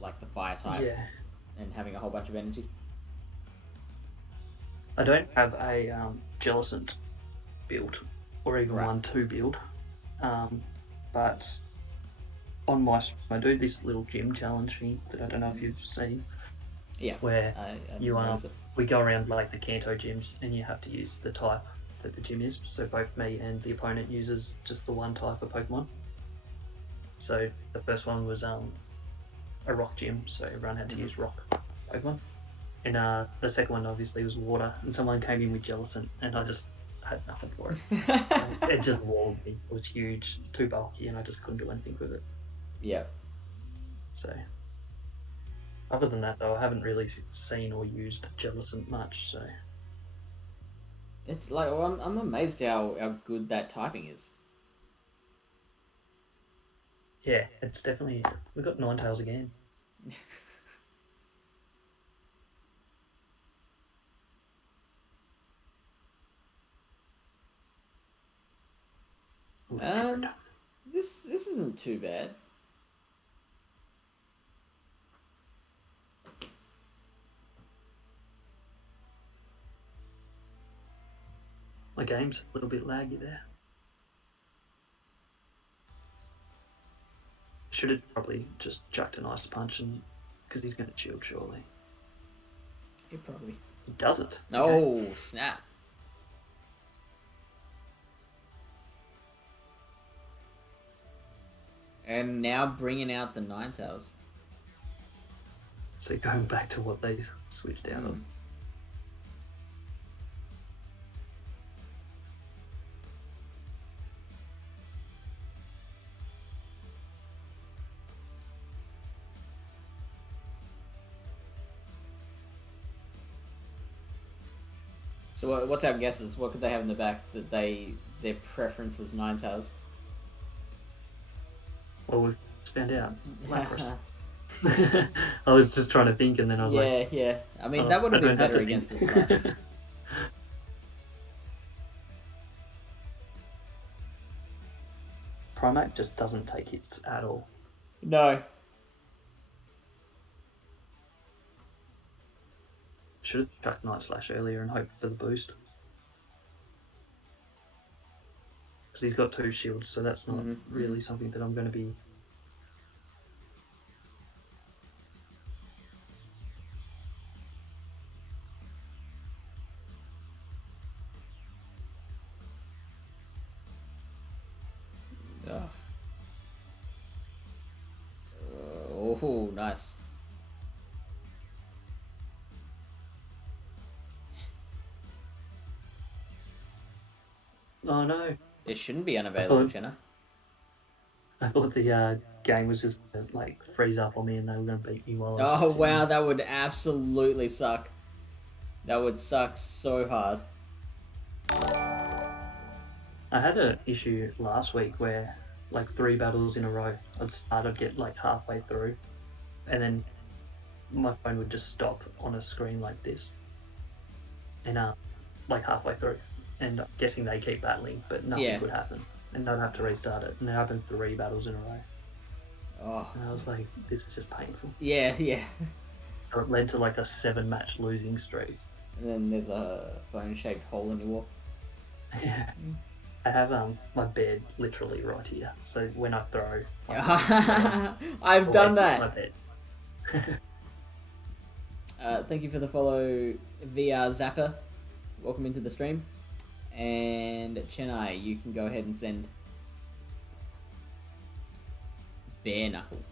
like the fire type, Yeah. and having a whole bunch of energy. I don't have a Jellicent build or even Right. one to build, but on my stream I do this little gym challenge thing that I don't know if you've seen. Yeah. Where I you noticed it. we go around like the Kanto gyms and you have to use the type that the gym is. So both me and the opponent uses just the one type of Pokemon. So the first one was a rock gym, so everyone had to use rock Pokemon. And the second one obviously was water, and someone came in with Jellicent, and I just had nothing for it. It just walled me. It was huge, too bulky, and I just couldn't do anything with it. Yeah. So, other than that, though, I haven't really seen or used Jellicent much. So, It's like I'm amazed how good that typing is. yeah, it's definitely we got Ninetales again. This isn't too bad. My game's a little bit laggy there. Should have probably just chucked an Ice Punch, and because he's going to shield surely. He probably. He doesn't. Oh, Okay. snap. And now bringing out the Ninetales. So going back to what they switched out of. So what's our guesses? What could they have in the back that their preference was Ninetales? Well, we've found out. Lapras. I was just trying to think, and then I was like... Yeah. I mean, that would have been better against the Slash. Primark just doesn't take hits at all. No. Should have chucked Night Slash earlier and hoped for the boost. Because he's got 2 shields, so that's not really something that I'm going to be... Oh, nice. Oh no. It shouldn't be unavailable, Jenna. I thought the game was just going to like freeze up on me and they were going to beat me while I was Oh wow, that would absolutely suck. That would suck so hard. I had an issue last week where like 3 battles in a row, I'd get like halfway through and then my phone would just stop on a screen like this. And like halfway through. And I'm guessing they keep battling, but nothing would happen. And I'd have to restart it. And it happened 3 battles in a row. Oh. And I was like, this is just painful. Yeah. So it led to like a 7-match losing streak. And then there's a phone-shaped hole in your wall. Yeah. I have my bed literally right here. So when I throw... I've done that. My bed. Thank you for the follow, VR Zapper. Welcome into the stream. And Chennai, you can go ahead and send Bare Knuckle.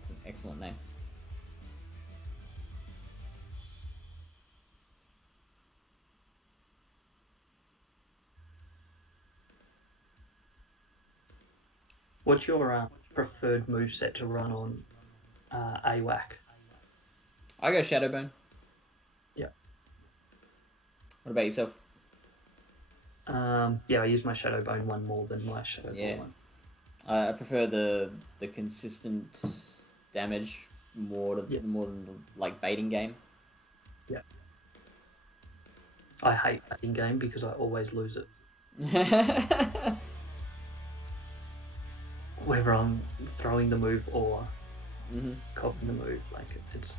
It's an excellent name. What's your preferred moveset to run on AWAC? I go Shadowbone. Yeah. What about yourself? Yeah, I use my Shadowbone one more than my Shadowbone one. I prefer the consistent damage more than the like baiting game. Yeah. I hate baiting game because I always lose it. Whether I'm throwing the move or copying the move, like it's...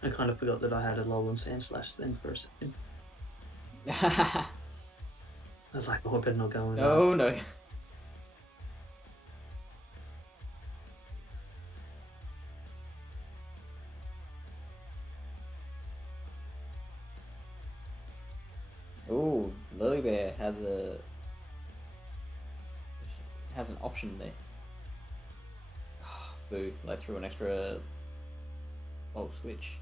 I kind of forgot that I had a lull on Sandslash then for a second. I was like, oh, I better not go in. Oh no. Oh, Lily Bear has an option there. Boo! Like threw an extra volt switch.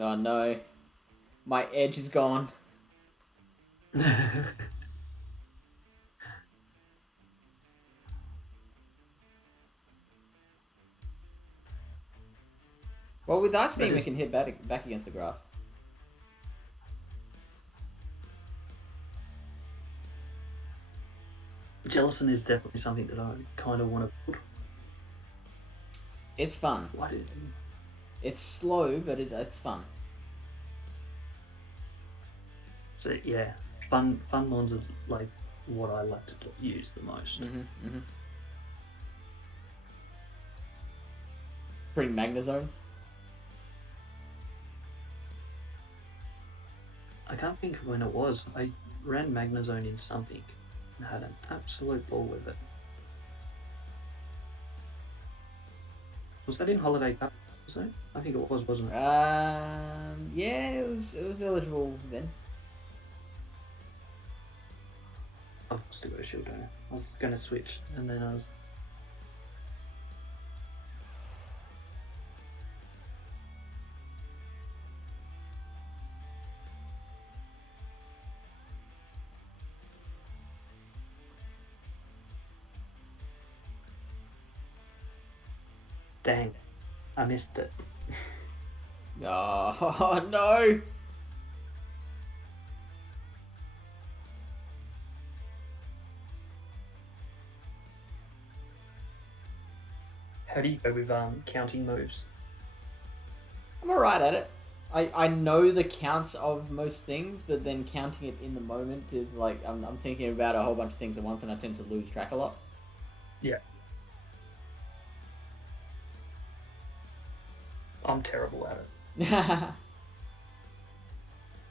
Oh no, my edge is gone. Well, with Ice Beam, we can hit back against the grass. Jellicent is definitely something that I kind of want to put. It's fun. What is... It's slow, but it's fun. So yeah, Fun lawns are like what I like to use the most. Bring Magnezone. I can't think of when it was. I ran Magnezone in something and had an absolute ball with it. Was that in Holiday Cup? I think it was, wasn't it? Yeah, it was eligible then. I've still got a shield donor. I was going to switch, and then I was. Dang, I missed it. Oh no! How do you go with counting moves? I'm alright at it. I know the counts of most things, but then counting it in the moment is like I'm thinking about a whole bunch of things at once, and I tend to lose track a lot. Yeah. I'm terrible at it.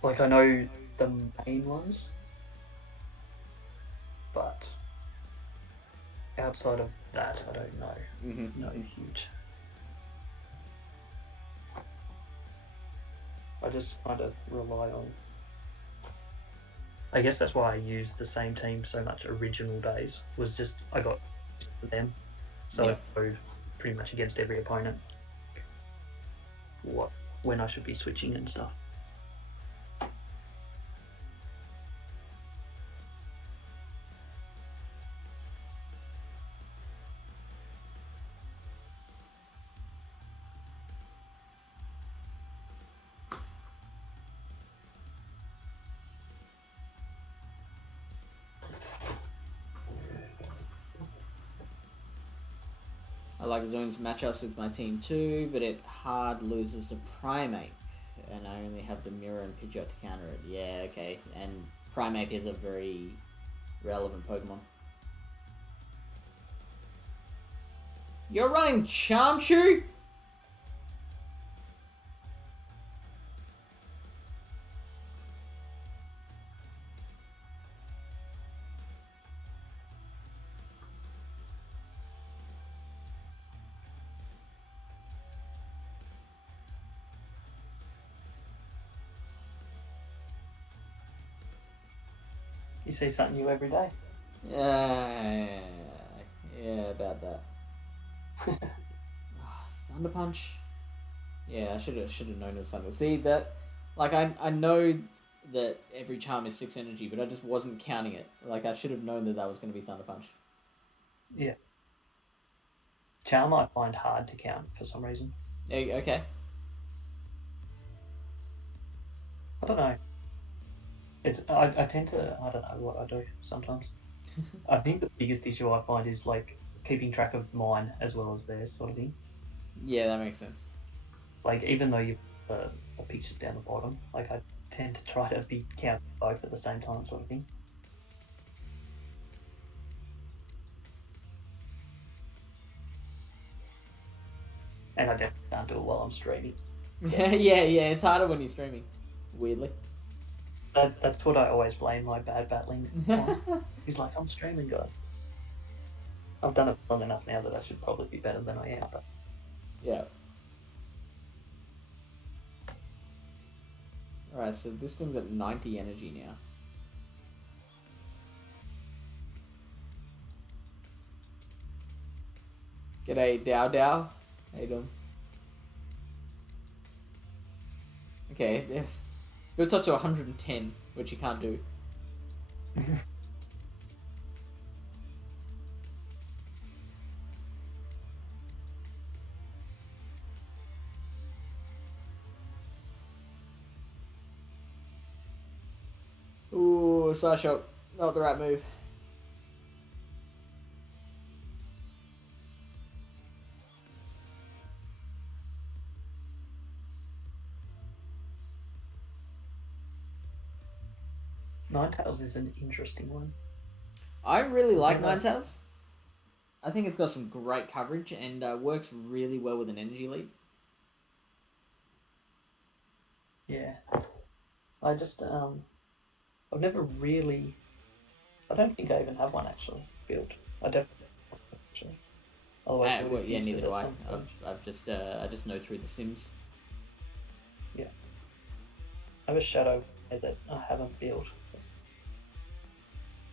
Like, I know the main ones, but outside of that, I don't know. No huge. I just kind of rely on. I guess that's why I used the same team so much original days, was just I got them. So I go pretty much against every opponent. When I should be switching and stuff. I like Zone's matchups with my team too, but it hard loses to Primeape, and I only have the Mirror and Pidgeot to counter it. Yeah, okay. And Primeape is a very relevant Pokemon. You're running Charmchu? You see something new every day. Yeah, about that. Thunder Punch. Yeah, I should have known it was Thunder. See that, like I know that every charm is 6 energy, but I just wasn't counting it. Like I should have known that was going to be Thunder Punch. Yeah. Charm I find hard to count for some reason. Okay. I don't know. I tend to, I don't know what I do sometimes. I think the biggest issue I find is like keeping track of mine as well as theirs sort of thing. Yeah, that makes sense. Like even though you put the pictures down the bottom, like I tend to try to be count both at the same time sort of thing. And I definitely can't do it while I'm streaming. Yeah, it's harder when you're streaming. Weirdly. That's what I always blame my bad battling on. He's like, I'm streaming, guys. I've done it long enough now that I should probably be better than I am. But... Yeah. Alright, so this thing's at 90 energy now. G'day, Dow Dow. How you doing? Okay, builds up to 110, which you can't do. Ooh, Side Shock. Not the right move. Ninetales is an interesting one. I really like Never- Ninetales. I think it's got some great coverage and works really well with an energy lead. Yeah. I just I've never really. I don't think I even have one actually built. I definitely actually. Otherwise, I would Well, have yeah, used neither it do at I. some stage. I just know through the Sims. Yeah. I have a shadow that I haven't built.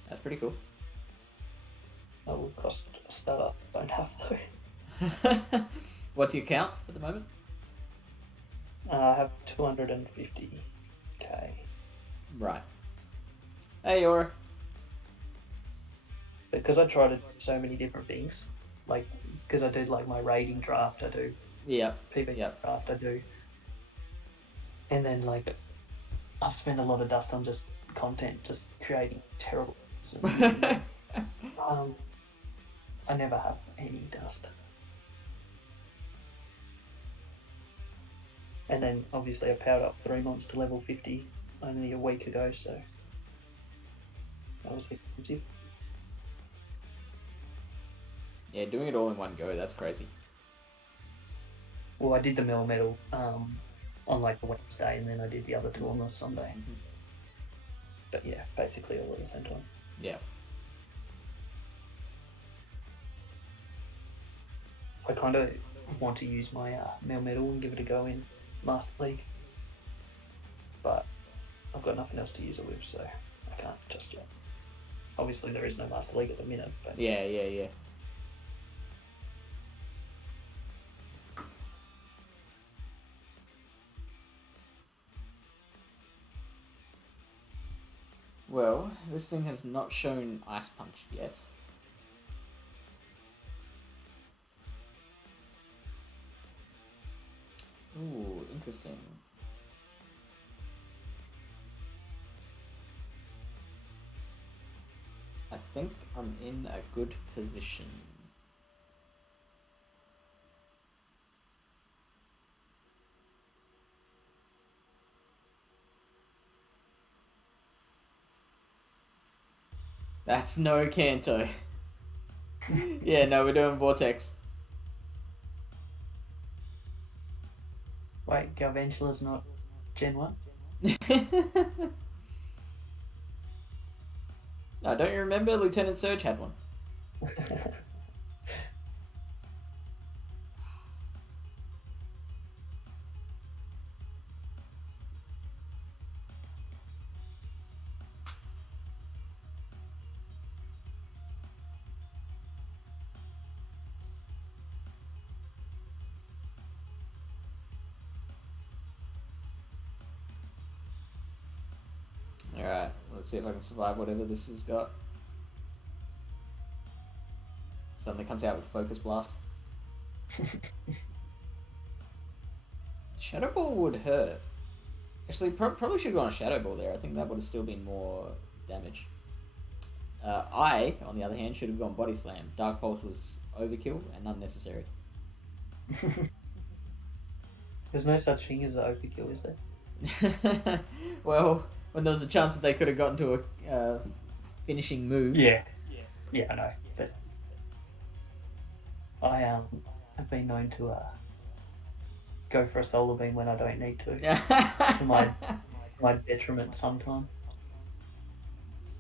That's pretty cool. That would cost a startup. I don't have though. What's your count at the moment? I have 250k. Right. Hey, Aura. Because I try to do so many different things, like because I do like my raiding draft, I do Yep. PvP Yep. draft, I do, and then like I spend a lot of dust on just content, just creating terrible. um, I never have any dust. And then obviously I powered up 3 months to level 50 only a week ago, so that was expensive. Yeah, doing it all in one go, that's crazy. Well, I did the Mel Medal on like the Wednesday, and then I did the other two on the Sunday. Mm-hmm. But yeah, basically all at the same time. Yeah. I kind of want to use my Mel Medal and give it a go in Master League, but I've got nothing else to use it with, so I can't just yet. Obviously, there is no Master League at the minute, but Yeah. Well, this thing has not shown Ice Punch yet. Ooh, interesting. I think I'm in a good position. That's no Kanto. Yeah, no, we're doing Vortex. wait, Galvantula's not Gen 1? No, don't you remember Lieutenant Surge had one? Alright, let's see if I can survive whatever this has got. Suddenly comes out with Focus Blast. Shadow Ball would hurt. Actually, probably should have gone Shadow Ball there. I think that would have still been more damage. I, on the other hand, should have gone Body Slam. Dark Pulse was overkill and unnecessary. There's no such thing as an overkill, is there? Well, when there was a chance that they could have gotten to a finishing move. Yeah, I know. But I have been known to go for a solar beam when I don't need to, to my detriment sometimes.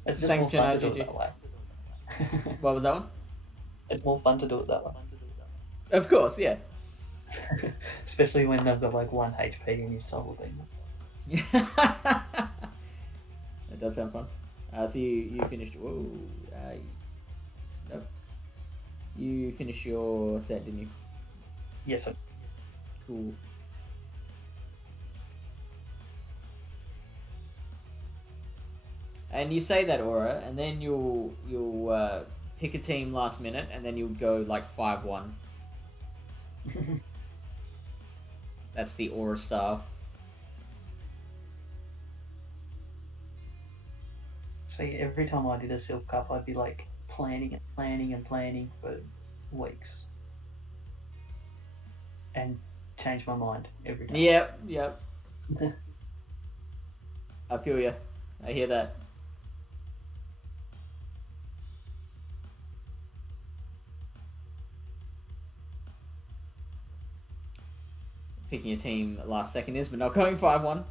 It's just Thanks, more fun to Jen do it that way. What was that one? It's more fun to do it that way. Of course, yeah. Especially when they've got like 1 HP in your solar beam. That does sound fun. So you finished. Whoa. Nope. You finished your set, didn't you? Yes, Cool. And you say that Aura, and then you'll pick a team last minute, and then you'll go like 5-1. That's the Aura style. See, every time I did a Silk Cup, I'd be like planning for weeks. And change my mind every time. Yep. I feel ya. I hear that. picking a team last second is, but not going 5-1.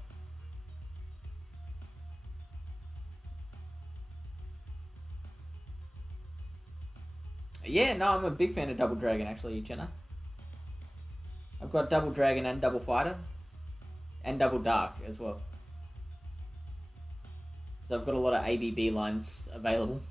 Yeah, no, I'm a big fan of Double Dragon, actually, Jenna. I've got Double Dragon and Double Fighter. And Double Dark as well. So I've got a lot of ABB lines available.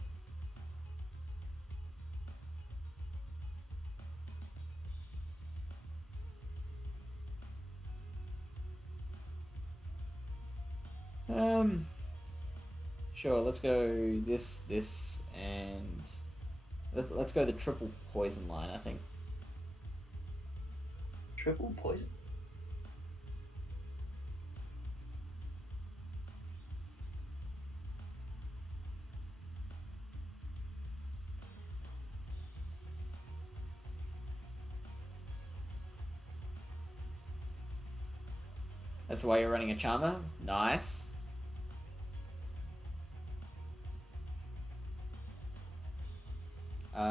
Sure, let's go this, and let's go the triple poison line, I think. Triple poison. That's why you're running a Charmer. Nice.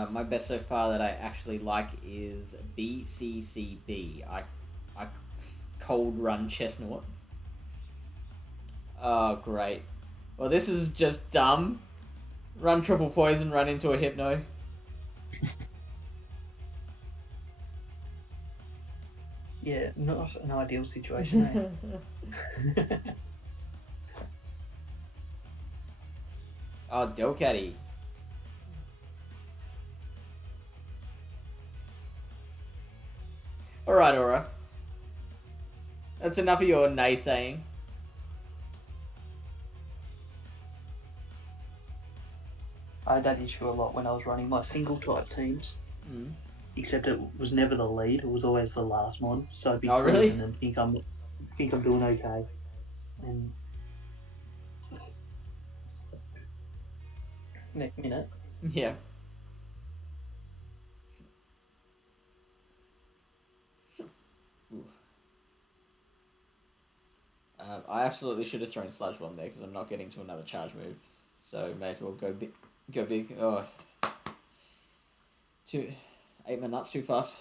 My best so far that I actually like is BCCB. I cold run Chestnut. Oh, great. Well, this is just dumb. Run triple poison, run into a Hypno. Yeah, not an ideal situation, eh? Oh, Delcatty. Alright, Aura. That's enough of your naysaying. I had that issue a lot when I was running my single type teams. Mm. Except it was never the lead; it was always the last mod. So I'd be Oh, really? and think I'm doing okay, and next minute, Yeah. I absolutely should have thrown Sludge Bomb there because I'm not getting to another charge move. So may as well go big. Go big. Oh. Ate my nuts too fast.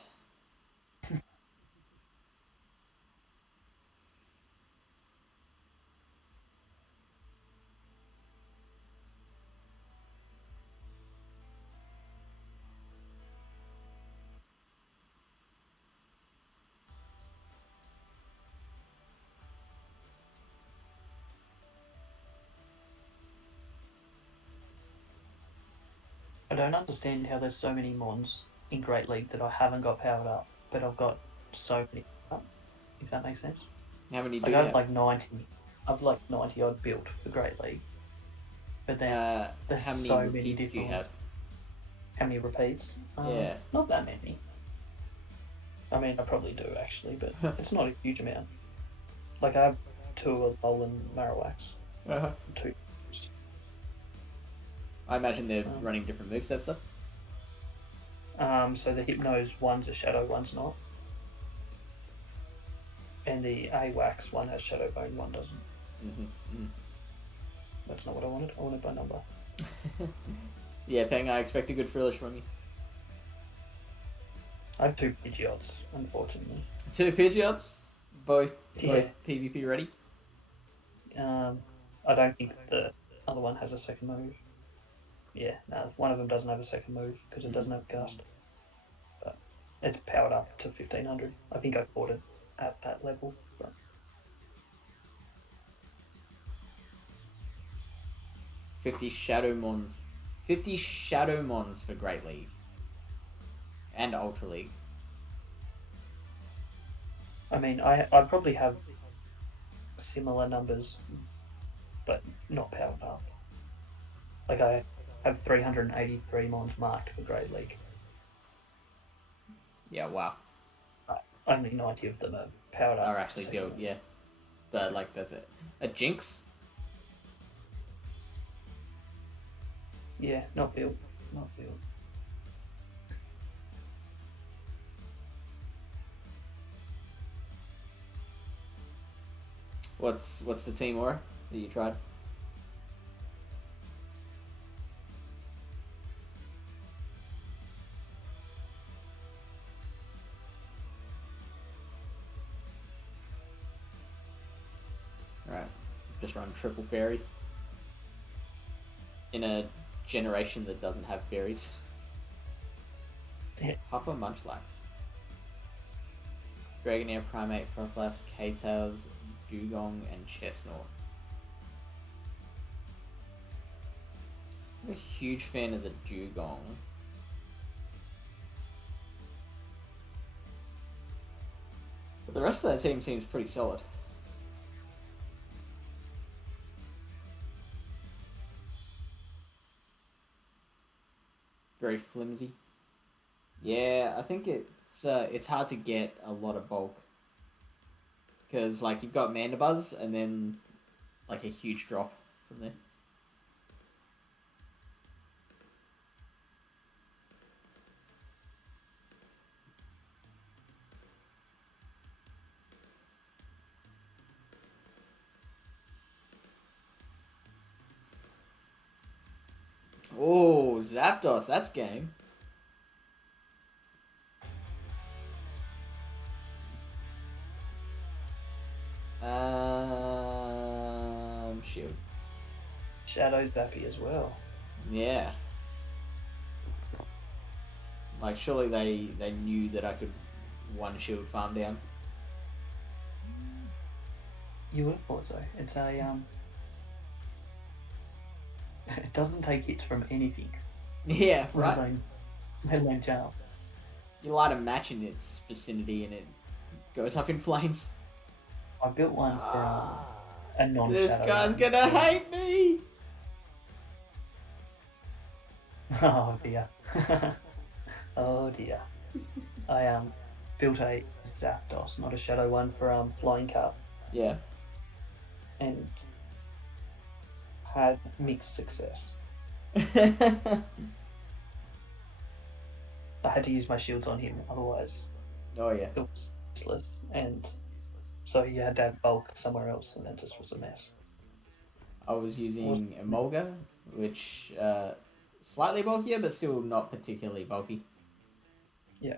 I don't understand how there's so many mons in Great League that I haven't got powered up, but I've got so many up, if that makes sense. How many do Like you I have have? like 90. I've like 90 odd built for Great League. But then there's how many so many repeats different do you have? How many repeats? Yeah. Not that many. I mean, I probably do actually, but it's not a huge amount. Like I have 2 of Lol and Marowaks. Uh-huh. 2. I imagine they're running different movesets, stuff. So the Hypno's one's a Shadow, one's not. And the AWAX one has Shadow Bone, one doesn't. Mm-hmm. That's not what I wanted. I wanted by number. Yeah, Peng, I expect a good Frillish from you. I have 2 Pidgeots, unfortunately. 2 Pidgeots? Both Yeah. PvP ready? I don't think the other one has a second move. Yeah, no, one of them doesn't have a second move because it doesn't have Gust. But it's powered up to 1500. I think I bought it at that level. But 50 Shadow Mons. 50 Shadow Mons for Great League. And Ultra League. I mean, I probably have similar numbers, but not powered up. Like I have 383 mons marked for Great League. Yeah, wow. Only 90 of them are powered up. Are actually built, yeah. But, like, that's it. A Jinx? Yeah, not built. Not built. What's the team aura that you tried? just run triple fairy in a generation that doesn't have fairies. Yeah. Papa Munchlax. Dragonair, Primate, Frostlass, K-Tails, Dugong, and Chestnut. I'm a huge fan of the Dugong. But the rest of that team seems pretty solid. Very flimsy. Yeah, I think it's hard to get a lot of bulk. Because, like, you've got Mandibuzz and then, like, a huge drop from there. Oh, Zapdos, that's game. Shield. Shadow Zappy as well. Yeah. Like, surely they knew that I could one shield farm down. You would have thought so. It's a it doesn't take hits from anything. Yeah, right. Let alone charm. You light a match in its vicinity and it goes up in flames. I built one for a non-shadow. This guy's gonna hate me! Oh dear. Oh dear. I built a Zapdos, not a shadow one, for Flying Cup. Yeah. And had mixed success. I had to use my shields on him, otherwise Oh yeah. it was useless. And so you had to have bulk somewhere else, and that just was a mess. I was using Emolga, which slightly bulkier, but still not particularly bulky. Yeah.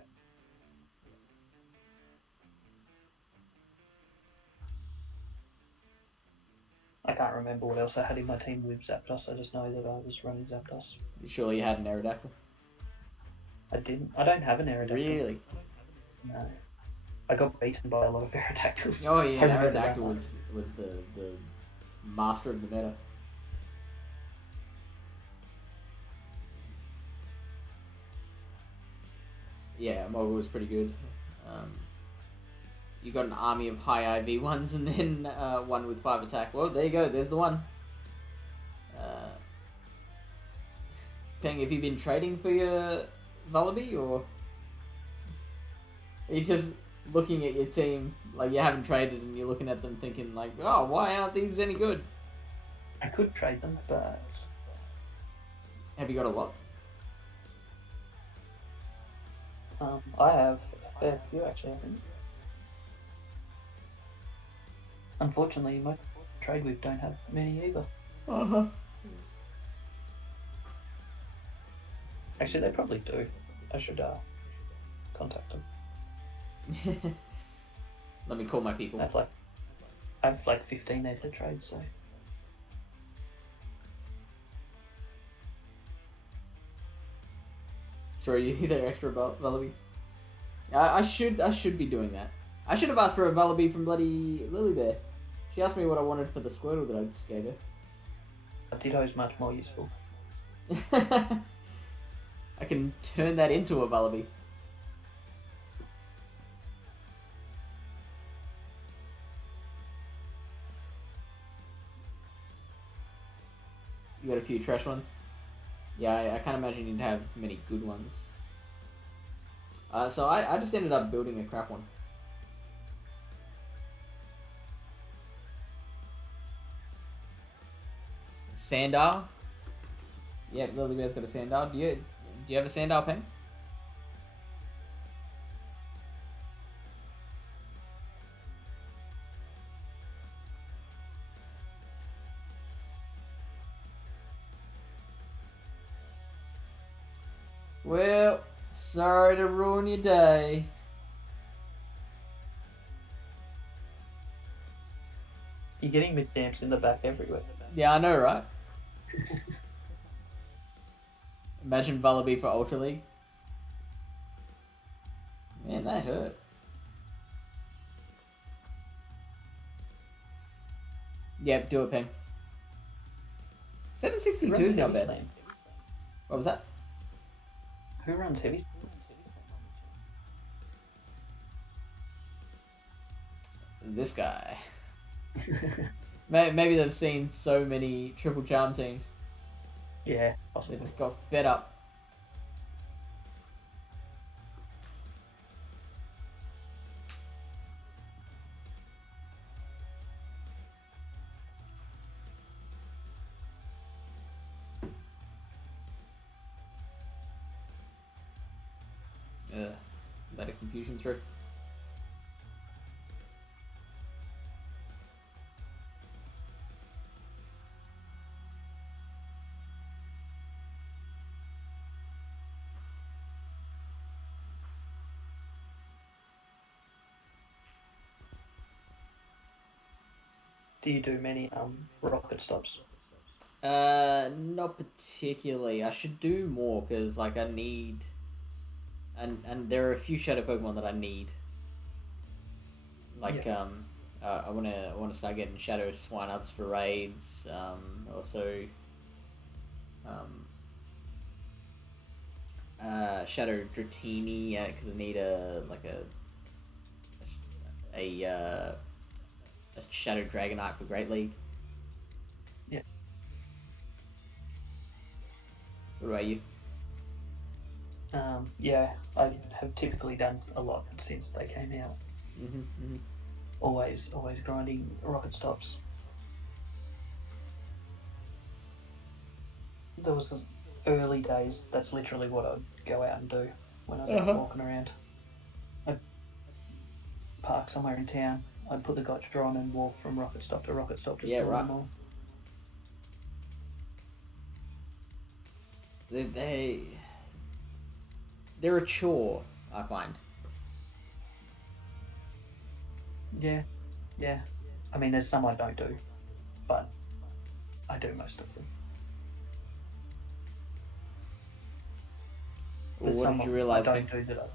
I can't remember what else I had in my team with Zapdos. I just know that I was running Zapdos. Surely you had an Aerodactyl? I didn't. I don't have an Aerodactyl. Really? No. I got beaten by a lot of Aerodactyls. Oh yeah, Aerodactyl was the master of the meta. Yeah, Mogul was pretty good. You got an army of high IV ones and then one with 5 attack. Well, there you go. There's the one. Peng, have you been trading for your Vullaby, or are you just looking at your team like you haven't traded and you're looking at them thinking like, oh, why aren't these any good? I could trade them, but... Have you got a lot? I have a fair few, actually, I think. Unfortunately, my trade with don't have many either. Uh-huh. Actually, they probably do. I should contact them. Let me call my people. I have like 15 extra trades, so... Throw you their extra Vullaby. I should be doing that. I should have asked for a Vullaby from bloody Lily Bear. She asked me what I wanted for the Squirtle that I just gave her. Ditto's much more useful. I can turn that into a Vullaby. You got a few trash ones? Yeah, I can't imagine you'd have many good ones. So I just ended up building a crap one. Sandar. Yeah, Lily Bear's got a Sandar. Do you have a Sandar, Pen? Well, sorry to ruin your day. You're getting mid camps in the back everywhere. Yeah, I know, right? Imagine Vullaby for Ultra League. Man, that hurt. Yep, do it, Ping. 762 is not bad. Slam? What was that? Who runs heavy? This guy. Maybe they've seen so many triple charm teams. Yeah, They possibly. just got fed up. Let a confusion through. Do you do many rocket stops? Not particularly. I should do more because like I need, and there are a few shadow Pokemon that I need. Like I wanna start getting shadow Swine-Ups for raids. Also, shadow Dratini because I need a shadow Dragonite for Great League. Yeah. What about you? Yeah, I have typically done a lot since they came out. Always grinding rocket stops. There was early days. That's literally what I'd go out and do when I was out walking around. I'd park somewhere in town. I'd put the gotcha on and walk from rocket stop to rocket stop to Yeah, store right. them all. They're a chore, I find. Yeah. I mean, there's some I don't do, but I do most of them. There's What some did you realize? I don't do that I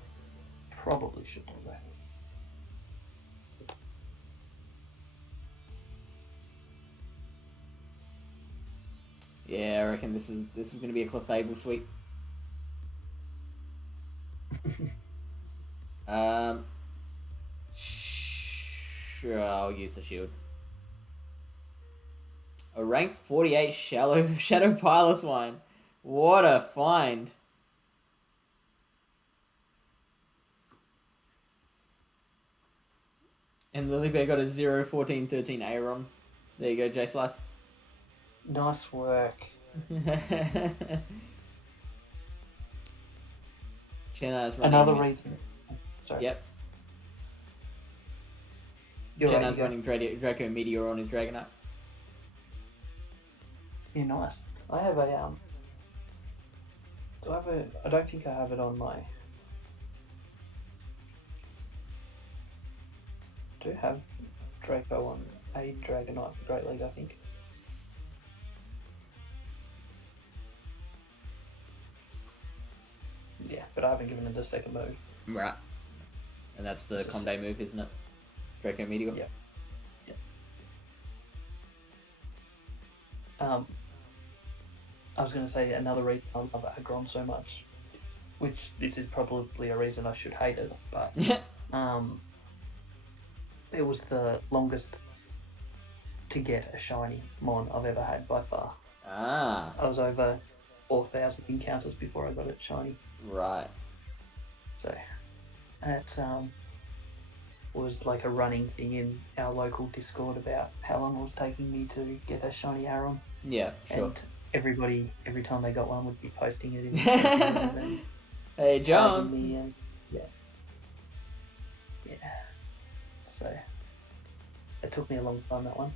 probably should do that. Yeah, I reckon this is going to be a Clefable sweep. Sure, I'll use the shield. A rank 48 Shadow Piloswine. What a find. And Lilybear got a 0-14-13 Aeron. There you go, Jayslice. Nice work. Chena's running. Another reason. Sorry. Yep. Chena's running Draco Meteor on his Dragonite. Yeah, nice. I have a Do I have a? I don't think I have it on my. Do have Draco on a Dragonite for Great League, I think. Yeah, but I haven't given it the second move. Right. And that's the Comday move, isn't it? Draco Meteor? Yeah. I was going to say another reason I love Agron so much, which this is probably a reason I should hate it, but it was the longest to get a shiny Mon I've ever had by far. Ah. I was over 4,000 encounters before I got it shiny. Right. So it was like a running thing in our local Discord about how long it was taking me to get a shiny Aron. Yeah, sure. And everybody, every time they got one, would be posting it in. Hey, John. Me and, yeah. So it took me a long time, that one.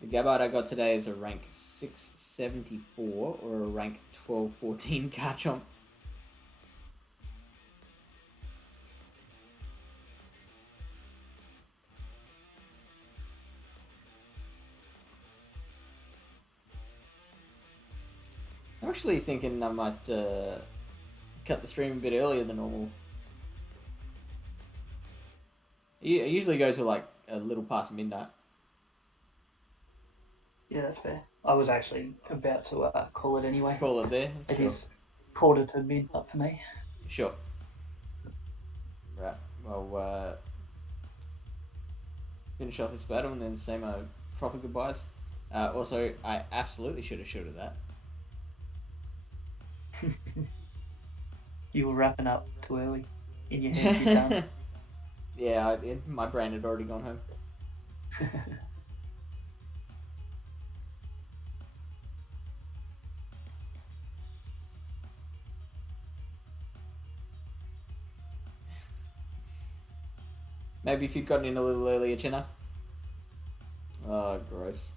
The Gabbard I got today is a rank 674 or a rank 1214 Garchomp. I'm actually thinking I might cut the stream a bit earlier than normal. I usually go to like a little past midnight. Yeah, that's fair. I was actually about to call it anyway. Call it there. It Sure. is quarter to midnight for me. Sure. Right. Well, finish off this battle and then say my proper goodbyes. Also, I absolutely should have shooted that. You were wrapping up too early. In your head, you're done. Yeah, my brain had already gone home. Maybe if you'd gotten in a little earlier, Chinna. Oh, gross.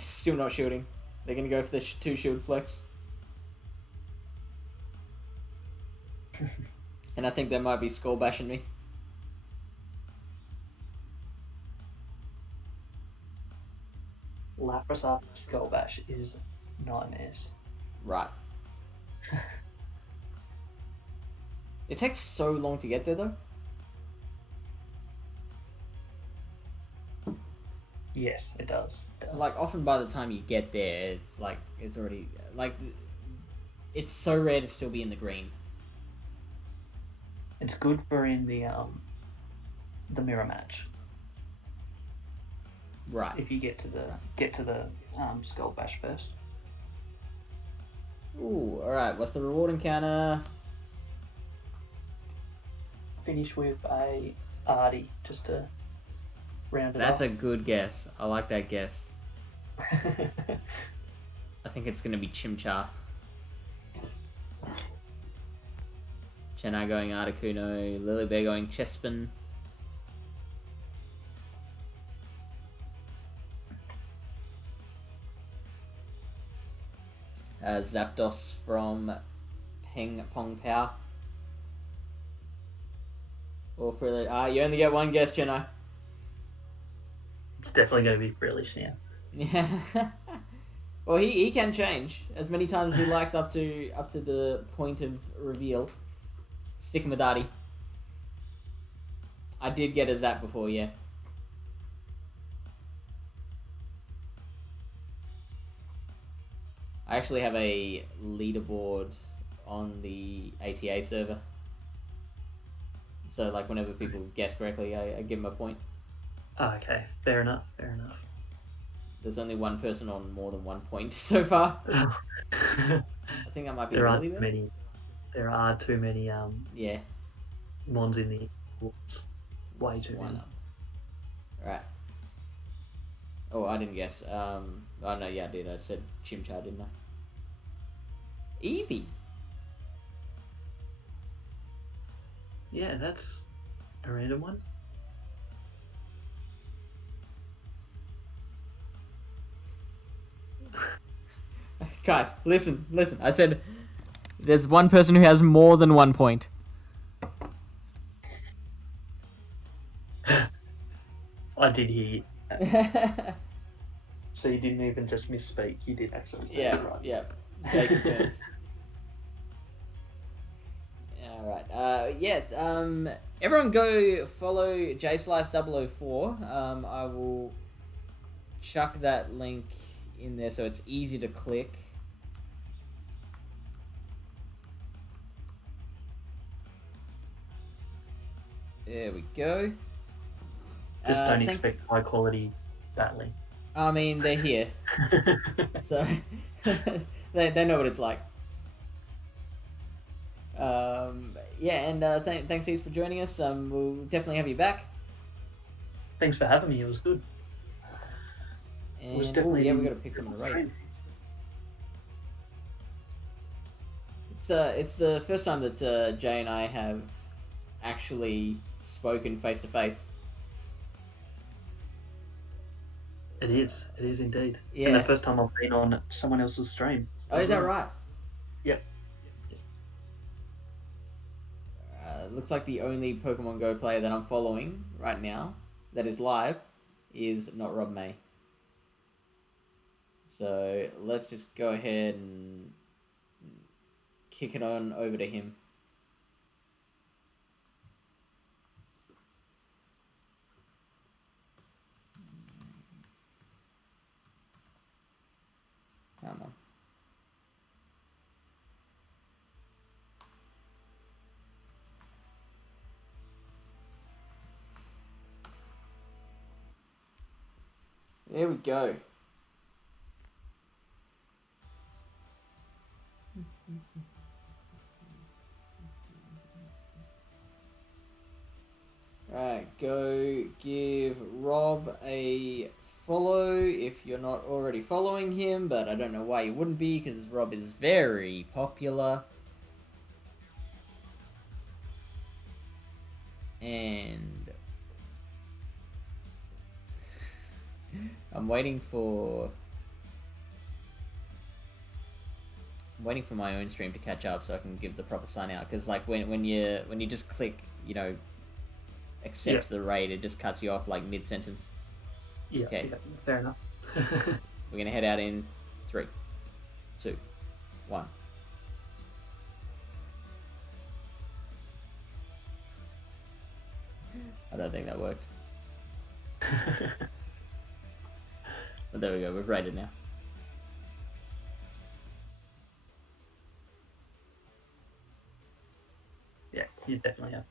Still not shielding. They're going to go for the 2 shield flex. And I think they might be skull bashing me. Lapras after Skull Bash is nightmares. Right. It takes so long to get there, though. Yes, it does. So, like, often by the time you get there, it's like, it's already, like, it's so rare to still be in the green. It's good for in the mirror match. Right. If you get to the Skull Bash first. Ooh, alright, what's the reward encounter? Finish with a Artie, just to round it That's up. a good guess. I like that guess. I think it's going to be Chimchar. Chennai going Articuno, Lilibert going Chespin. Zapdos from Ping Pong Power. Or Frillish. You only get one guess, Chennai. It's definitely going to be Frillish now. Yeah. Well, he can change as many times as he likes up to the point of reveal. Stick him with Artie. I did get a Zap before, yeah. I actually have a leaderboard on the ATA server. So, like, whenever people guess correctly, I give them a point. Oh, okay, fair enough. There's only one person on more than 1 point so far. I think I might be there Lily are many. There are too many. Yeah. Mons in the awards. Way too many. Alright. Oh, I didn't guess. Oh no, yeah, I did. I said Chimchar, didn't I? Eevee. Yeah, that's a random one. Guys, listen. I said there's one person who has more than 1 point. I did hear you. So you didn't even just misspeak, you did actually say it right. Yeah. Jay confirms. Alright. Everyone go follow Jayslice004. I will chuck that link in there so it's easy to click. There we go. Just don't expect high quality battling. I mean, they're here. So, they know what it's like. Thanks heaps for joining us. We'll definitely have you back. Thanks for having me, it was good. And, it was definitely we got to pick someone to rate. It's the first time that Jay and I have actually spoken face to face. It is indeed. Yeah. And the first time I've been on someone else's stream. Oh, is that right? Yep. looks like the only Pokemon Go player that I'm following right now that is live is not Rob May. So let's just go ahead and kick it on over to him. Come on. There we go. Right, go give Rob a follow if you're not already following him, but I don't know why you wouldn't be, because Rob is very popular. And I'm waiting for my own stream to catch up so I can give the proper sign out, because like when you just click, accept the raid, it just cuts you off like mid sentence. Yeah, okay. Yeah, fair enough. We're gonna head out in 3, 2, 1. I don't think that worked. But there we go, we've raided now. Yeah, you definitely have.